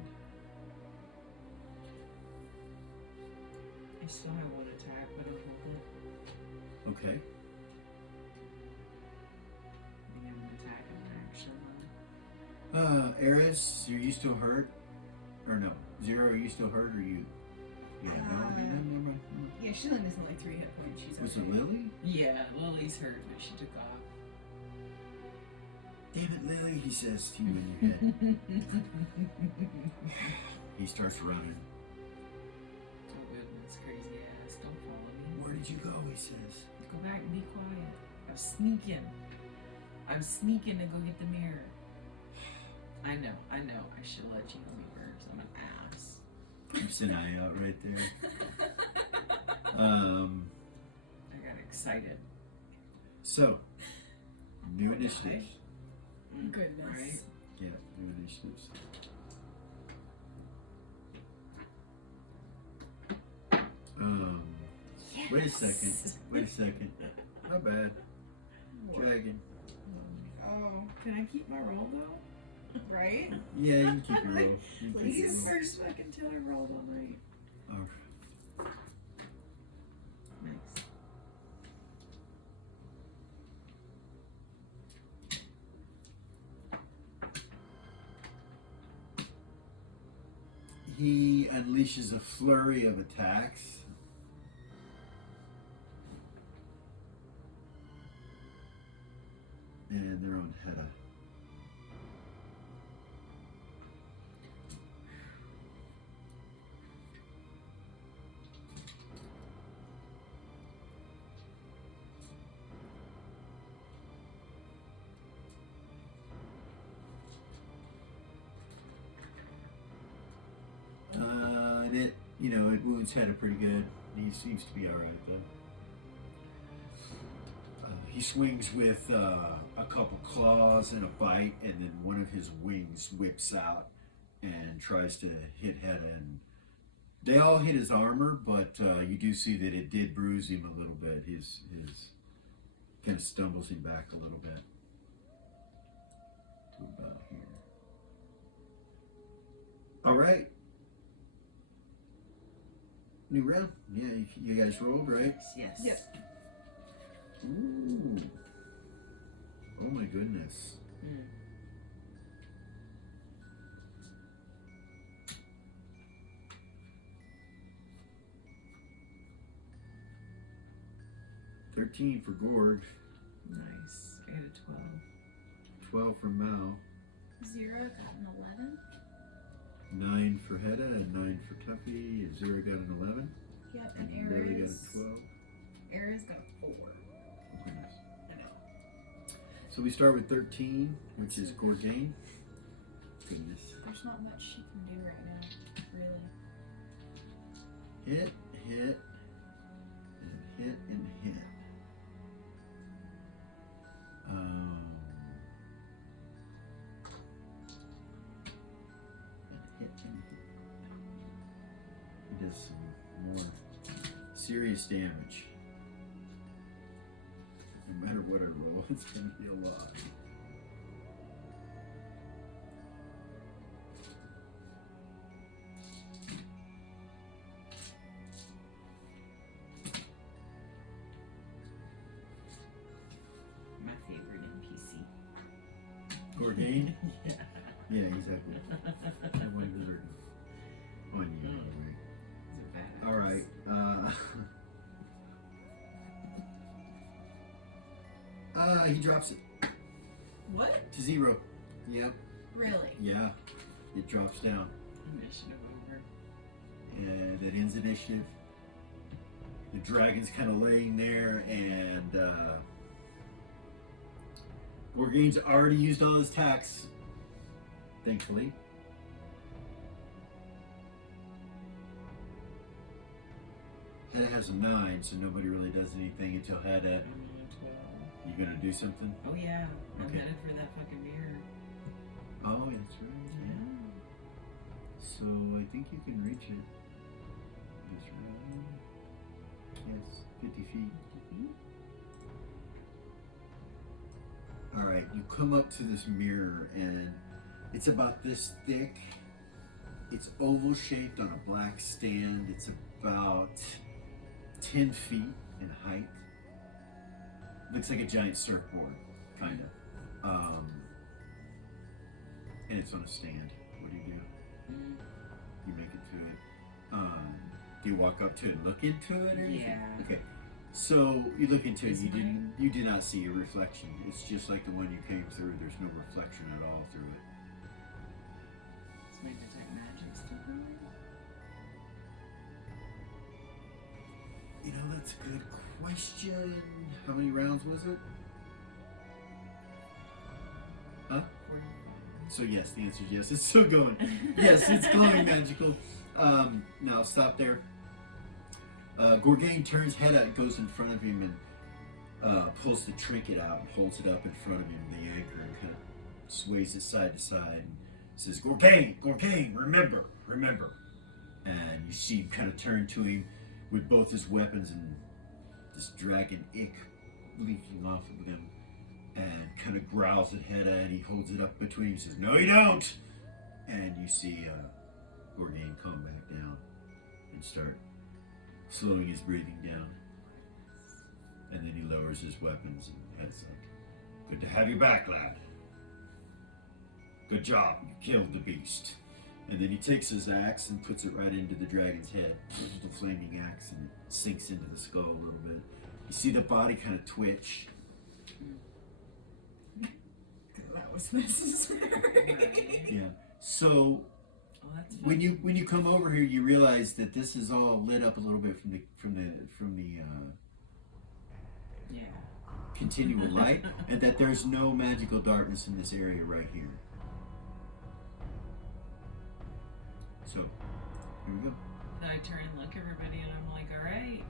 I still have one attack, but I'll hold it. okay. I have an attack and an action. Ares, are you still hurt? Or no? Zero, are you still hurt or you? Yeah, no. Yeah, she's only missing like 3 hit points. She's Was okay. it Lily? Yeah, Lily's hurt, but she took off. Damn it, Lily, he says to you in your head. He starts running. Oh goodness, crazy ass. Don't follow me. Where did you go? He says. Go back and be quiet. I'm sneaking. I'm sneaking to go get the mirror. I know. I should let you know me first. I'm an ass. Keeps an eye out right there. I got excited. So, new initiatives. Goodness. Right? Yeah, new initiatives. Wait a second. Wait a second. My bad. Dragon. Oh, can I keep my roll though? Right? Yeah, you can keep your roll. You can keep This your is the roll. first fucking till I rolled all night. Alright. Nice. He unleashes a flurry of attacks. And they're on Hedda. And it, you know, it wounds Hedda pretty good. He seems to be alright though. He swings with a couple claws and a bite, and then one of his wings whips out and tries to hit Hedda. And they all hit his armor, but you do see that it did bruise him a little bit. His kind of stumbles him back a little bit to about here. All right. New round? Yeah, you guys rolled, right? Yes. Yep. Ooh. Oh my goodness. Mm. $13 for Gorg, Nice. I got a 12 for Mao, 0 got an 11. 9 for Hedda, and 9 for Tuffy. Zero got an 11. Yep, and Barely got Ares. a 12. Ares got a 4. Goodness. So we start with 13, which is Gorgain. Goodness. There's not much she can do right now, really. Hit, hit, and hit, and hit. And hit, and hit. He does some more serious damage. No matter what I roll, it's going to be a lot. My favorite NPC. Gorgain? Yeah. Yeah, exactly. I want to learn. On you, by the way. He's a badass. All right. He drops it What? to 0. Yep. Really? Yeah. It drops down. Initiative over. And that ends initiative. The dragon's kind of laying there, and Gorgain's already used all his attacks, thankfully. Hedda has a 9, so nobody really does anything until Hedda. 12. You gonna do something? Oh yeah. I'm Okay. headed for that fucking mirror. Oh, that's right. Yeah. So I think you can reach it. That's right. Yes, 50 feet. All right, you come up to this mirror, and it's about this thick. It's oval shaped on a black stand. It's about 10 feet in height. Looks like a giant surfboard, kind of. And it's on a stand. What do? You make it to it. Do you walk up to it and look into it, or anything? Yeah. Okay. So you look into it. Is mine? You did not see a reflection. It's just like the one you came through. There's no reflection at all through it. Is my detect magic still going? You know, that's a good question. How many rounds was it? Huh? 45. So yes, the answer is yes. It's still going. Yes, it's glowing magical. Now stop there. Gorgain turns head out, goes in front of him, and pulls the trinket out and holds it up in front of him, the anchor, and kind of sways it side to side and says, Gorgain, Gorgain, remember, remember. And you see him kind of turn to him with both his weapons and this dragon ick leaking off of them, and kind of growls at Hedda, and he holds it up between him and says, no you don't! And you see Gorgain calm back down and start slowing his breathing down. And then he lowers his weapons, and Hedda's like, good to have you back, lad. Good job, you killed the beast. And then he takes his axe and puts it right into the dragon's head. The flaming axe, and it sinks into the skull a little bit. You see the body kind of twitch. That was necessary. Yeah. So Oh, that's when you come over here, you realize that this is all lit up a little bit from the yeah. continual light, and that there's no magical darkness in this area right here. So here we go. Then I turn and look at everybody and I'm like, all right,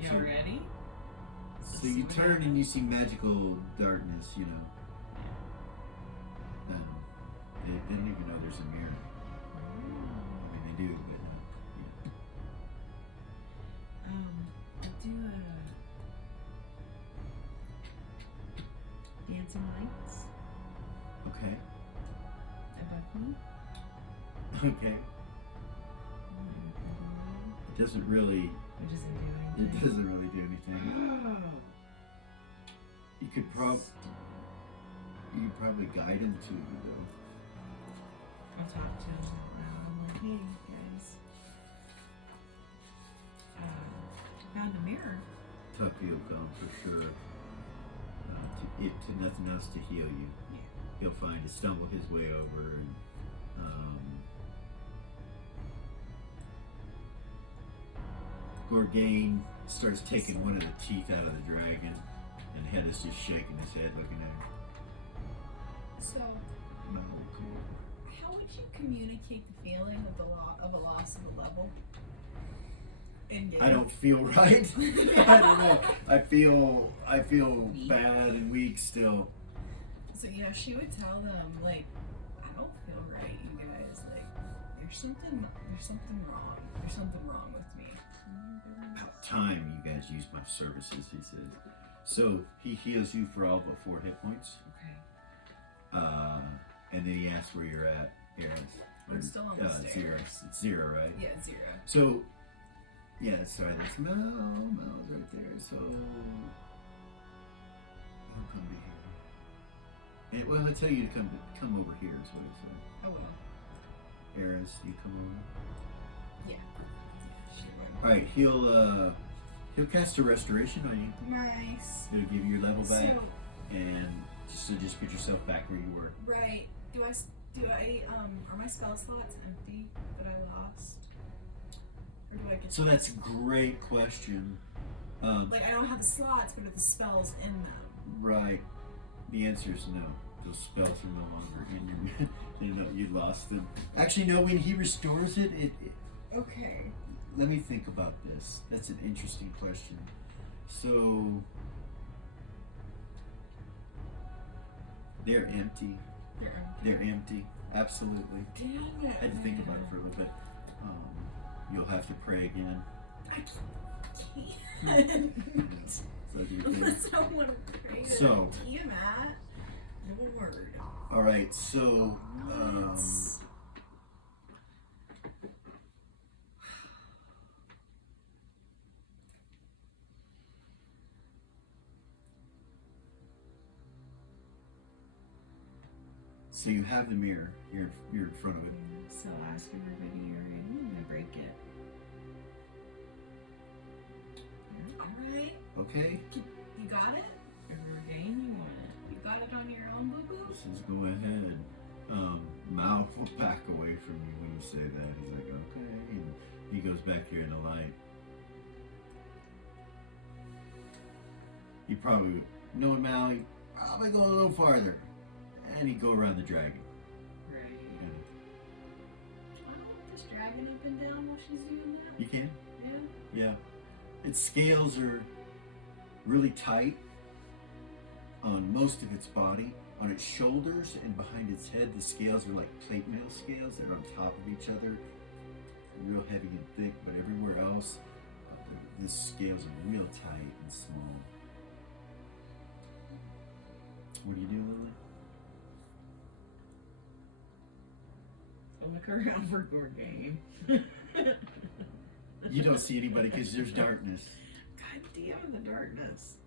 y'all So- ready? So you turn and you see magical darkness, you know. They didn't even know there's a mirror. I mean, they do, but not. I'll do dancing lights Okay. above me. Okay. It doesn't really. It doesn't do It anything. doesn't really do anything. You could probably guide him to you though. I'll talk to him out loud. I'm like, hey guys, found a mirror. Tucky will come for sure. To nothing else to heal you. Yeah. He'll find to stumble his way over and Gorgain starts taking one of the teeth out of the dragon, and Head is just shaking his head looking at him. So, No, cool. how would you communicate the feeling of a loss of a level? In game? I don't feel right. I don't know. I feel bad and weak still. So yeah, she would tell them like, I don't feel right, you guys. Like, there's something wrong. There's something wrong with me. About time you guys use my services, he says. So he heals you for all but 4 hit points. Okay. And then he asks where you're at, Eris. I'm still on the stairs. 0. It's 0, right? Yeah, 0. So, yeah, sorry, there's Mel's right there, so he'll come to here. And, well, he'll tell you to come over here is what he said. Oh well. Eris, you come over. Yeah. She would. Alright, he'll cast a restoration on you. Nice. It'll give you your level back, So, and so just put yourself back where you were. right. Are my spell slots empty that I lost? Or do I get So that's a great question. like I don't have the slots, but are the spells in them? Right. The answer is no. Those spells are no longer in your. You know, you lost them. Actually, no. When he restores it, Okay. let me think about this. That's an interesting question. So they're empty. They're empty. They're empty. Absolutely. Damn it. I had to think about it for a little bit. You'll have to pray again. I can't. So do you think? Unless I want to pray to So- Tiamat. Lord. All right. So. So you have the mirror. You're in front of it. So I'll ask everybody, you ready? I'm gonna break it. Alright. Okay. You got it? Every game you want it. You got it on your own, boo boo? He says, "Go ahead." Mao will back away from you when you say that. He's like, "Okay," and he goes back here in the light. He probably, knowing Mao, he probably go a little farther, and he'd go around the dragon. Right. And I don't want this dragon up and down while she's doing that. you can, Yeah. yeah. Its scales are really tight on most of its body. On its shoulders and behind its head, the scales are like plate mail scales that are on top of each other, real heavy and thick. But everywhere else, the scales are real tight and small. What do you do, Lily? I'll look around for Gorgain. You don't see anybody because there's darkness. God damn the darkness.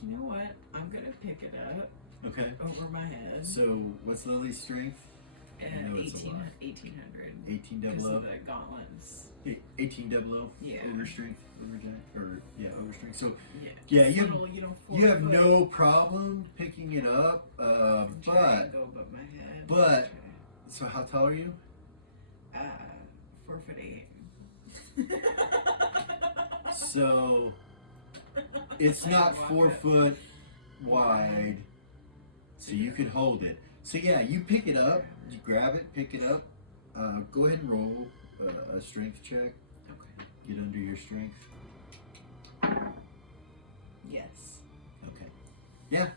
You know what? I'm gonna pick it up Okay. over my head. So what's Lily's strength? And know it's a lot. 1800. 18 Because double of O. the gauntlets. 18 double O. Yeah. Ogre strength. Ogre strength. So Yeah. yeah, just you little, you know, 4 you have foot no problem picking it up. triangle, but my head. but so how tall are you? 4'8". So it's not 4 foot wide, so you could hold it. So yeah, you pick it up, you grab it, pick it up. Go ahead and roll a strength check. Okay. Get under your strength. Yes. Okay. Yeah.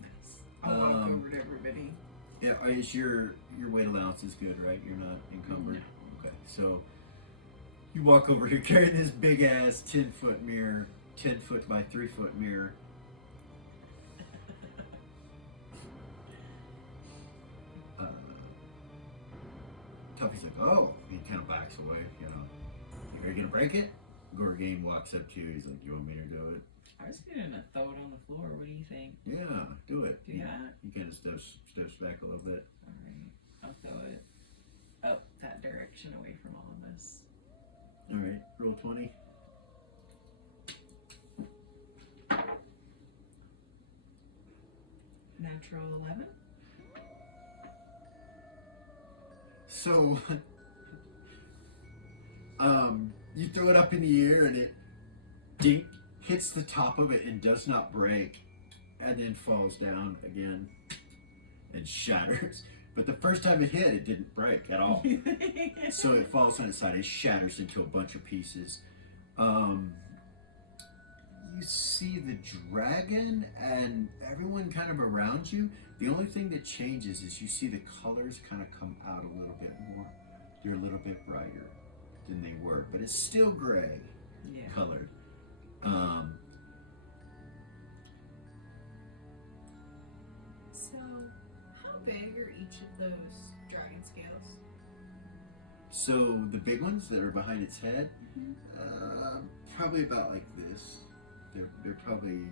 Nice. I'll walk over to everybody. Yeah. Is your weight allowance is good, right? You're not encumbered. No. Okay. So you walk over here carrying this big ass 10-foot mirror, 10 foot by 3 foot mirror. Tuffy's like, oh, he kind of backs away, you know. Are you gonna break it? Gorgane walks up to you. He's like, you want me to do it? I was gonna throw it on the floor. What do you think? Yeah, do it. Do that? He kind of steps back a little bit. Alright. I'll throw it up that direction away from all of us. All right, roll 20. Natural 11? So, you throw it up in the air and it dink, hits the top of it and does not break, and then falls down again and shatters. But the first time it hit, it didn't break at all. So it falls on its side. It shatters into a bunch of pieces. You see the dragon and everyone kind of around you. The only thing that changes is you see the colors kind of come out a little bit more. They're a little bit brighter than they were, but it's still gray colored. So, how big are each of those dragon scales? So the big ones that are behind its head, probably about like this. They're probably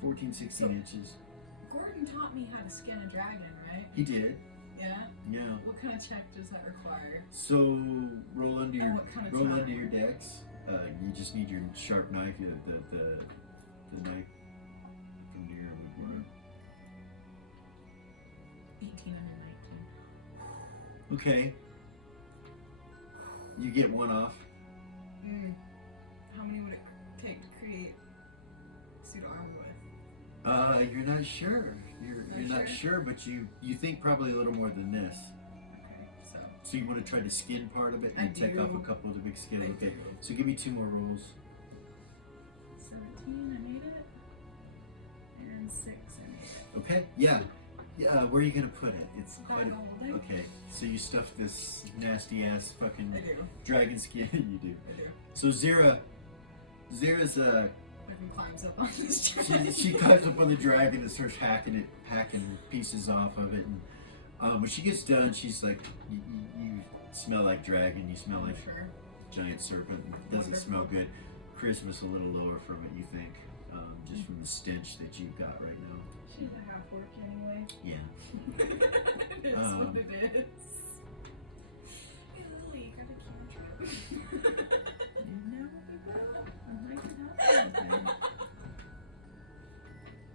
14, 16 inches. Gordon taught me how to skin a dragon, right? He did. Yeah? Yeah. What kind of check does that require? So roll under your what kind of roll time? under your dex. You just need your sharp knife, the knife from your wood. 18 and 19. Okay. You get one off. How many would it take to create suit of armor with? You're not sure. You're not sure, but you think probably a little more than this. Okay, So you want to try to skin part of it and I take off do. a couple of the big scales. I Okay. do. So give me 2 more rolls. 17, I made it. And 6, I made it. Okay. Yeah. Yeah. Where are you gonna put it? It's quite Don't hold it. okay. So you stuff this nasty ass fucking I do. dragon skin. You do. I do. So Zira's Everyone climbs up on this she dragon. climbs up on the dragon and starts hacking pieces off of it. And when she gets done, she's like, you smell like dragon. You smell like Sure. giant serpent. It doesn't smell good. Charisma's a little lower from it, you think, just from the stench that you've got right now. She's a half orc anyway. Yeah. It is what it is. Hey Lily, grab a cantrip.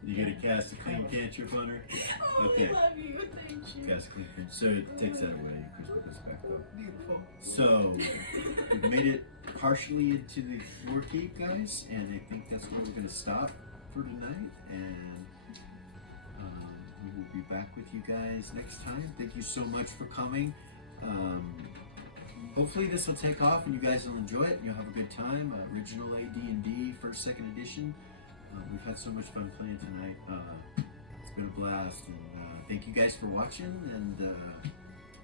You gonna cast a clean cantrip on her? Oh, Okay. I love you. Thank you. Cast a clean cantrip. So it takes that away. Charisma goes back up. Beautiful. So we've made it partially into the Warkeep, guys, and I think that's where we're gonna stop for tonight. And we will be back with you guys next time. Thank you so much for coming. Hopefully this will take off and you guys will enjoy it. You'll have a good time. Original AD&D, first, second edition. We've had so much fun playing tonight. It's been a blast. And thank you guys for watching, and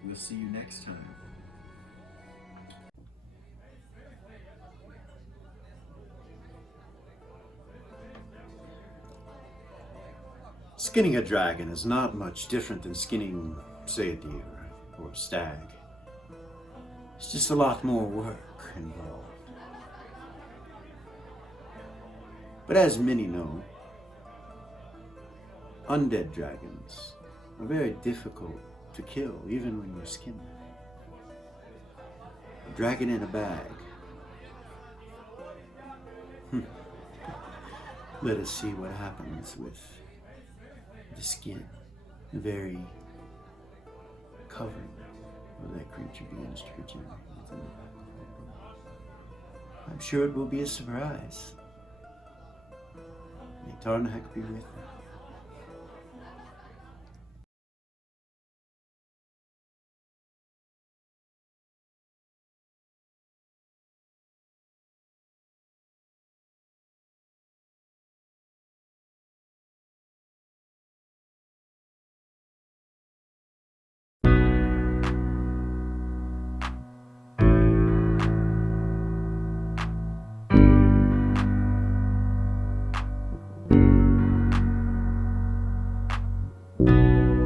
we'll see you next time. Skinning a dragon is not much different than skinning, say, a deer or a stag. It's just a lot more work involved. But as many know, Undead dragons are very difficult to kill, even when you're skinned. A dragon in a bag. Let us see what happens with the skin. The very covering of that creature begins to regenerate within the back of the world. I'm sure it will be a surprise. May Tarnhak be with you.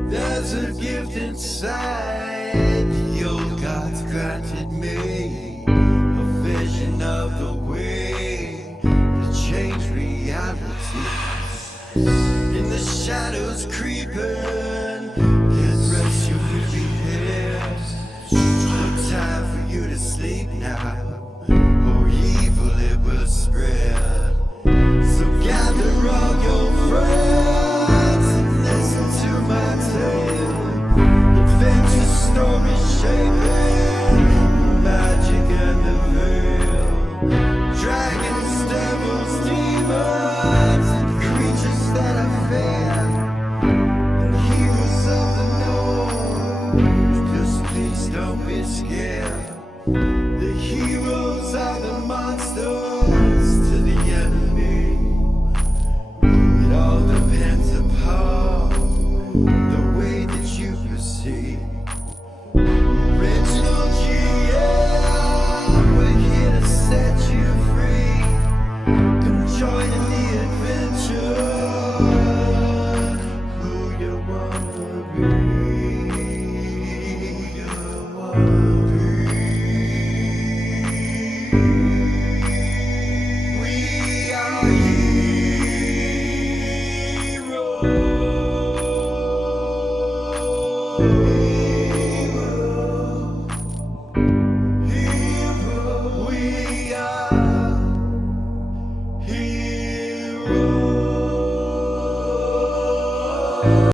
There's a gift inside the old gods granted me, a vision of the way to change reality. In the shadows creeping, can't rest your weary head. No time for you to sleep now, or evil it will spread. So gather all your friends and listen to my tale. Adventure story shaping the magic and the veil. Dragons, devils, demons, and creatures that I fear, and heroes of the known. Just please don't be scared. The heroes are the monsters to the enemy. It all depends upon the way that you perceive. Original GM, we're here to set you free. Come join in the adventure. Who you wanna be? Who you wanna be? We are we are heroes.